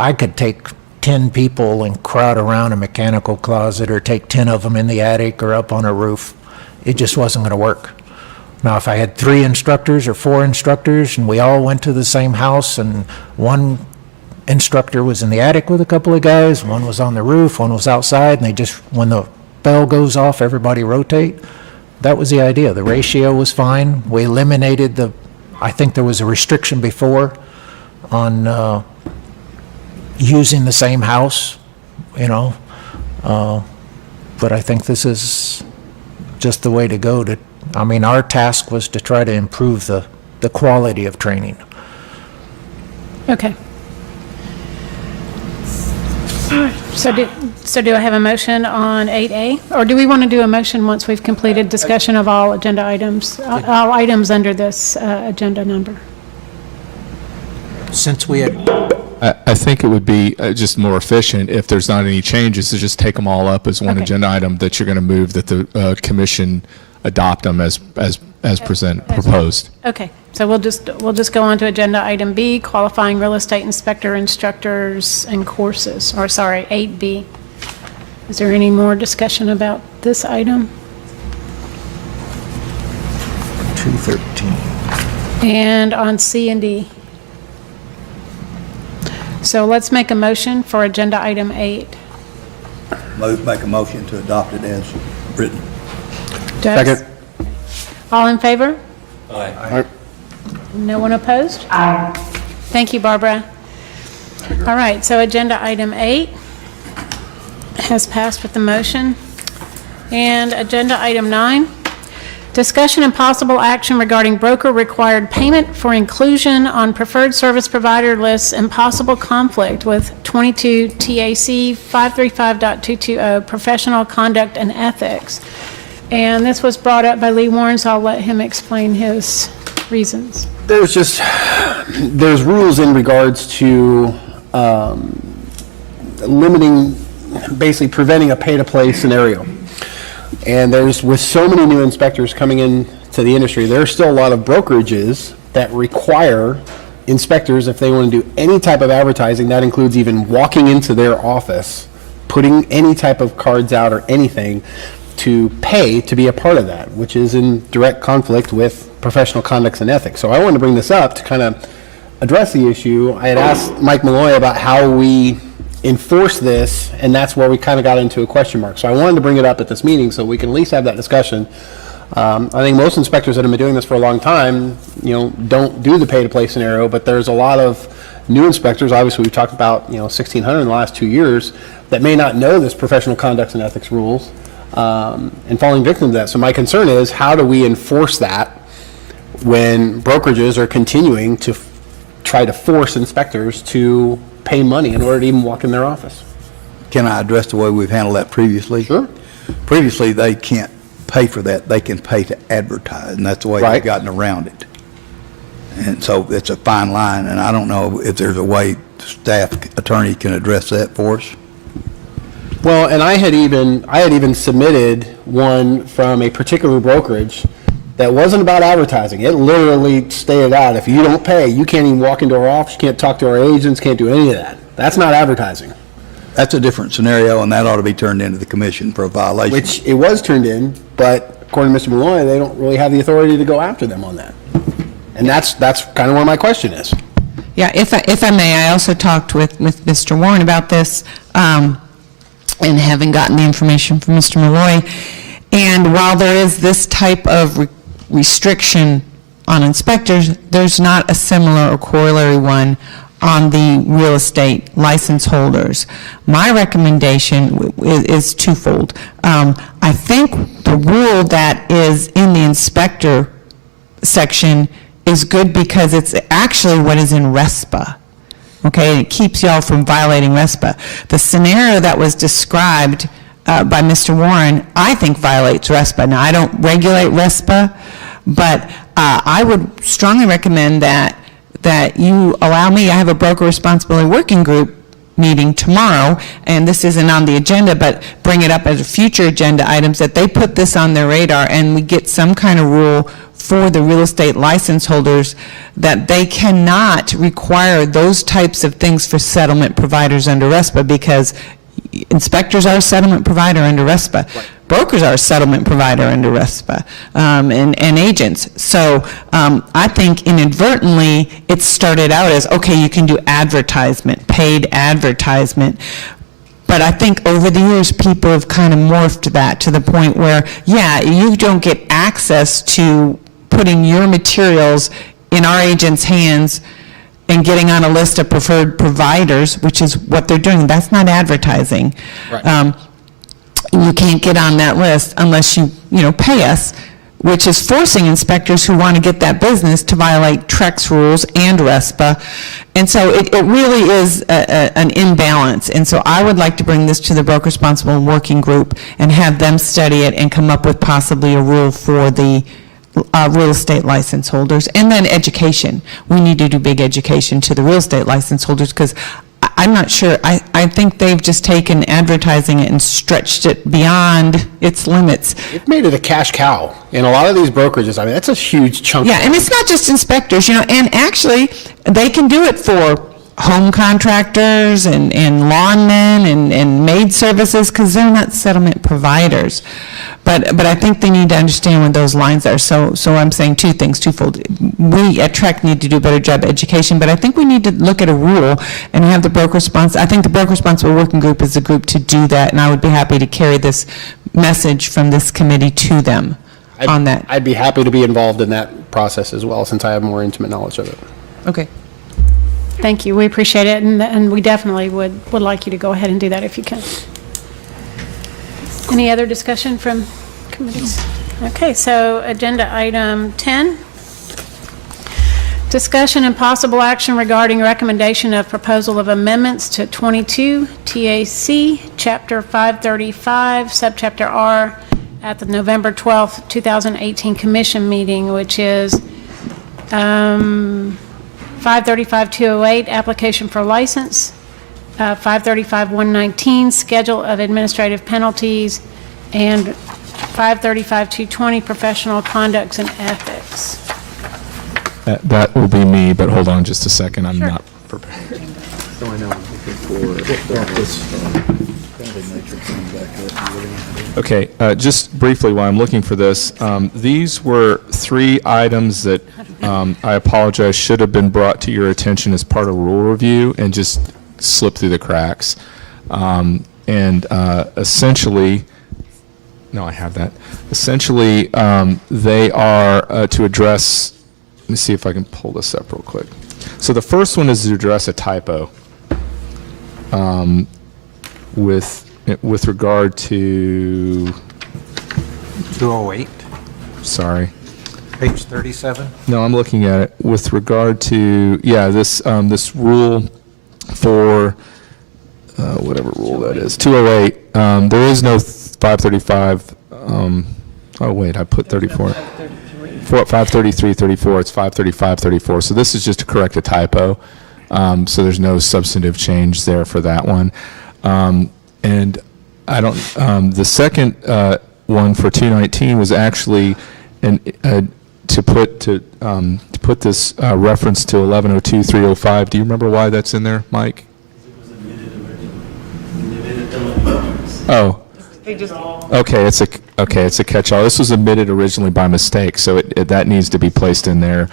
I could take 10 people and crowd around a mechanical closet, or take 10 of them in the attic or up on a roof. It just wasn't going to work. Now, if I had 3 instructors or 4 instructors and we all went to the same house, and one instructor was in the attic with a couple of guys, one was on the roof, one was outside, and they just, when the bell goes off, everybody rotate. That was the idea. The ratio was fine. We eliminated I think there was a restriction before on using the same house, but I think this is just the way to go. Our task was to try to improve the quality of training. Okay. All right. So So do I have a motion on 8A? Or do we want to do a motion once we've completed discussion of all agenda items, all items under this agenda number? Since we had, I think it would be just more efficient if there's not any changes to just take them all up as one Okay. agenda item that you're going to move that the commission adopt them as proposed. Okay, so we'll just go on to agenda item B, qualifying real estate inspector instructors and courses, or sorry, 8B. Is there any more discussion about this item? 213. And on C and D. So let's make a motion for agenda item 8. Make a motion to adopt it as written. Second. All in favor? Aye. No one opposed? Aye. Thank you, Barbara. All right, so agenda item 8 has passed with the motion. And agenda item 9, discussion and possible action regarding broker-required payment for inclusion on preferred service provider lists and possible conflict with 22 TAC 535.220, professional conduct and ethics. And this was brought up by Lee Warren, so I'll let him explain his reasons. There's rules in regards to limiting, basically preventing a pay-to-play scenario. And with so many new inspectors coming into the industry, there are still a lot of brokerages that require inspectors, if they want to do any type of advertising, that includes even walking into their office, putting any type of cards out or anything, to pay to be a part of that, which is in direct conflict with professional conduct and ethics. So I wanted to bring this up to kind of address the issue. I had asked Mike Malloy about how we enforce this, and that's where we kind of got into a question mark. So I wanted to bring it up at this meeting so we can at least have that discussion. I think most inspectors that have been doing this for a long time, don't do the pay-to-play scenario, but there's a lot of new inspectors, obviously we've talked about, 1,600 in the last 2 years, that may not know this professional conduct and ethics rules, and falling victim to that. So my concern is, how do we enforce that when brokerages are continuing to try to force inspectors to pay money in order to even walk in their office? Can I address the way we've handled that previously? Sure. Previously, they can't pay for that. They can pay to advertise, and that's the way Right. they've gotten around it. And so it's a fine line, and I don't know if there's a way the staff attorney can address that for us. Well, and I had even submitted one from a particular brokerage that wasn't about advertising. It literally stated out, if you don't pay, you can't even walk into our office, you can't talk to our agents, can't do any of that. That's not advertising. That's a different scenario, and that ought to be turned into the commission for a violation. Which it was turned in, but according to Mr. Malloy, they don't really have the authority to go after them on that. And that's kind of where my question is. Yeah, if I may, I also talked with Mr. Warren about this, and having gotten the information from Mr. Malloy. And while there is this type of restriction on inspectors, there's not a similar or corollary one on the real estate license holders. My recommendation is twofold. I think the rule that is in the inspector section is good because it's actually what is in RESPA. Okay, and it keeps y'all from violating RESPA. The scenario that was described by Mr. Warren, I think violates RESPA. Now, I don't regulate RESPA, but I would strongly recommend that you allow me, I have a broker responsibility working group meeting tomorrow, and this isn't on the agenda, but bring it up as a future agenda items, that they put this on their radar and we get some kind of rule for the real estate license holders that they cannot require those types of things for settlement providers under RESPA, because inspectors are a settlement provider under RESPA. Right. Brokers are a settlement provider under RESPA, and agents. So I think inadvertently it started out as, okay, you can do advertisement, paid advertisement. But I think over the years, people have kind of morphed that to the point where, yeah, you don't get access to putting your materials in our agents' hands and getting on a list of preferred providers, which is what they're doing. That's not advertising. Right. You can't get on that list unless you pay us, which is forcing inspectors who want to get that business to violate TREX rules and RESPA. And so it really is an imbalance. And so I would like to bring this to the Broker Responsible Working Group and have them study it and come up with possibly a rule for the real estate license holders. And then education. We need to do big education to the real estate license holders, because I'm not sure. I think they've just taken advertising it and stretched it beyond its limits. It made it a cash cow. And a lot of these brokerages, I mean, that's a huge chunk. Yeah, and it's not just inspectors, and actually, they can do it for home contractors and lawnmen and maid services, because they're not settlement providers. But I think they need to understand what those lines are. So I'm saying two things, twofold. We at TREC need to do a better job of education, but I think we need to look at a rule and have the broker I think the Broker Responsible Working Group is the group to do that, and I would be happy to carry this message from this committee to them on that. I'd be happy to be involved in that process as well, since I have more intimate knowledge of it. Okay. Thank you. We appreciate it, and we definitely would like you to go ahead and do that if you can. Any other discussion from committees? Okay, so agenda item 10, discussion and possible action regarding recommendation of proposal of amendments to 22 TAC, Chapter 535, Subchapter R, at the November 12th, 2018 Commission meeting, which is 535-208, application for license, 535-119, schedule of administrative penalties, and 535-220, professional conducts and ethics. That will be me, but hold on just a second. I'm not prepared. So I know. Okay, just briefly while I'm looking for this, these were 3 items that I apologize should have been brought to your attention as part of rule review and just slipped through the cracks. Essentially, no, I have that. Essentially, they are to address, let me see if I can pull this up real quick. So the first one is to address a typo with regard to 208, sorry. page 37. No, I'm looking at it with regard to, yeah, this rule for, whatever rule that is, 208. There is no 535, oh wait, I put 34. 533-34, it's 535-34. So this is just to correct a typo. So there's no substantive change there for that one. And I don't, the second one for 219 was actually to put this reference to 1102-305. Do you remember why that's in there, Mike? Oh. Okay, it's a catch-all. This was omitted originally by mistake, so that needs to be placed in there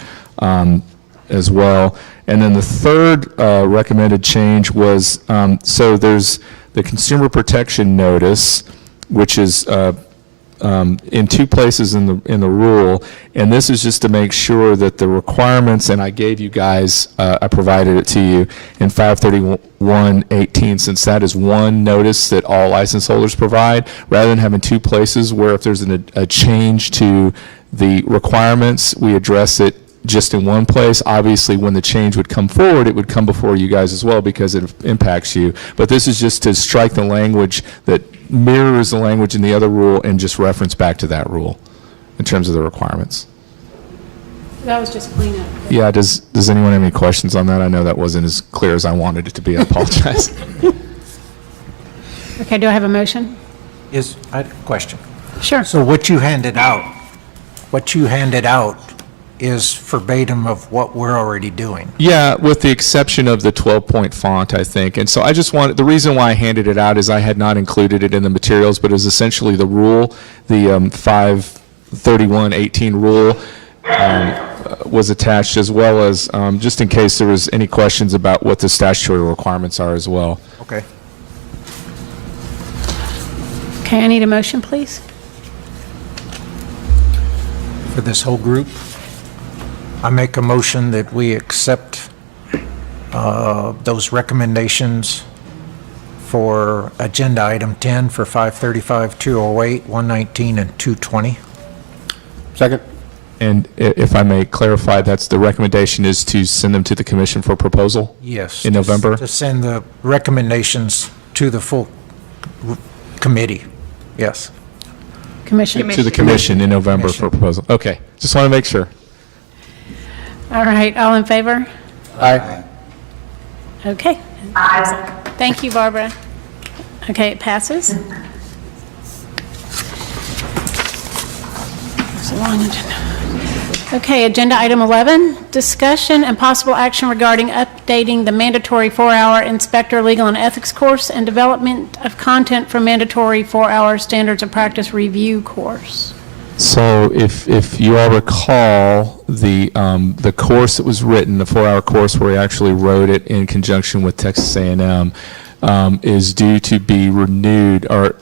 as well. And then the third recommended change was, so there's the consumer protection notice, which is in 2 places in the rule, and this is just to make sure that the requirements, and I gave you guys, I provided it to you in 531-18, since that is one notice that all license holders provide, rather than having 2 places where if there's a change to the requirements, we address it just in one place. Obviously, when the change would come forward, it would come before you guys as well because it impacts you. But this is just to strike the language that mirrors the language in the other rule and just reference back to that rule in terms of the requirements. That was just cleanup. Yeah, does anyone have any questions on that? I know that wasn't as clear as I wanted it to be. I apologize. Okay, do I have a motion? I had a question. Sure. So what you handed out is verbatim of what we're already doing. Yeah, with the exception of the 12-point font, I think. And so I just wanted, the reason why I handed it out is I had not included it in the materials, but it was essentially the rule, the 531-18 rule was attached, as well as just in case there was any questions about what the statutory requirements are as well. Okay. Okay, I need a motion, please. For this whole group, I make a motion that we accept those recommendations for agenda item 10 for 535, 208, 119, and 220. Second. And if I may clarify, that's the recommendation is to send them to the commission for proposal? Yes. In November? To send the recommendations to the full committee, yes. Commission. To the commission in November for proposal. Okay, just want to make sure. All right, all in favor? Aye. Okay. Aye. Thank you, Barbara. Okay, it passes. It's a long agenda. Okay, agenda item 11, discussion and possible action regarding updating the mandatory 4-hour inspector legal and ethics course and development of content for mandatory 4-hour standards of practice review course. So if you all recall, the course that was written, the 4-hour course where we actually wrote it in conjunction with Texas A&M, is due to be renewed or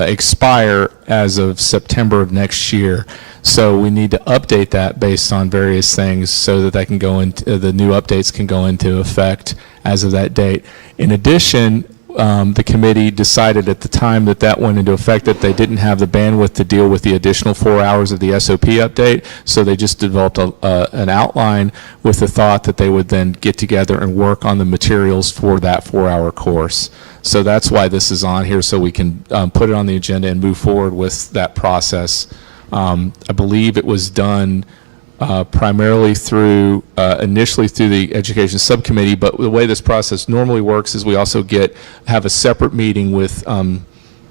expire as of September of next year. So we need to update that based on various things so that they can go into, the new updates can go into effect as of that date. In addition, the committee decided at the time that that went into effect that they didn't have the bandwidth to deal with the additional 4 hours of the SOP update, so they just developed an outline with the thought that they would then get together and work on the materials for that 4-hour course. So that's why this is on here, so we can put it on the agenda and move forward with that process. I believe it was done primarily through, initially through the Education Subcommittee, but the way this process normally works is we also have a separate meeting with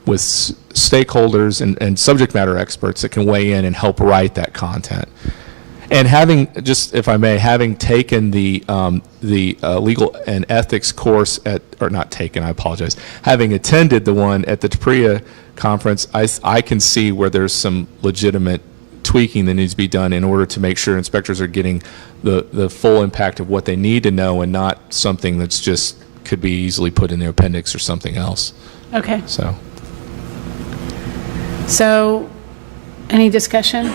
stakeholders and subject matter experts that can weigh in and help write that content. And having, just if I may, having taken the legal and ethics course or not taken, I apologize, having attended the one at the TPRIA conference, I can see where there's some legitimate tweaking that needs to be done in order to make sure inspectors are getting the full impact of what they need to know and not something that's just could be easily put in the appendix or something else. Okay. So Any discussion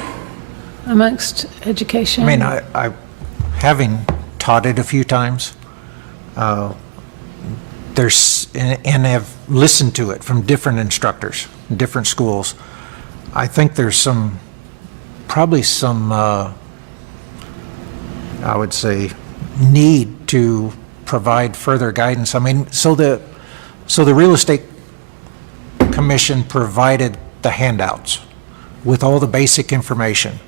amongst education? I mean, I having taught it a few times, and have listened to it from different instructors, different schools. I think there's probably some, I would say, need to provide further guidance. I mean, so the Real Estate Commission provided the handouts with all the basic information.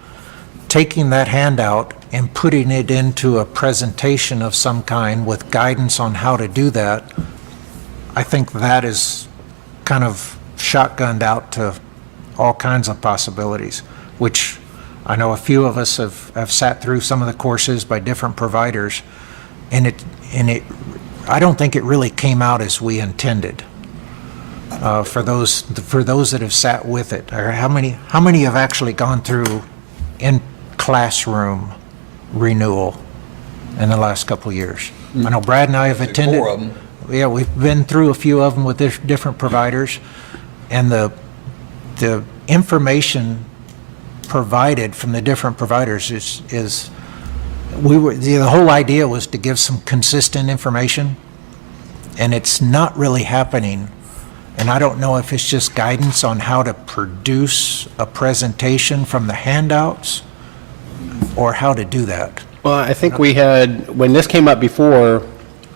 Taking that handout and putting it into a presentation of some kind with guidance on how to do that, I think that is kind of shotgunned out to all kinds of possibilities, which I know a few of us have sat through some of the courses by different providers, and I don't think it really came out as we intended. For those that have sat with it, or how many have actually gone through in classroom renewal in the last couple of years? I know Brad and I have attended. 4 of them. Yeah, we've been through a few of them with different providers, and the information provided from the different providers is the whole idea was to give some consistent information, and it's not really happening. And I don't know if it's just guidance on how to produce a presentation from the handouts or how to do that. Well, I think we had, when this came up before,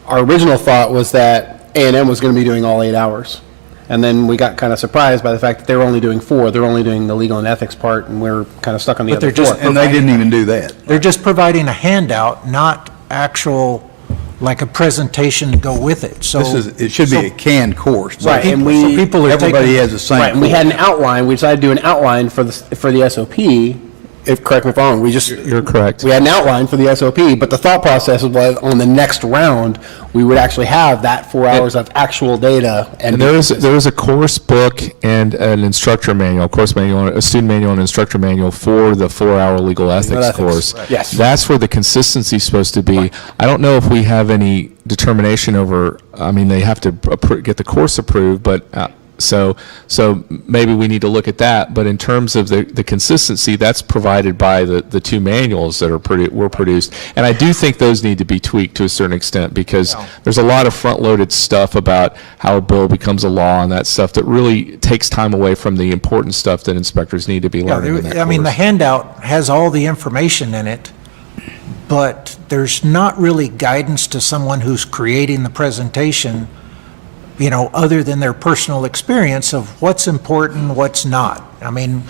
our original thought was that A&M was going to be doing all 8 hours. And then we got kind of surprised by the fact that they were only doing 4. They're only doing the legal and ethics part, and we're kind of stuck on the But other they're 4. just And they didn't even do that. They're just providing a handout, not actual, like a presentation to go with it. So It should be a canned course. Right, and Everybody has the same. Right, and we course. had an outline, we decided to do an outline for the SOP, correct me if I'm wrong, You're correct. we had an outline for the SOP, but the thought process was on the next round, we would actually have that 4 hours of actual data. And there is a course book and an instructor manual, course manual, a student manual and instructor manual for the 4-hour legal ethics course. Yes. That's where the consistency is supposed to be. I don't know if we have any determination over, I mean, they have to get the course approved, but So maybe we need to look at that. But in terms of the consistency, that's provided by the two manuals that were produced. And I do think those need to be tweaked to a certain extent, because there's a lot of front-loaded stuff about how a bill becomes a law and that stuff that really takes time away from the important stuff that inspectors need to be learning in that I mean, the course. handout has all the information in it, but there's not really guidance to someone who's creating the presentation, you know, other than their personal experience of what's important, what's not. I mean,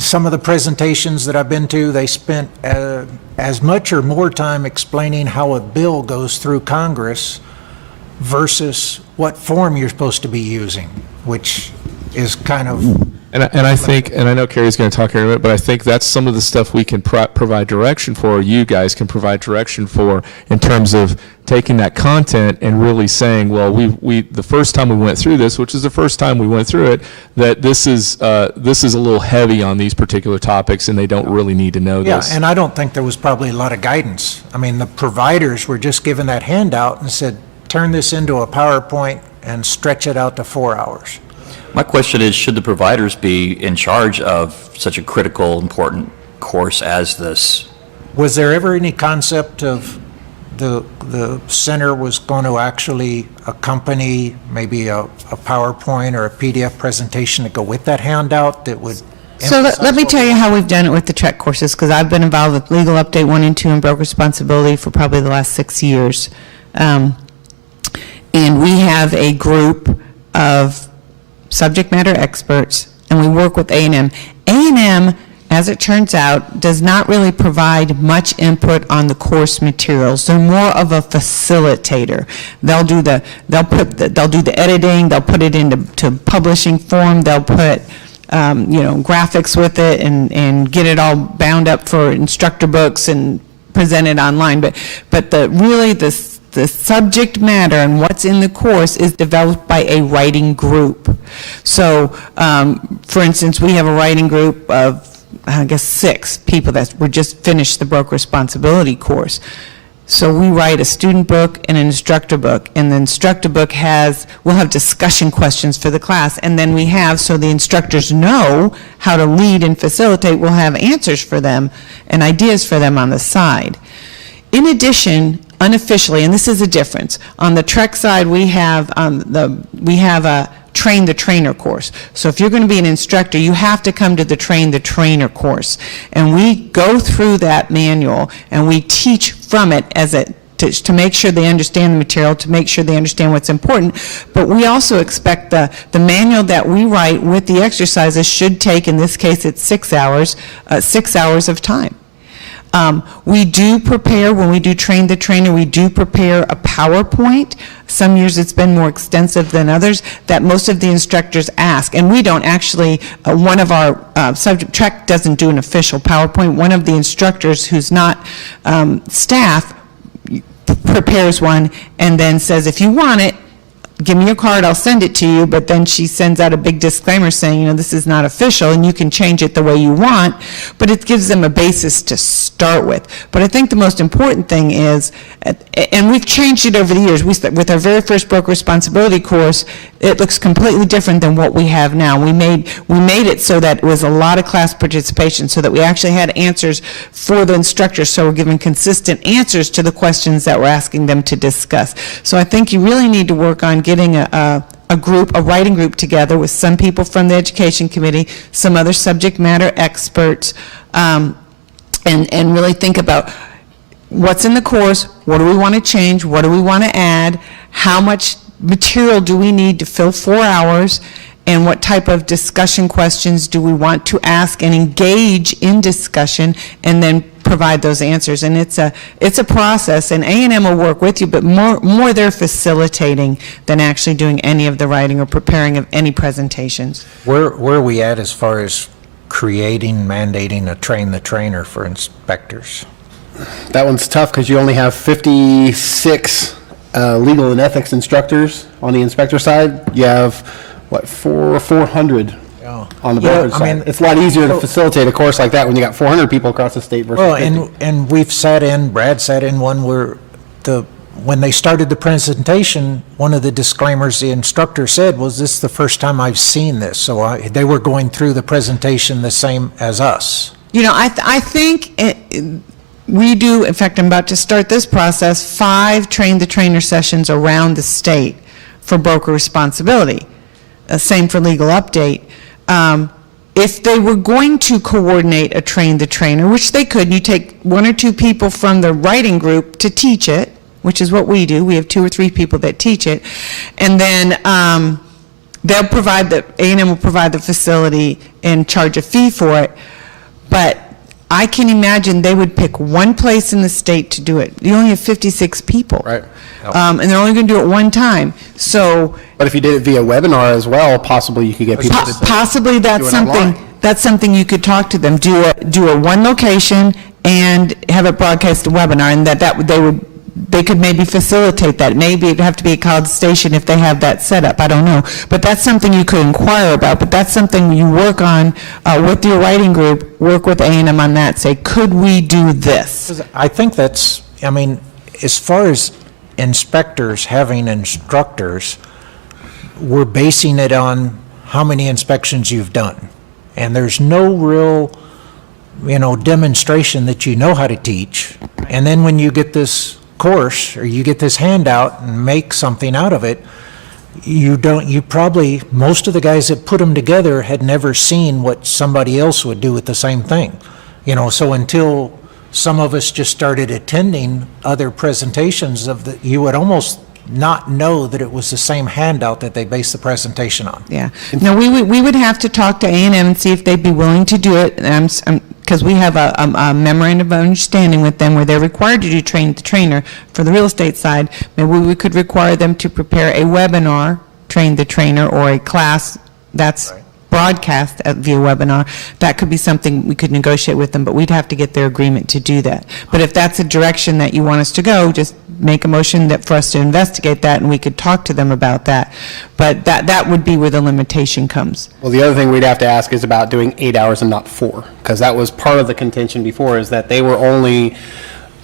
some of the presentations that I've been to, they spent as much or more time explaining how a bill goes through Congress versus what form you're supposed to be using, which is kind of... And I think, and I know Carrie's going to talk here in a minute, but I think that's some of the stuff we can provide direction for, or you guys can provide direction for, in terms of taking that content and really saying, well, we the first time we went through this, which is the first time we went through it, that this is a little heavy on these particular topics, and they don't really need to know this. Yeah, and I don't think there was probably a lot of guidance. I mean, the providers were just given that handout and said, turn this into a PowerPoint and stretch it out to 4 hours. My question is, should the providers be in charge of such a critical, important course as this? Was there ever any concept of the center was going to actually accompany maybe a PowerPoint or a PDF presentation to go with that handout that would... So let me tell you how we've done it with the Trek courses, because I've been involved with Legal Update 1 and 2 and Broker Responsibility for probably the last 6 years. And we have a group of subject matter experts, and we work with A&M. A&M, as it turns out, does not really provide much input on the course materials. They're more of a facilitator. They'll do the editing, they'll put it into publishing form, they'll put graphics with it and get it all bound up for instructor books and present it online. But the subject matter and what's in the course is developed by a writing group. So, for instance, we have a writing group of, I guess, 6 people that were just finished the broker responsibility course. So we write a student book and an instructor book, and the instructor book we'll have discussion questions for the class, and then so the instructors know how to lead and facilitate, we'll have answers for them and ideas for them on the side. In addition, unofficially, and this is a difference, on the Trek side, we have a Train the Trainer course. So if you're going to be an instructor, you have to come to the Train the Trainer course. And we go through that manual and we teach from it to make sure they understand the material, to make sure they understand what's important. But we also expect the manual that we write with the exercises should take, in this case, it's 6 hours of time. We do prepare, when we do Train the Trainer, we do prepare a PowerPoint. Some years it's been more extensive than others, that most of the instructors ask. And we don't actually, one of our subject, Trek doesn't do an official PowerPoint. One of the instructors who's not staff prepares one and then says, if you want it, give me your card, I'll send it to you, but then she sends out a big disclaimer saying, this is not official, and you can change it the way you want, but it gives them a basis to start with. But I think the most important thing is, and we've changed it over the years, with our very first broker responsibility course, it looks completely different than what we have now. We made it so that it was a lot of class participation, so that we actually had answers for the instructors, so we're giving consistent answers to the questions that we're asking them to discuss. So I think you really need to work on getting a writing group together with some people from the education committee, some other subject matter experts, and really think about what's in the course, what do we want to change, what do we want to add, how much material do we need to fill 4 hours, and what type of discussion questions do we want to ask and engage in discussion, and then provide those answers. And it's a process, and A&M will work with you, but more they're facilitating than actually doing any of the writing or preparing of any presentations. Where are we at as far as mandating a Train the Trainer for inspectors? That one's tough because you only have 56 legal and ethics instructors on the inspector side. You have, 400 on the brokerage side. I mean, it's a lot easier to facilitate a course like that when you got 400 people across the state versus 50. And Brad sat in one where when they started the presentation, one of the disclaimers the instructor said was, "This is the first time I've seen this." So they were going through the presentation the same as us. You know, I think we do, in fact, I'm about to start this process, 5 train-the-trainer sessions around the state for broker responsibility. Same for legal update. If they were going to coordinate a train-the-trainer, which they could, you take 1 or 2 people from the writing group to teach it, which is what we do. We have 2 or 3 people that teach it. And then they'll provide A&M will provide the facility and charge a fee for it. But I can imagine they would pick one place in the state to do it. You only have 56 people. Right. And they're only going to do it one time. So But if you did it via webinar as well, possibly you could get people to possibly that's do it something, online. that's something you could talk to them. Do a one location and have it broadcast a webinar, and they could maybe facilitate that. Maybe it'd have to be a College Station if they have that set up. I don't know. But that's something you could inquire about. But that's something you work on with your writing group, work with A&M on that, say, could we do this? I think that's, I mean, as far as inspectors having instructors, we're basing it on how many inspections you've done. And there's no real, demonstration that you know how to teach. And then when you get this course, or you get this handout and make something out of it, most of the guys that put them together had never seen what somebody else would do with the same thing. So until some of us just started attending other presentations you would almost not know that it was the same handout that they based the presentation on. Yeah. No, we would have to talk to A&M and see if they'd be willing to do it, because we have a memorandum of understanding with them where they're required to do train-the-trainer for the real estate side. Maybe we could require them to prepare a webinar, train-the-trainer, or a class that's broadcast via webinar. That could be something we could negotiate with them, but we'd have to get their agreement to do that. But if that's a direction that you want us to go, just make a motion for us to investigate that, and we could talk to them about that. But that would be where the limitation comes. Well, the other thing we'd have to ask is about doing 8 hours and not 4, because that was part of the contention before, is that they were only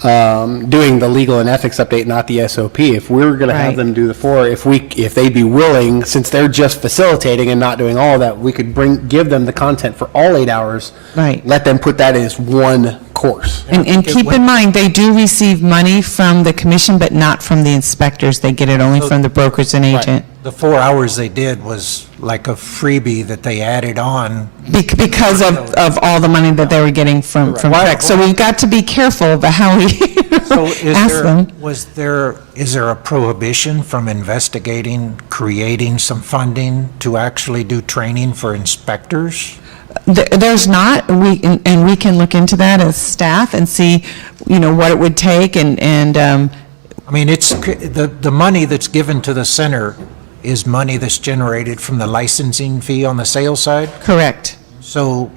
doing the legal and ethics update, not the SOP. If we were going to have Right. them do the 4, if they'd be willing, since they're just facilitating and not doing all of that, we could give them the content for all 8 hours. Right. Let them put that as one course. And keep in mind, they do receive money from the commission, but not from the inspectors. They get it only from the brokers and agent. The 4 hours they did was like a freebie that they added on. Because of all the money that they were getting from Trex. So we've got to be careful about how we So ask them. is there a prohibition from investigating, creating some funding to actually do training for inspectors? There's not, and we can look into that as staff and see, what it would take, and I mean, it's, the money that's given to the center is money that's generated from the licensing fee on the sales side? correct. So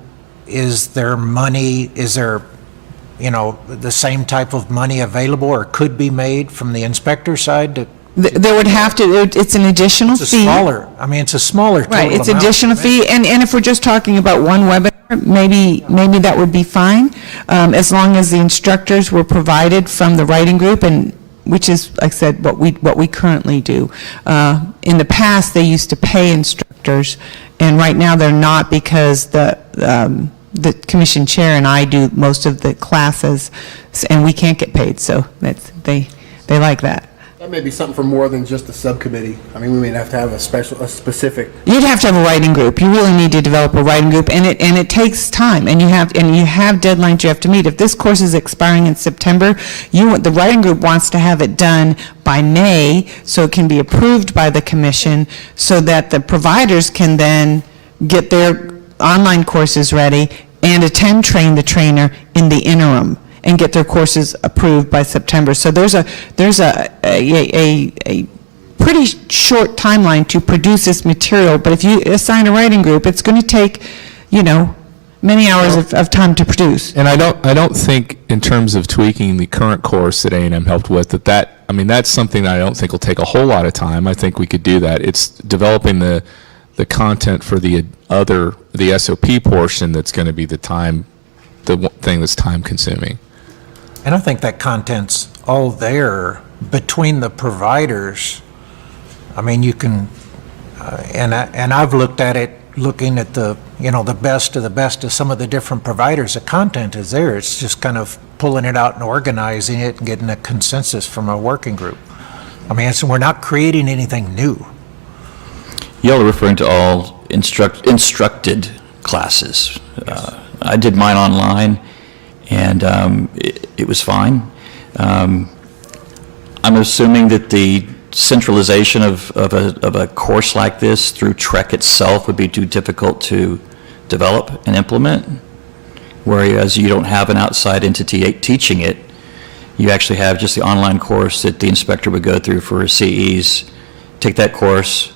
is there the same type of money available or could be made from the inspector side to? There would have to, it's an additional It's a fee. it's a smaller total Right, it's amount. additional fee, and if we're just talking about one webinar, maybe that would be fine, as long as the instructors were provided from the writing group, and, which is, like I said, what we currently do. In the past, they used to pay instructors, and right now they're not, because the commission chair and I do most of the classes, and we can't get paid, so they like that. That may be something for more than just a subcommittee. I mean, we may have to have a specific. You'd have to have a writing group. You really need to develop a writing group, and it takes time, and you have deadlines you have to meet. If this course is expiring in September, the writing group wants to have it done by May, so it can be approved by the commission, so that the providers can then get their online courses ready and attend Train the Trainer in the interim, and get their courses approved by September. So there's a pretty short timeline to produce this material, but if you assign a writing group, it's going to take, many hours of time to produce. And I don't think, in terms of tweaking the current course that A&M helped with, that's something that I don't think will take a whole lot of time. I think we could do that. It's developing the content for the SOP portion that's going to be the thing that's time consuming. And I think that content's all there between the providers, I mean, you can, and I've looked at it, looking at the, the best of some of the different providers. The content is there. It's just kind of pulling it out and organizing it and getting a consensus from a working group. I mean, we're not creating anything new. Y'all are referring to all instructed classes. I did mine online, and it was fine. I'm assuming that the centralization of a course like this through TREC itself would be too difficult to develop and implement, whereas you don't have an outside entity teaching it. You actually have just the online course that the inspector would go through for his CEs, take that course,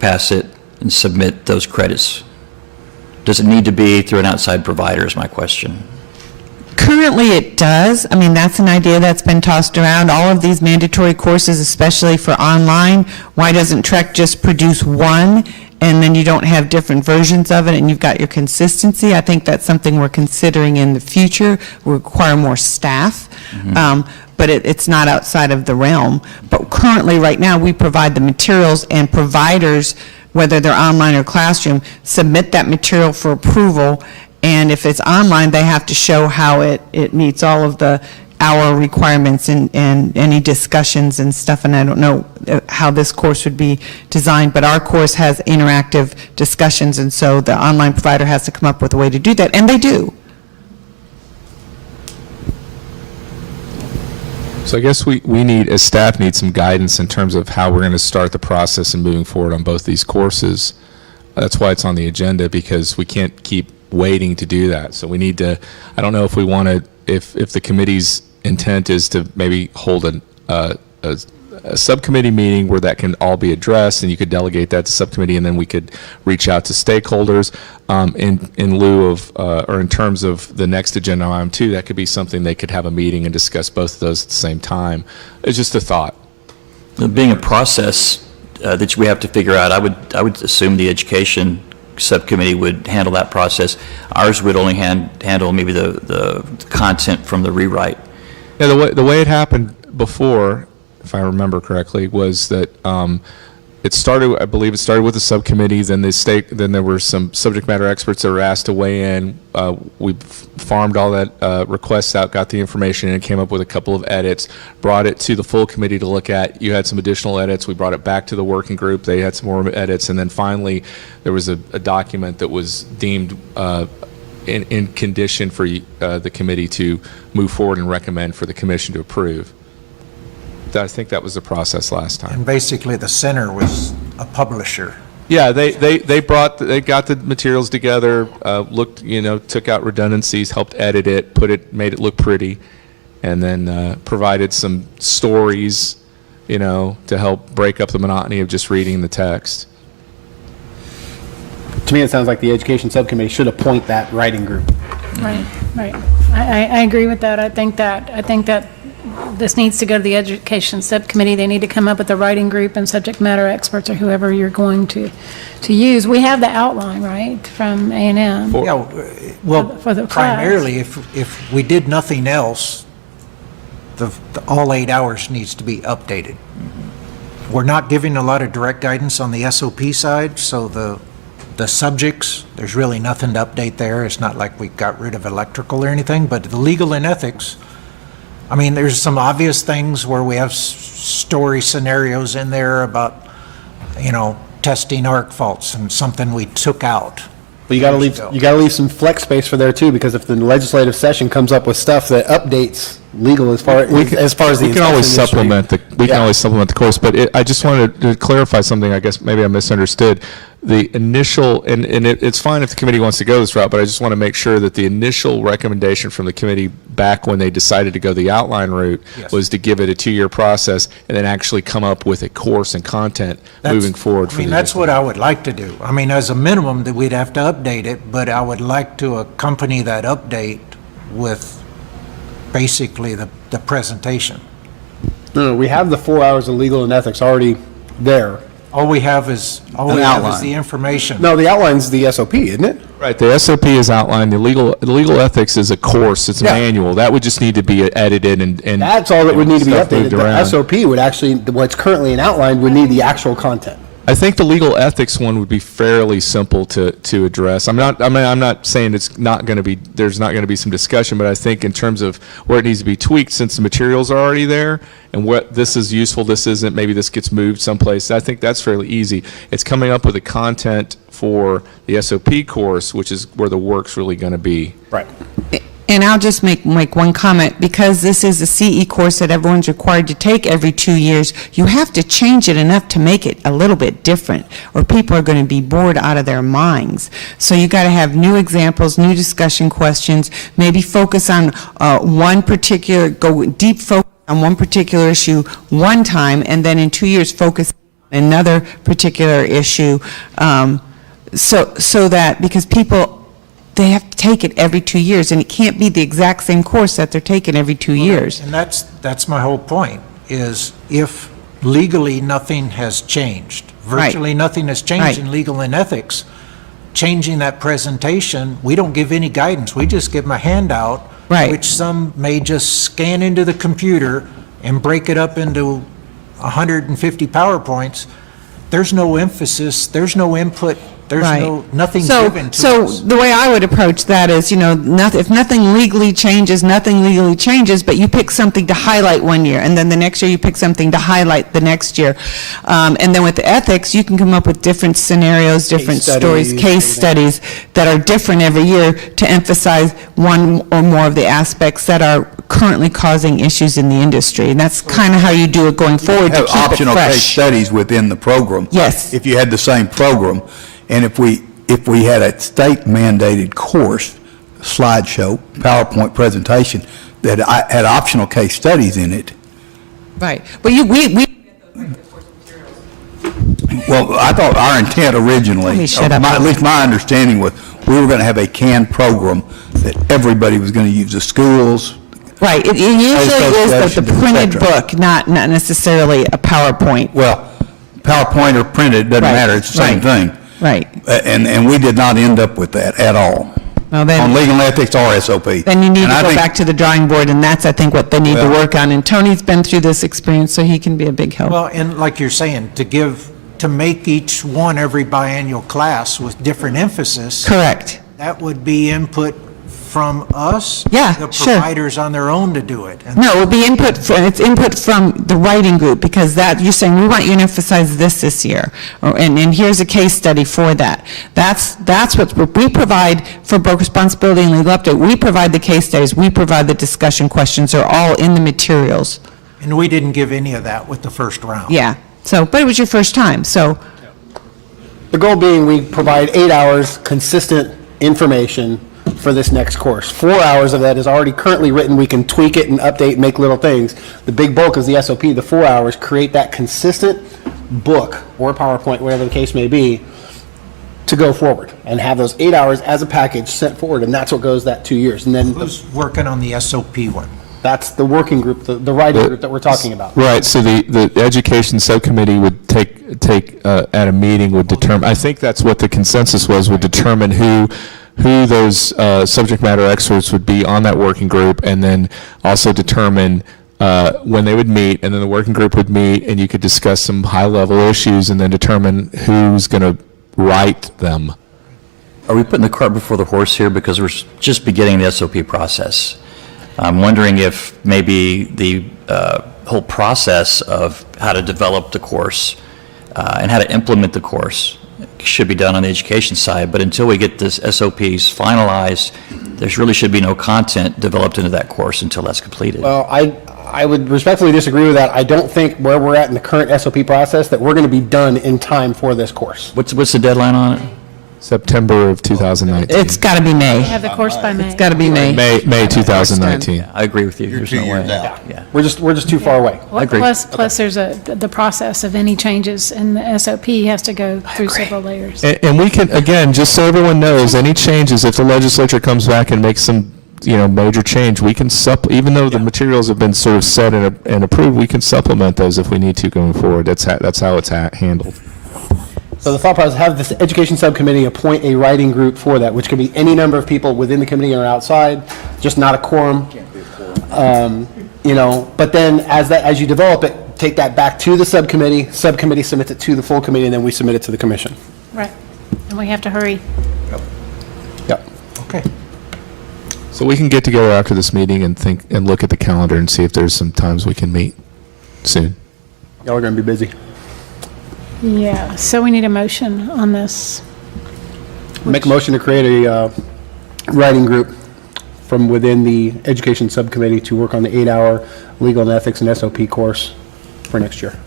pass it, and submit those credits. Does it need to be through an outside provider is my question. Currently, it does. I mean, that's an idea that's been tossed around. All of these mandatory courses, especially for online, why doesn't TREC just produce one, and then you don't have different versions of it, and you've got your consistency? I think that's something we're considering in the future. We require more staff, but it's not outside of the realm. But currently, right now, we provide the materials, and providers, whether they're online or classroom, submit that material for approval. And if it's online, they have to show how it meets all of the hour requirements and any discussions and stuff. And I don't know how this course would be designed, but our course has interactive discussions, and so the online provider has to come up with a way to do that, and they do. So I guess we need, as staff, need some guidance in terms of how we're going to start the process and moving forward on both these courses. That's why it's on the agenda, because we can't keep waiting to do that. So we need to, I don't know if we want to, if the committee's intent is to maybe hold a subcommittee meeting where that can all be addressed, and you could delegate that to subcommittee, and then we could reach out to stakeholders in lieu of, or in terms of the next agenda item too. That could be something they could have a meeting and discuss both of those at the same time. It's just a thought. Being a process that we have to figure out, I would assume the education subcommittee would handle that process. Ours would only handle maybe the content from the rewrite. Yeah, the way it happened before, if I remember correctly, was that it started. I believe it started with the subcommittee. Then then there were some subject matter experts that were asked to weigh in. We farmed all that requests out, got the information, and came up with a couple of edits. Brought it to the full committee to look at. You had some additional edits. We brought it back to the working group. They had some more edits, and then finally there was a document that was deemed in condition for the committee to move forward and recommend for the commission to approve. I think that was the process last time. And basically, the center was a publisher. Yeah, they got the materials together, looked, took out redundancies, helped edit it, made it look pretty, and then provided some stories, to help break up the monotony of just reading the text. To me, it sounds like the education subcommittee should appoint that writing group. Right. I agree with that. I think that this needs to go to the education subcommittee. They need to come up with a writing group and subject matter experts or whoever you're going to use. We have the outline, right, from A&M. Yeah, well, For the class. primarily, if we did nothing else, the all 8 hours needs to be updated. We're not giving a lot of direct guidance on the SOP side, so the subjects, there's really nothing to update there. It's not like we got rid of electrical or anything, but the legal and ethics, I mean, there's some obvious things where we have story scenarios in there about, testing arc faults, and something we took out. But you got to leave some flex space for there too, because if the legislative session comes up with stuff that updates legal as far as the We can always inspection supplement always supplement the course, but I just wanted to clarify something. I guess maybe I misunderstood. The initial, and it's fine if the committee wants to go this route, but I just want to make sure that the initial recommendation from the committee back when they decided to go the outline route was to give it a 2-year process and then actually come up with a course and content moving forward. That's what I would like to do. I mean, as a minimum, that we'd have to update it, but I would like to accompany that update with basically the presentation. No, we have the 4 hours of legal and ethics already there. All we have is outline. the information. No, the outline's the SOP, isn't it? Right, the SOP is outlined, the legal ethics is a course, it's a Yeah. manual, that would just need to be edited and. That's all that would need to be stuff updated. moved The around. SOP would actually, what's currently in outline would need the actual content. I think the legal ethics one would be fairly simple to address. I'm not saying it's not going to be, there's not going to be some discussion, but I think in terms of where it needs to be tweaked, since the materials are already there, and what this is useful, this isn't, maybe this gets moved someplace, I think that's fairly easy. It's coming up with the content for the SOP course, which is where the work's really going to be. Right. And I'll just make one comment. Because this is a CE course that everyone's required to take every 2 years, you have to change it enough to make it a little bit different, or people are going to be bored out of their minds. So you got to have new examples, new discussion questions, maybe focus on one particular, go deep focus on one particular issue one time, and then in 2 years focus on another particular issue, so that, because people, they have to take it every 2 years, and it can't be the exact same course that they're taking every 2 years. And that's my whole point, is if legally nothing has changed, virtually nothing has changed in legal and ethics, changing that presentation, we don't give any guidance. We just give them a handout, which some may just scan into the computer and break it up into 150 PowerPoints. There's no emphasis, there's no input, there's nothing given to So us. the way I would approach that is, if nothing legally changes, nothing legally changes, but you pick something to highlight one year, and then the next year you pick something to highlight the next year. And then with the ethics, you can come up with different scenarios, different stories, case studies that are different every year to emphasize one or more of the aspects that are currently causing issues in the industry. And that's kind of how you do it going forward to Have keep it optional case fresh. studies within the program. Yes. If you had the same program, and if we had a state mandated course, slideshow, PowerPoint presentation, that had optional case studies in it. Right. But Well, I thought our intent originally, Let me shut up. at least my understanding was, we were going to have a canned program that everybody was going to use, the schools. Right, it usually is the associations, printed et cetera. book, not necessarily a PowerPoint. Well, PowerPoint or printed, doesn't Right, matter, it's the same thing. Right. And we did not end up with that at all. Well, then- On legal ethics or SOP. Then you need And to I go think- back to the drawing board, and that's, I think, what they need to Well- work on. And Tony's been through this experience, so he can be a big help. Well, and like you're saying, to make each one every biannual class with different emphasis. Correct. That would be input from us. Yeah, The sure. providers on their own to do it. And No, it will be it's input from the writing group, because you're saying, we want you to emphasize this year, and here's a case study for that. That's what we provide for both responsibility and legal update. We provide the case studies, we provide the discussion questions, they're all in the materials. And we didn't give any of that with the first round. Yeah, but it was your first time, so. The goal being we provide 8 hours consistent information for this next course. 4 hours of that is already currently written. We can tweak it and update, make little things. The big bulk is the SOP, the 4 hours, create that consistent book or PowerPoint, whatever the case may be, to go forward and have those 8 hours as a package sent forward. And that's what goes that 2 years. And then Who's working on the SOP one? that's the working group, the writing group that we're talking about. Right, so the education subcommittee would take at a meeting, would determine, I think that's what the consensus was, would determine who those subject matter experts would be on that working group, and then also determine when they would meet, and then the working group would meet, and you could discuss some high-level issues, and then determine who's going to write them. Are we putting the cart before the horse here? Because we're just beginning the SOP process. I'm wondering if maybe the whole process of how to develop the course and how to implement the course should be done on the education side. But until we get this SOPs finalized, there really should be no content developed into that course until that's completed. Well, I would respectfully disagree with that. I don't think where we're at in the current SOP process that we're going to be done in time for this course. What's the deadline on it? September of 2019. It's got to be May. We have the course by May. It's got to be May. May 2019. I agree with you. There's no way. Yeah. We're just too far away. I agree. Plus there's the process of any changes in the SOP has to go through several layers. And we can, again, just so everyone knows, any changes, if the legislature comes back and makes some, major change, we can even though the materials have been sort of set and approved, we can supplement those if we need to going forward. That's how it's handled. So the thought process, have this education subcommittee appoint a writing group for that, which could be any number of people within the committee or outside, just not a quorum. You know, but then as you develop it, take that back to the subcommittee submits it to the full committee, and then we submit it to the commission. Right. And we have to hurry. Yep. Okay. So we can get together after this meeting and look at the calendar and see if there's some times we can meet soon. Y'all are going to be busy. Yeah, so we need a motion on this. Make a motion to create a writing group from within the education subcommittee to work on the 8-hour legal and ethics and SOP course for next year.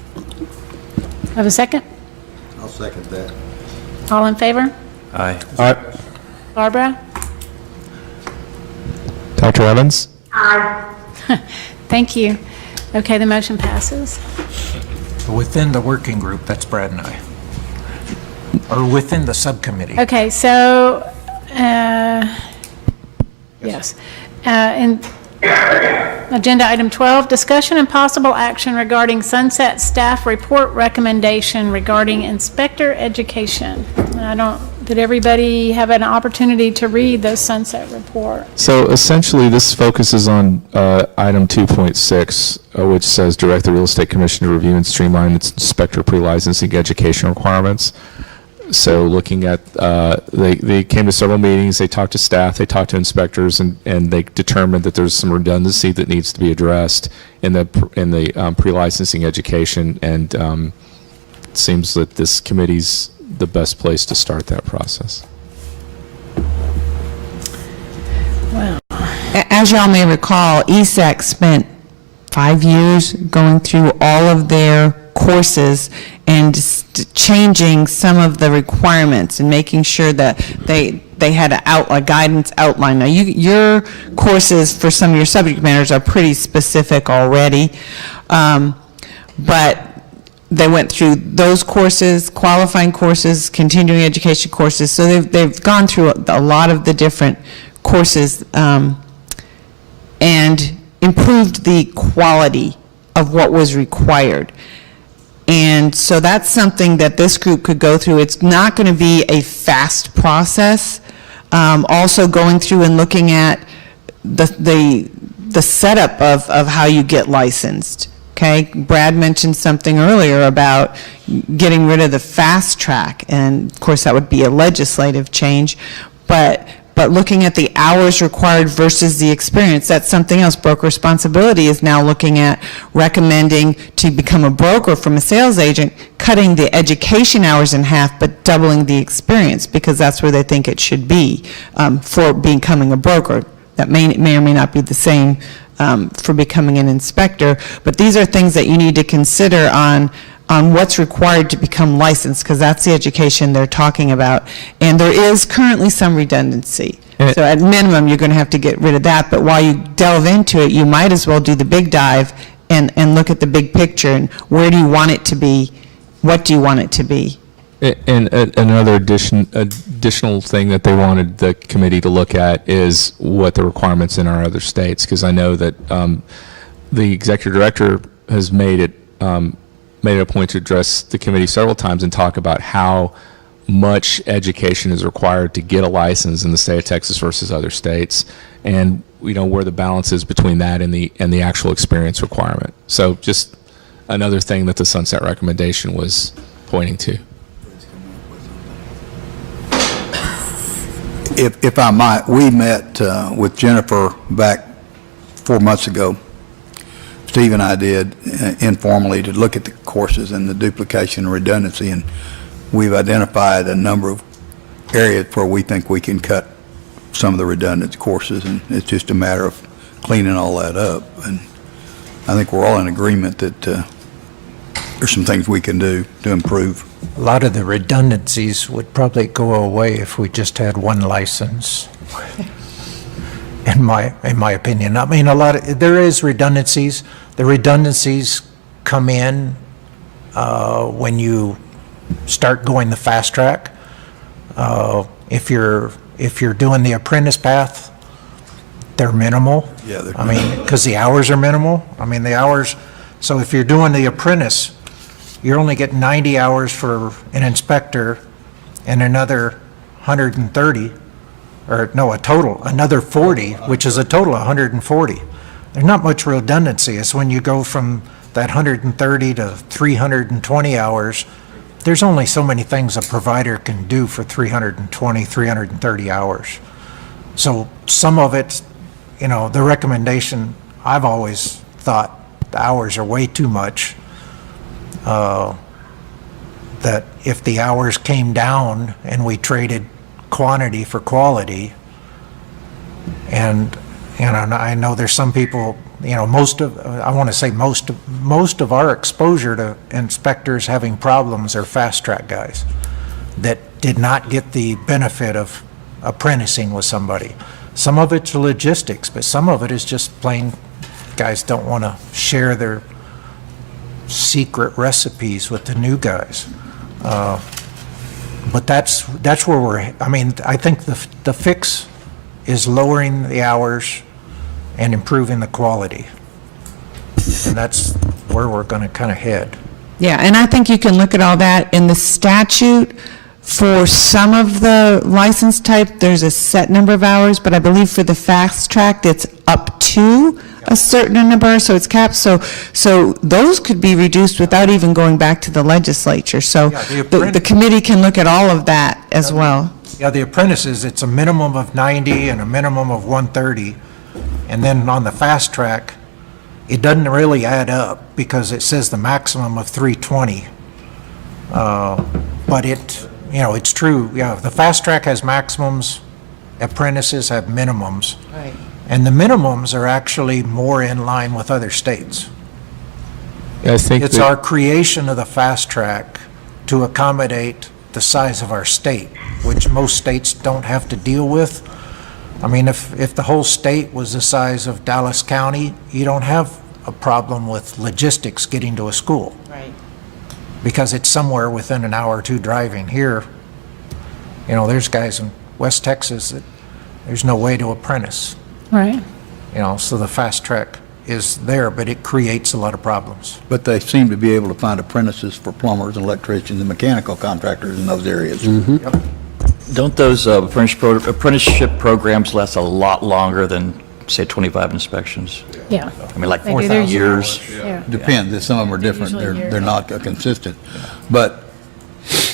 Have a second? I'll second that. All in favor? Aye. All right. Barbara? Dr. Evans? Thank you. Okay, the motion passes. Within the working group, that's Brad and I. Or within the subcommittee. Okay, so, yes. In agenda item 12, discussion and possible action regarding Sunset staff report recommendation regarding inspector education. Did everybody have an opportunity to read the Sunset report? So essentially, this focuses on item 2.6, which says direct the real estate commission to review and streamline its inspector pre-licensing education requirements. So looking at, they came to several meetings, they talked to staff, they talked to inspectors, and they determined that there's some redundancy that needs to be addressed in the pre-licensing education, and it seems that this committee's the best place to start that process. Well, As y'all may recall, ESAC spent 5 years going through all of their courses and changing some of the requirements and making sure that they had a guidance outline. Now, your courses for some of your subject matters are pretty specific already, but they went through those courses, qualifying courses, continuing education courses, so they've gone through a lot of the different courses and improved the quality of what was required. And so that's something that this group could go through. It's not going to be a fast process. Also going through and looking at the setup of how you get licensed. Okay, Brad mentioned something earlier about getting rid of the fast track, and of course that would be a legislative change, but looking at the hours required versus the experience, that's something else. Broker Responsibility is now looking at recommending to become a broker from a sales agent, cutting the education hours in half, but doubling the experience, because that's where they think it should be for becoming a broker. That may or may not be the same for becoming an inspector, but these are things that you need to consider on what's required to become licensed, because that's the education they're talking about. And there is currently some redundancy. So at minimum, you're going to have to get rid of that, but while you delve into it, you might as well do the big dive and look at the big picture and where do you want it to be, what do you want it to be. And another additional thing that they wanted the committee to look at is what the requirements in our other states, because I know that the executive director has made it a point to address the committee several times and talk about how much education is required to get a license in the state of Texas versus other states, and where the balance is between that and the actual experience requirement. So just another thing that the Sunset recommendation was pointing to. If I might, we met with Jennifer back 4 months ago. Steve and I did informally to look at the courses and the duplication and redundancy, and we've identified a number of areas where we think we can cut some of the redundant courses, and it's just a matter of cleaning all that up. And I think we're all in agreement that there's some things we can do to improve. A lot of the redundancies would probably go away if we just had one license, in my opinion. I mean, there is redundancies. The redundancies come in when you start going the fast track. If you're doing the apprentice path, they're minimal. Yeah, they're because the hours are minimal. I mean, the hours. So if you're doing the apprentice, you're only getting 90 hours for an inspector and another 130, or no, another 40, which is a total of 140. There's not much redundancy. It's when you go from that 130 to 320 hours, there's only so many things a provider can do for 320, 330 hours. So some of it, the recommendation, I've always thought the hours are way too much. That if the hours came down and we traded quantity for quality, and I know there's some people, most of our exposure to inspectors having problems are fast track guys that did not get the benefit of apprenticing with somebody. Some of it's logistics, but some of it is just plain guys don't want to share their secret recipes with the new guys. But that's where I think the fix is lowering the hours and improving the quality. And that's where we're going to kind of head. Yeah, and I think you can look at all that in the statute. For some of the license type, there's a set number of hours, but I believe for the fast track, it's up to a certain number, so it's capped. So those could be reduced without even going back to the legislature. So the committee can look at all of that as well. Yeah, the apprentices, it's a minimum of 90 and a minimum of 130. And then on the fast track, it doesn't really add up because it says the maximum of 320. But it's true. Yeah, the fast track has maximums, apprentices have minimums. Right. And the minimums are actually more in line with other states. I think It's our creation of the fast track to accommodate the size of our state, which most states don't have to deal with. I mean, if the whole state was the size of Dallas County, you don't have a problem with logistics getting to a school. Right. Because it's somewhere within an hour or two driving. Here, there's guys in West Texas that there's no way to apprentice. Right. So the fast track is there, but it creates a lot of problems. But they seem to be able to find apprentices for plumbers and electricians and mechanical contractors in those areas. Yep. Don't those apprenticeship programs last a lot longer than, say, 25 inspections? Yeah. I mean, like They do. They're 4,000 years. Yeah. Depends, some of them are different, Usually they're not consistent. But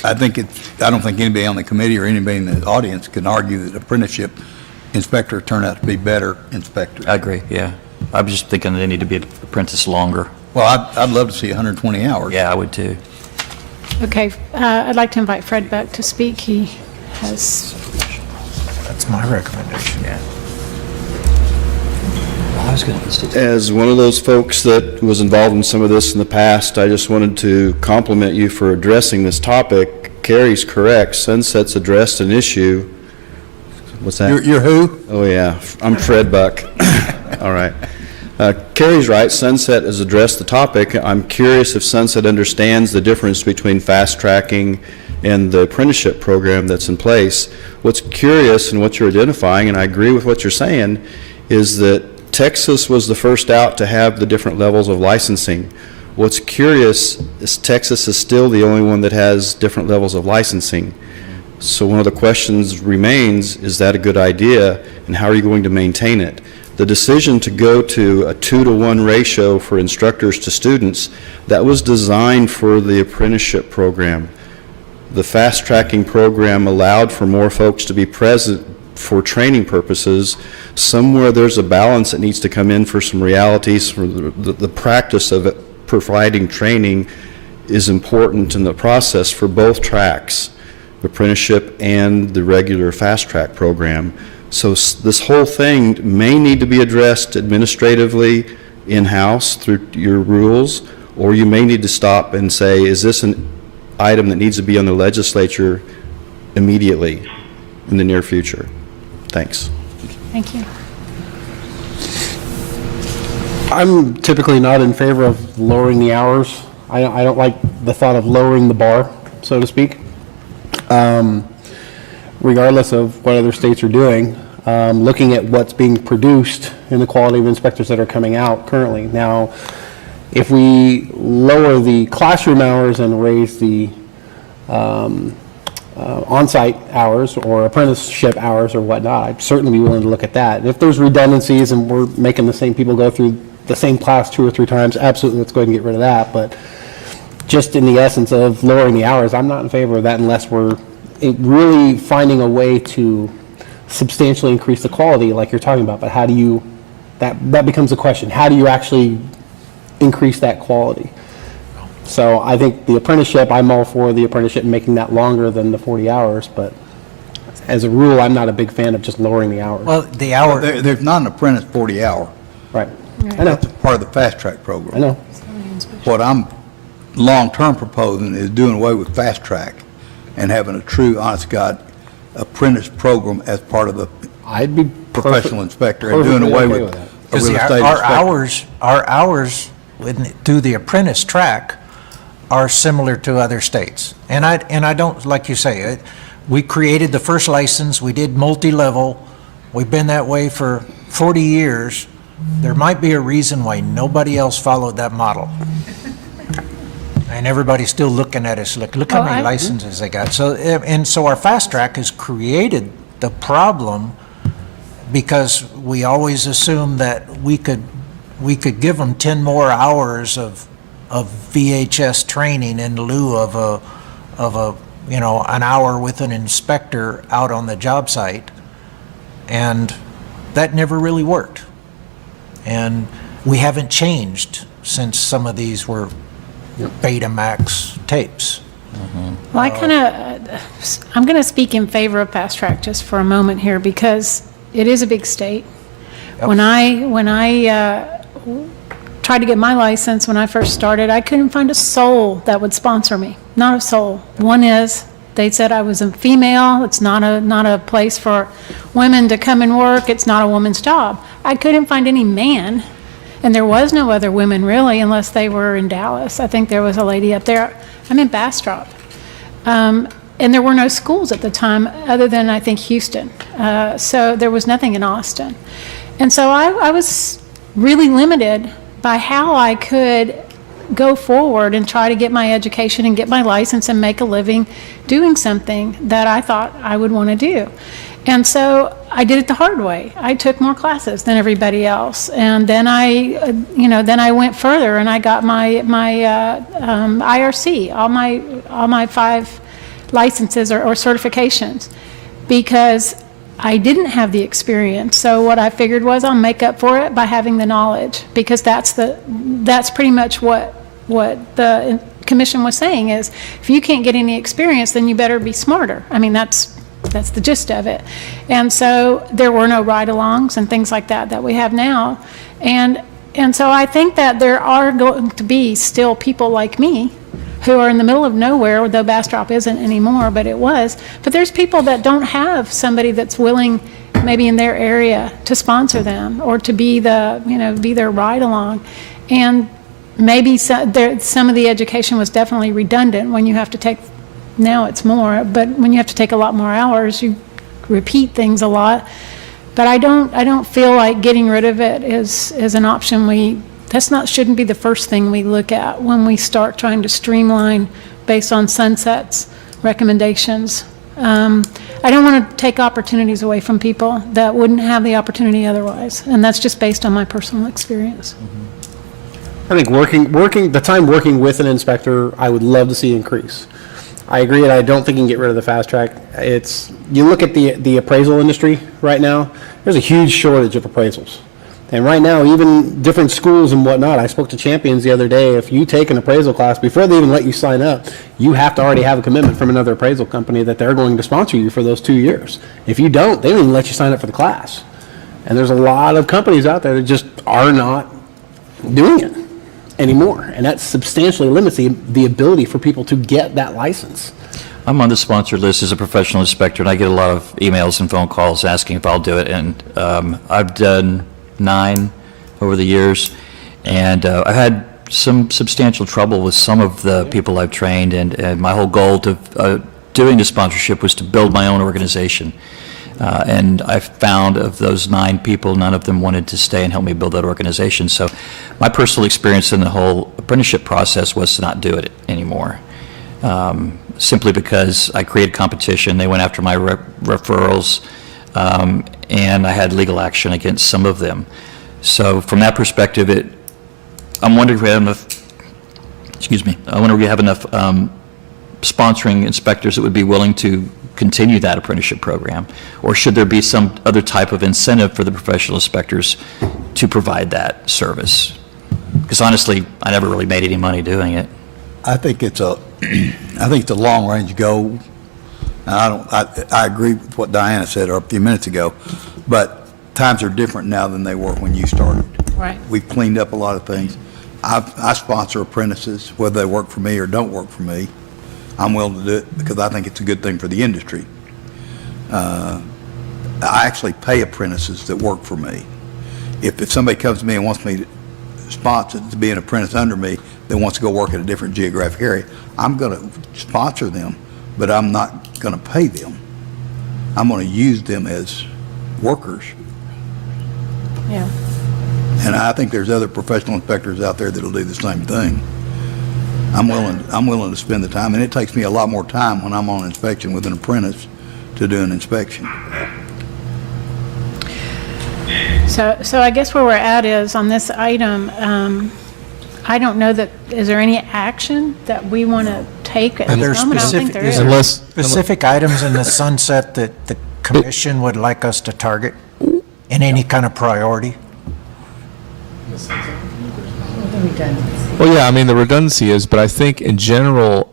I don't think anybody on the committee or anybody in the audience can argue that apprenticeship inspectors turn out to be better inspectors. I agree, yeah. I was just thinking they need to be an apprentice longer. Well, I'd love to see 120 hours. Yeah, I would too. Okay, I'd like to invite Fred back to speak. He has, That's my recommendation. Yeah. I was going to As one of those folks that was involved in some of this in the past, I just wanted to compliment you for addressing this topic. Carrie's correct. Sunset's addressed an issue. What's that? You're who? Oh, yeah. I'm Fred Buck. All right. Carrie's right. Sunset has addressed the topic. I'm curious if Sunset understands the difference between fast tracking and the apprenticeship program that's in place. What's curious and what you're identifying, and I agree with what you're saying, is that Texas was the first out to have the different levels of licensing. What's curious is Texas is still the only one that has different levels of licensing. So one of the questions remains, is that a good idea, and how are you going to maintain it? The decision to go to a 2-to-1 ratio for instructors to students, that was designed for the apprenticeship program. The fast tracking program allowed for more folks to be present for training purposes. Somewhere there's a balance that needs to come in for some realities. For the practice of it, providing training is important in the process for both tracks, the apprenticeship and the regular fast track program. So this whole thing may need to be addressed administratively in-house through your rules, or you may need to stop and say, is this an item that needs to be on the legislature immediately in the near future? Thanks. thank you. I'm typically not in favor of lowering the hours. I don't like the thought of lowering the bar, so to speak. Regardless of what other states are doing, looking at what's being produced and the quality of inspectors that are coming out currently. Now, if we lower the classroom hours and raise the on-site hours or apprenticeship hours or whatnot, I'd certainly be willing to look at that. And if there's redundancies and we're making the same people go through the same class 2 or 3 times, absolutely, let's go ahead and get rid of that. But just in the essence of lowering the hours, I'm not in favor of that unless we're really finding a way to substantially increase the quality like you're talking about. But how do you, that becomes the question. How do you actually increase that quality? So I think the apprenticeship, I'm all for the apprenticeship and making that longer than the 40 hours, but as a rule, I'm not a big fan of just lowering the hours. Well, the hour, There's not an apprentice 40-hour. Right. I know. That's part of the fast track program. I know. What I'm long-term proposing is doing away with fast track and having a true, honest-to-God apprentice program as part of the I'd be professional inspector and doing away perfectly okay with with that. a because real estate inspector. our hours through the apprentice track are similar to other states. And I don't, like you say, we created the first license, we did multi-level, we've been that way for 40 years. There might be a reason why nobody else followed that model. And everybody's still looking at us like, look how many licenses they got. So, and so our fast track has created the problem because we always assumed that we could give them 10 more hours of VHS training in lieu of a an hour with an inspector out on the job site, and that never really worked. And we haven't changed since some of these were Betamax tapes. Well, I'm going to speak in favor of fast track just for a moment here because it is a big state. Yep. When I tried to get my license when I first started, I couldn't find a soul that would sponsor me. Not a soul. One is, they said I was a female. It's not a place for women to come and work. It's not a woman's job. I couldn't find any man, and there was no other women really, unless they were in Dallas. I think there was a lady up there. I'm in Bastrop. And there were no schools at the time other than, I think, Houston. So there was nothing in Austin. And so I was really limited by how I could go forward and try to get my education and get my license and make a living doing something that I thought I would want to do. And so I did it the hard way. I took more classes than everybody else. And then I went further and I got my IRC, all my 5 licenses or certifications, because I didn't have the experience. So what I figured was I'll make up for it by having the knowledge, because that's pretty much what the commission was saying is, if you can't get any experience, then you better be smarter. I mean, that's the gist of it. And so there were no ride-alongs and things like that we have now. And so I think that there are going to be still people like me who are in the middle of nowhere, though Bastrop isn't anymore, but it was. But there's people that don't have somebody that's willing, maybe in their area, to sponsor them or to be their ride-along. And maybe some of the education was definitely redundant when you have to take, now it's more, but when you have to take a lot more hours, you repeat things a lot. But I don't feel like getting rid of it is an option. Shouldn't be the first thing we look at when we start trying to streamline based on Sunset's recommendations. I don't want to take opportunities away from people that wouldn't have the opportunity otherwise, and that's just based on my personal experience. I think the time working with an inspector, I would love to see increase. I agree, and I don't think you can get rid of the fast track. You look at the appraisal industry right now, there's a huge shortage of appraisals. And right now, even different schools and whatnot, I spoke to Champions the other day, if you take an appraisal class, before they even let you sign up, you have to already have a commitment from another appraisal company that they're going to sponsor you for those 2 years. If you don't, they don't even let you sign up for the class. And there's a lot of companies out there that just are not doing it anymore. And that substantially limits the ability for people to get that license. I'm on the sponsored list as a professional inspector, and I get a lot of emails and phone calls asking if I'll do it. And I've done 9 over the years, and I've had some substantial trouble with some of the people I've trained, and my whole goal to doing the sponsorship was to build my own organization. And I found of those 9 people, none of them wanted to stay and help me build that organization. So my personal experience in the whole apprenticeship process was to not do it anymore. Simply because I created competition, they went after my referrals, and I had legal action against some of them. So from that perspective, I'm wondering if we have enough, I wonder if we have enough sponsoring inspectors that would be willing to continue that apprenticeship program, or should there be some other type of incentive for the professional inspectors to provide that service? Because honestly, I never really made any money doing it. I think it's a long-range goal. And I agree with what Diana said a few minutes ago, but times are different now than they were when you started. Right. We've cleaned up a lot of things. I sponsor apprentices, whether they work for me or don't work for me. I'm willing to do it because I think it's a good thing for the industry. I actually pay apprentices that work for me. If somebody comes to me and wants me to sponsor to be an apprentice under me that wants to go work at a different geographic area, I'm going to sponsor them, but I'm not going to pay them. I'm going to use them as workers. Yeah. And I think there's other professional inspectors out there that'll do the same thing. I'm willing to spend the time, and it takes me a lot more time when I'm on inspection with an apprentice to do an inspection. So I guess where we're at is on this item, I don't know that, is there any action that we want to take at Are this there moment? I don't think there is. specific items in the sunset that the commission would like us to target in any kind of priority? Well, yeah, I mean, the redundancy is, but I think in general,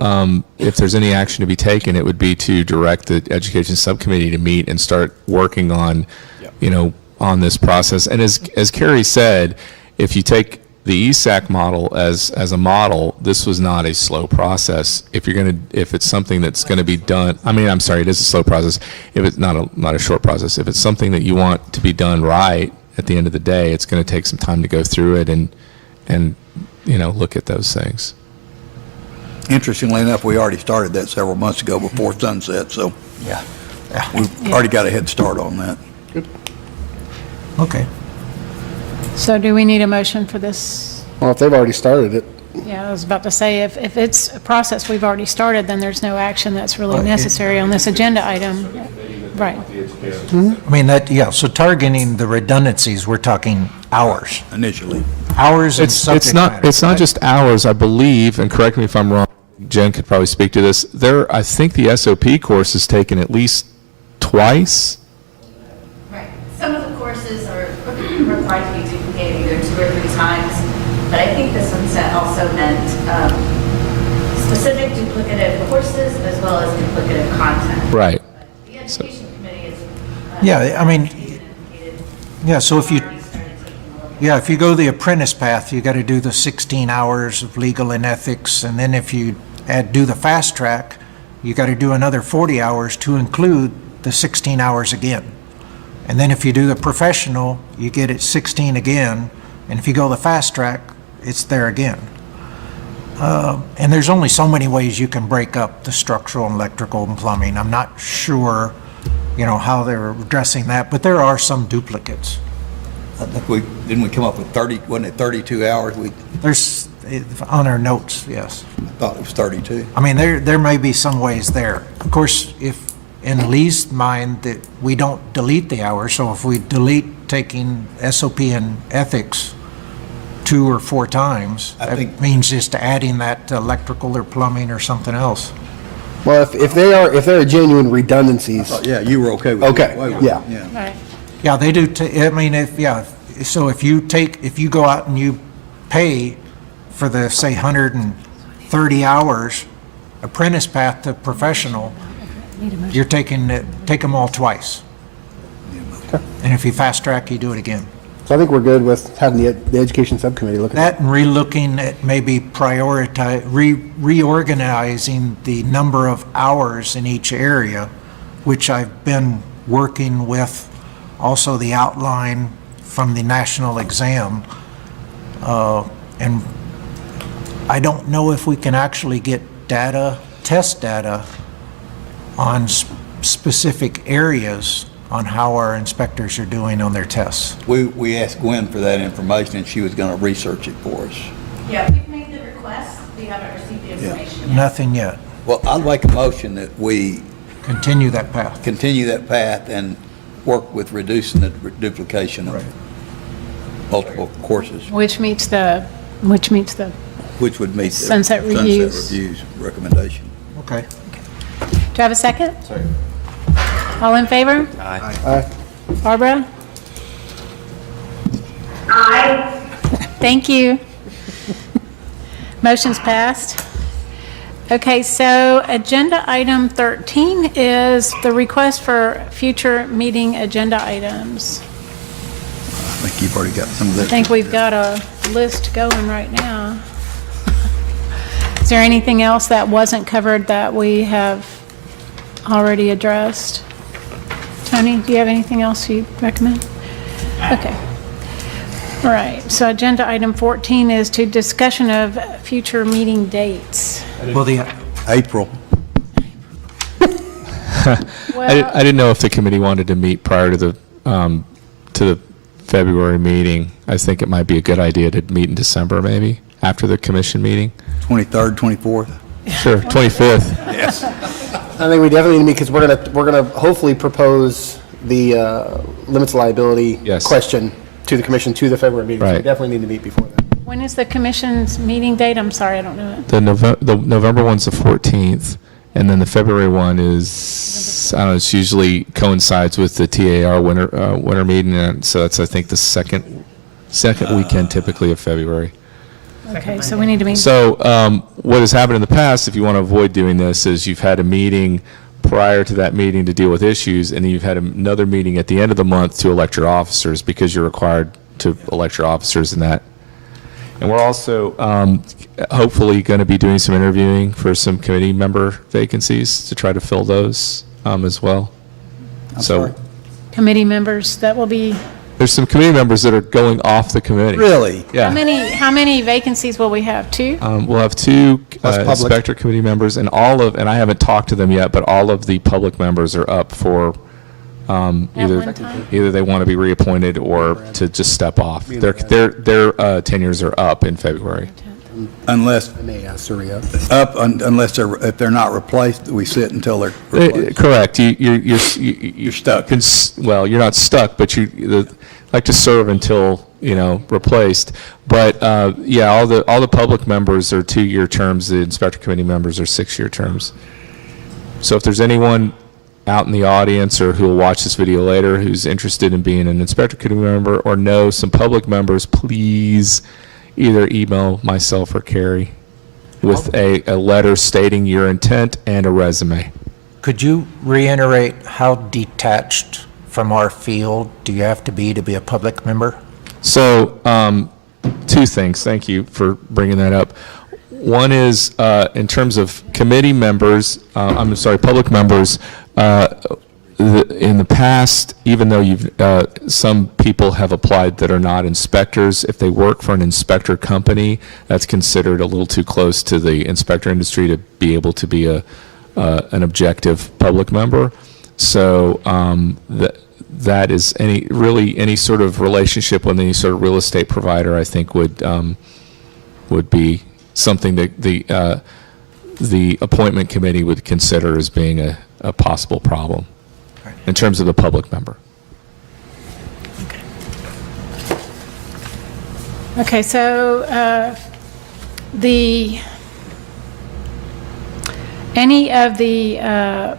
if there's any action to be taken, it would be to direct the education subcommittee to meet and start working on, on this process. And as Carrie said, if you take the ESAC model as a model, this was not a slow process. If it's something that's going to be done, it is a slow process. If it's not a short process, if it's something that you want to be done right at the end of the day, it's going to take some time to go through it and look at those things. Interestingly enough, we already started that several months ago before sunset, so yeah. We've already got a head start on that. Okay. So do we need a motion for this? Well, if they've already started it. Yeah, I was about to say, if it's a process we've already started, then there's no action that's really necessary on this agenda item. Right. So targeting the redundancies, we're talking hours. Initially. Hours and subject matter. It's not just hours, I believe, and correct me if I'm wrong, Jen could probably speak to this. I think the SOP course is taken at least twice. Right. Some of the courses are required to be duplicated either 2 or 3 times, but I think the sunset also meant specific duplicative courses as well as duplicative content. Right. The education committee is. So if you go the apprentice path, you got to do the 16 hours of legal and ethics, and then if you do the fast track, you got to do another 40 hours to include the 16 hours again. And then if you do the professional, you get it 16 again, and if you go the fast track, it's there again. And there's only so many ways you can break up the structural and electrical and plumbing. I'm not sure, how they're addressing that, but there are some duplicates. I think didn't we come up with 32 hours? There's, on our notes, yes. I thought it was 32. There may be some ways there. Of course, if in Lee's mind that we don't delete the hours, so if we delete taking SOP and ethics 2 or 4 times, that means just adding that to electrical or plumbing or something else. Well, if there are genuine redundancies. You were okay with it. Okay, yeah. Right. Yeah, they do. So if you go out and you pay for the, say, 130 hours apprentice path to professional, you're take them all twice. And if you fast track, you do it again. So I think we're good with having the education subcommittee look at that. And relooking at maybe reorganizing the number of hours in each area, which I've been working with also the outline from the national exam. And I don't know if we can actually get test data on specific areas on how our inspectors are doing on their tests. We asked Gwen for that information, and she was going to research it for us. Yeah, we've made the request, we haven't received the information yet. Nothing yet. Well, I'd make a motion that we Continue that path. continue that path and work with reducing the duplication of multiple courses, Which meets the, which meets the, which would meet the Sunset Reviews. Review's recommendation. Okay. do I have a second? All in favor? Aye. Barbara? Aye. Thank you. Motion's passed. Okay, so agenda item 13 is the request for future meeting agenda items. I think you've already got some of I that. think we've got a list going right now. Is there anything else that wasn't covered that we have already addressed? Tony, do you have anything else you'd recommend? Okay. All right, so agenda item 14 is to discussion of future meeting dates. Well, the, April. Well, I didn't know if the committee wanted to meet prior to the February meeting. I think it might be a good idea to meet in December, maybe, after the commission meeting. 23rd, 24th. Sure, 25th. Yes. I think we definitely need to meet, because we're gonna hopefully propose the limits liability Yes. question to the commission to the February meeting. So we Right. definitely need to meet before that. when is the commission's meeting date? I'm sorry, I don't know it. The November one's the 14th, and then the February one is, I don't know, it's usually coincides with the TAR winter meeting, and so that's, I think, the second weekend typically of February. Okay, so we need to meet. So what has happened in the past, if you want to avoid doing this, is you've had a meeting prior to that meeting to deal with issues, and then you've had another meeting at the end of the month to elect your officers, because you're required to elect your officers in that. And we're also hopefully going to be doing some interviewing for some committee member vacancies to try to fill those as well. sorry? Committee members, that will be, There's some committee members that are going off the committee. Really? Yeah. how many vacancies will we have? 2? We'll have 2 Plus public. inspector committee members, and I haven't talked to them yet, but all of the public members are up for At one time? either they want to be reappointed or to just step off. Their tenures are up in February. Unless, I may ask Surrey up. unless if they're not replaced, we sit until they're replaced. Correct. You're stuck. Well, you're not stuck, but you like to serve until, replaced. But, yeah, all the public members are 2-year terms. The inspector committee members are 6-year terms. So if there's anyone out in the audience or who will watch this video later who's interested in being an inspector committee member or know some public members, please either email myself or Carrie with a letter stating your intent and a resume. could you reiterate how detached from our field do you have to be a public member? So, 2 things. Thank you for bringing that up. One is, in terms of committee members, public members, in the past, even though some people have applied that are not inspectors, if they work for an inspector company, that's considered a little too close to the inspector industry to be able to be an objective public member. So that is any sort of relationship with any sort of real estate provider, I think would be something that the appointment committee would consider as being a possible problem in terms of the public member. Okay, so any of the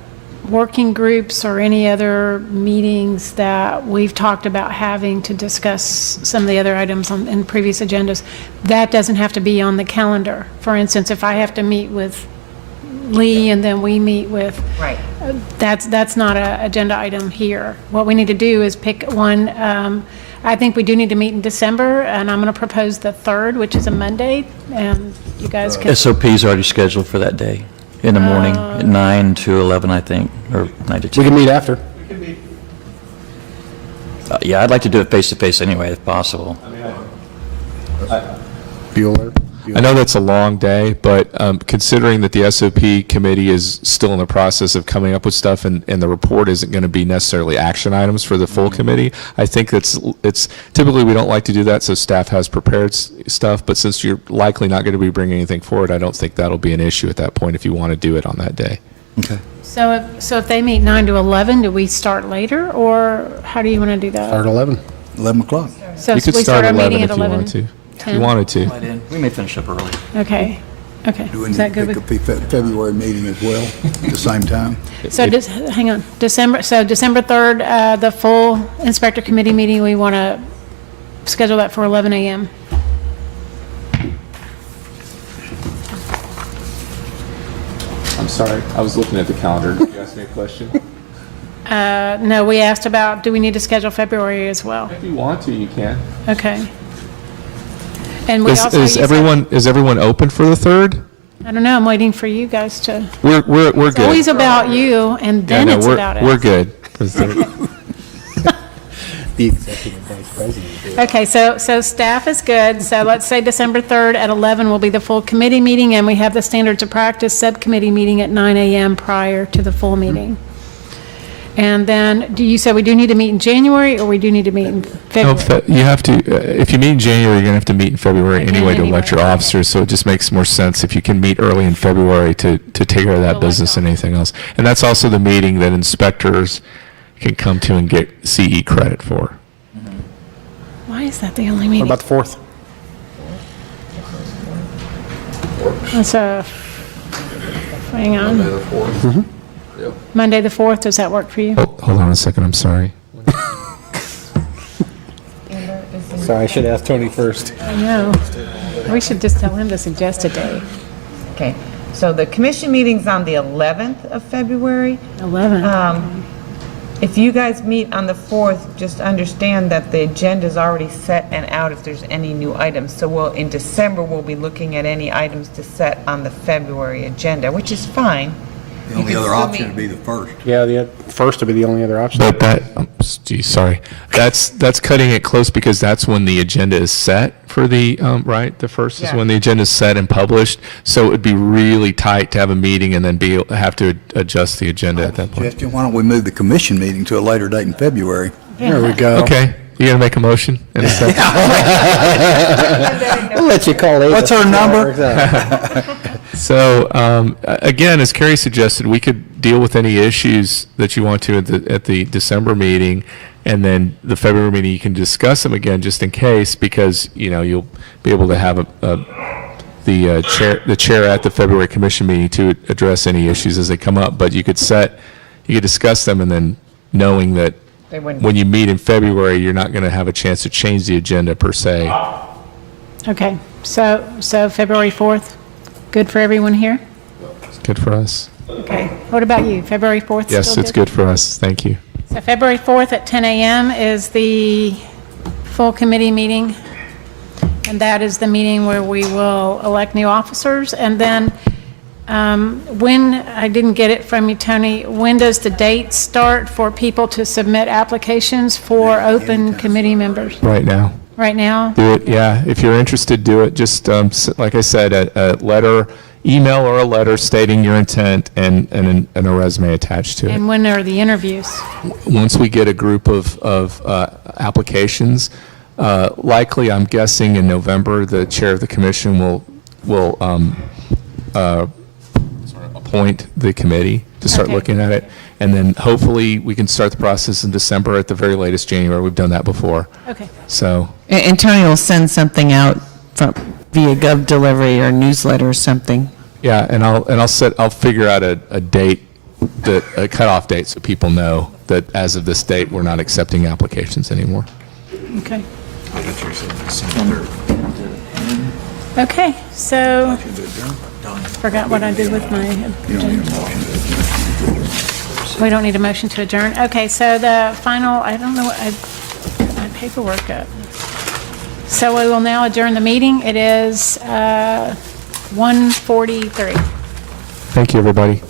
working groups or any other meetings that we've talked about having to discuss some of the other items in previous agendas, that doesn't have to be on the calendar. For instance, if I have to meet with Lee and then we meet with, Right. that's not an agenda item here. What we need to do is pick one. I think we do need to meet in December, and I'm going to propose the 3rd, which is a Monday, and you guys can. SOP is already scheduled for that day, in the morning, at 9 to 11, I think, or 9 to 10. We can meet after. Yeah, I'd like to do it face-to-face anyway, if possible. Bueller? I know that's a long day, but considering that the SOP committee is still in the process of coming up with stuff and the report isn't going to be necessarily action items for the full committee, I think it's typically we don't like to do that, so staff has prepared stuff, but since you're likely not going to be bringing anything forward, I don't think that'll be an issue at that point if you want to do it on that day. Okay. So if they meet 9 to 11, do we start later, or how do you want to do that? Start 11. 11 o'clock. So You could we start our 11 meeting at if you wanted 11. to. If you wanted to. We may finish up early. Okay, okay. Do we Is need that to good pick with? up the February meeting as well at the same time? So hang on, December 3rd, the full inspector committee meeting, we want to schedule that for 11 a.m. I'm sorry, I was looking at the calendar. Did you ask me a question? No, we asked about, do we need to schedule February as well? If you want to, you can. Okay. And we also. you Is said- everyone open for the 3rd? I don't know, I'm waiting for you guys to. We're good. It's always about you, and then Yeah, no, it's about us. We're good. The executive vice president. Okay, so staff is good, so let's say December 3rd at 11 will be the full committee meeting, and we have the standards of practice subcommittee meeting at 9 a.m. prior to the full meeting. And then, do you say we do need to meet in January, or we do need to meet in No, February? you have to, if you meet in January, you're going to have to meet in February anyway to elect your anyway. officers, so it just makes more sense if you can meet early in February to take care of that business and anything else. And that's also the meeting that inspectors can come to and get CE credit for. Why is that the only What meeting? about the 4th? That's hang on. Monday, the 4th, does that work for you? Hold on a second, I'm sorry. Sorry, I should ask Tony first. I know. We should just tell him to suggest a day. Okay, so the commission meeting's on the 11th of February. 11. If you guys meet on the 4th, just understand that the agenda's already set and out if there's any new items. So in December, we'll be looking at any items to set on the February agenda, which is fine. The only other option would be the 1st. Yeah, the first would be the only other option. But geez, sorry, that's cutting it close because that's when the agenda is set for the, right? The first is Yeah. when the agenda is set and published, so it would be really tight to have a meeting and then have to adjust the agenda at that point. Suggestion, why don't we move the commission meeting to a later date in February? There we go. Okay, you gonna make a motion in a second? We'll let you call Ava. What's her number? So, again, as Carrie suggested, we could deal with any issues that you want to at the December meeting, and then the February meeting, you can discuss them again just in case, because, you'll be able to have the chair at the February commission meeting to address any issues as they come up. But you could discuss them, and then knowing that when you meet in February, you're not going to have a chance to change the agenda per se. Okay, so February 4th, good for everyone here? It's good for us. Okay, what about you? February 4th? Yes, still it's good for us. Thank you. So February 4th at 10 a.m. is the full committee meeting, and that is the meeting where we will elect new officers. And then when, I didn't get it from you, Tony, when does the date start for people to submit applications for open committee members? Right now. Right now? Do it, yeah. If you're interested, do it. Just, like I said, a letter, email or a letter stating your intent and a resume attached to it. And when are the interviews? Once we get a group of applications, likely, I'm guessing in November, the chair of the commission will appoint the committee to start Okay. looking at it. And then hopefully we can start the process in December, at the very latest January. We've done that before. Okay. So, And Tony will send something out via Gov Delivery or newsletter or something. yeah, and I'll figure out a date, a cutoff date, so people know that as of this date, we're not accepting applications anymore. Okay. Okay, so, forgot what I did with my agenda. We don't need a motion to adjourn. Okay, so the final, I don't know what, my paperwork up. So we will now adjourn the meeting. It is 1:43. Thank you, everybody.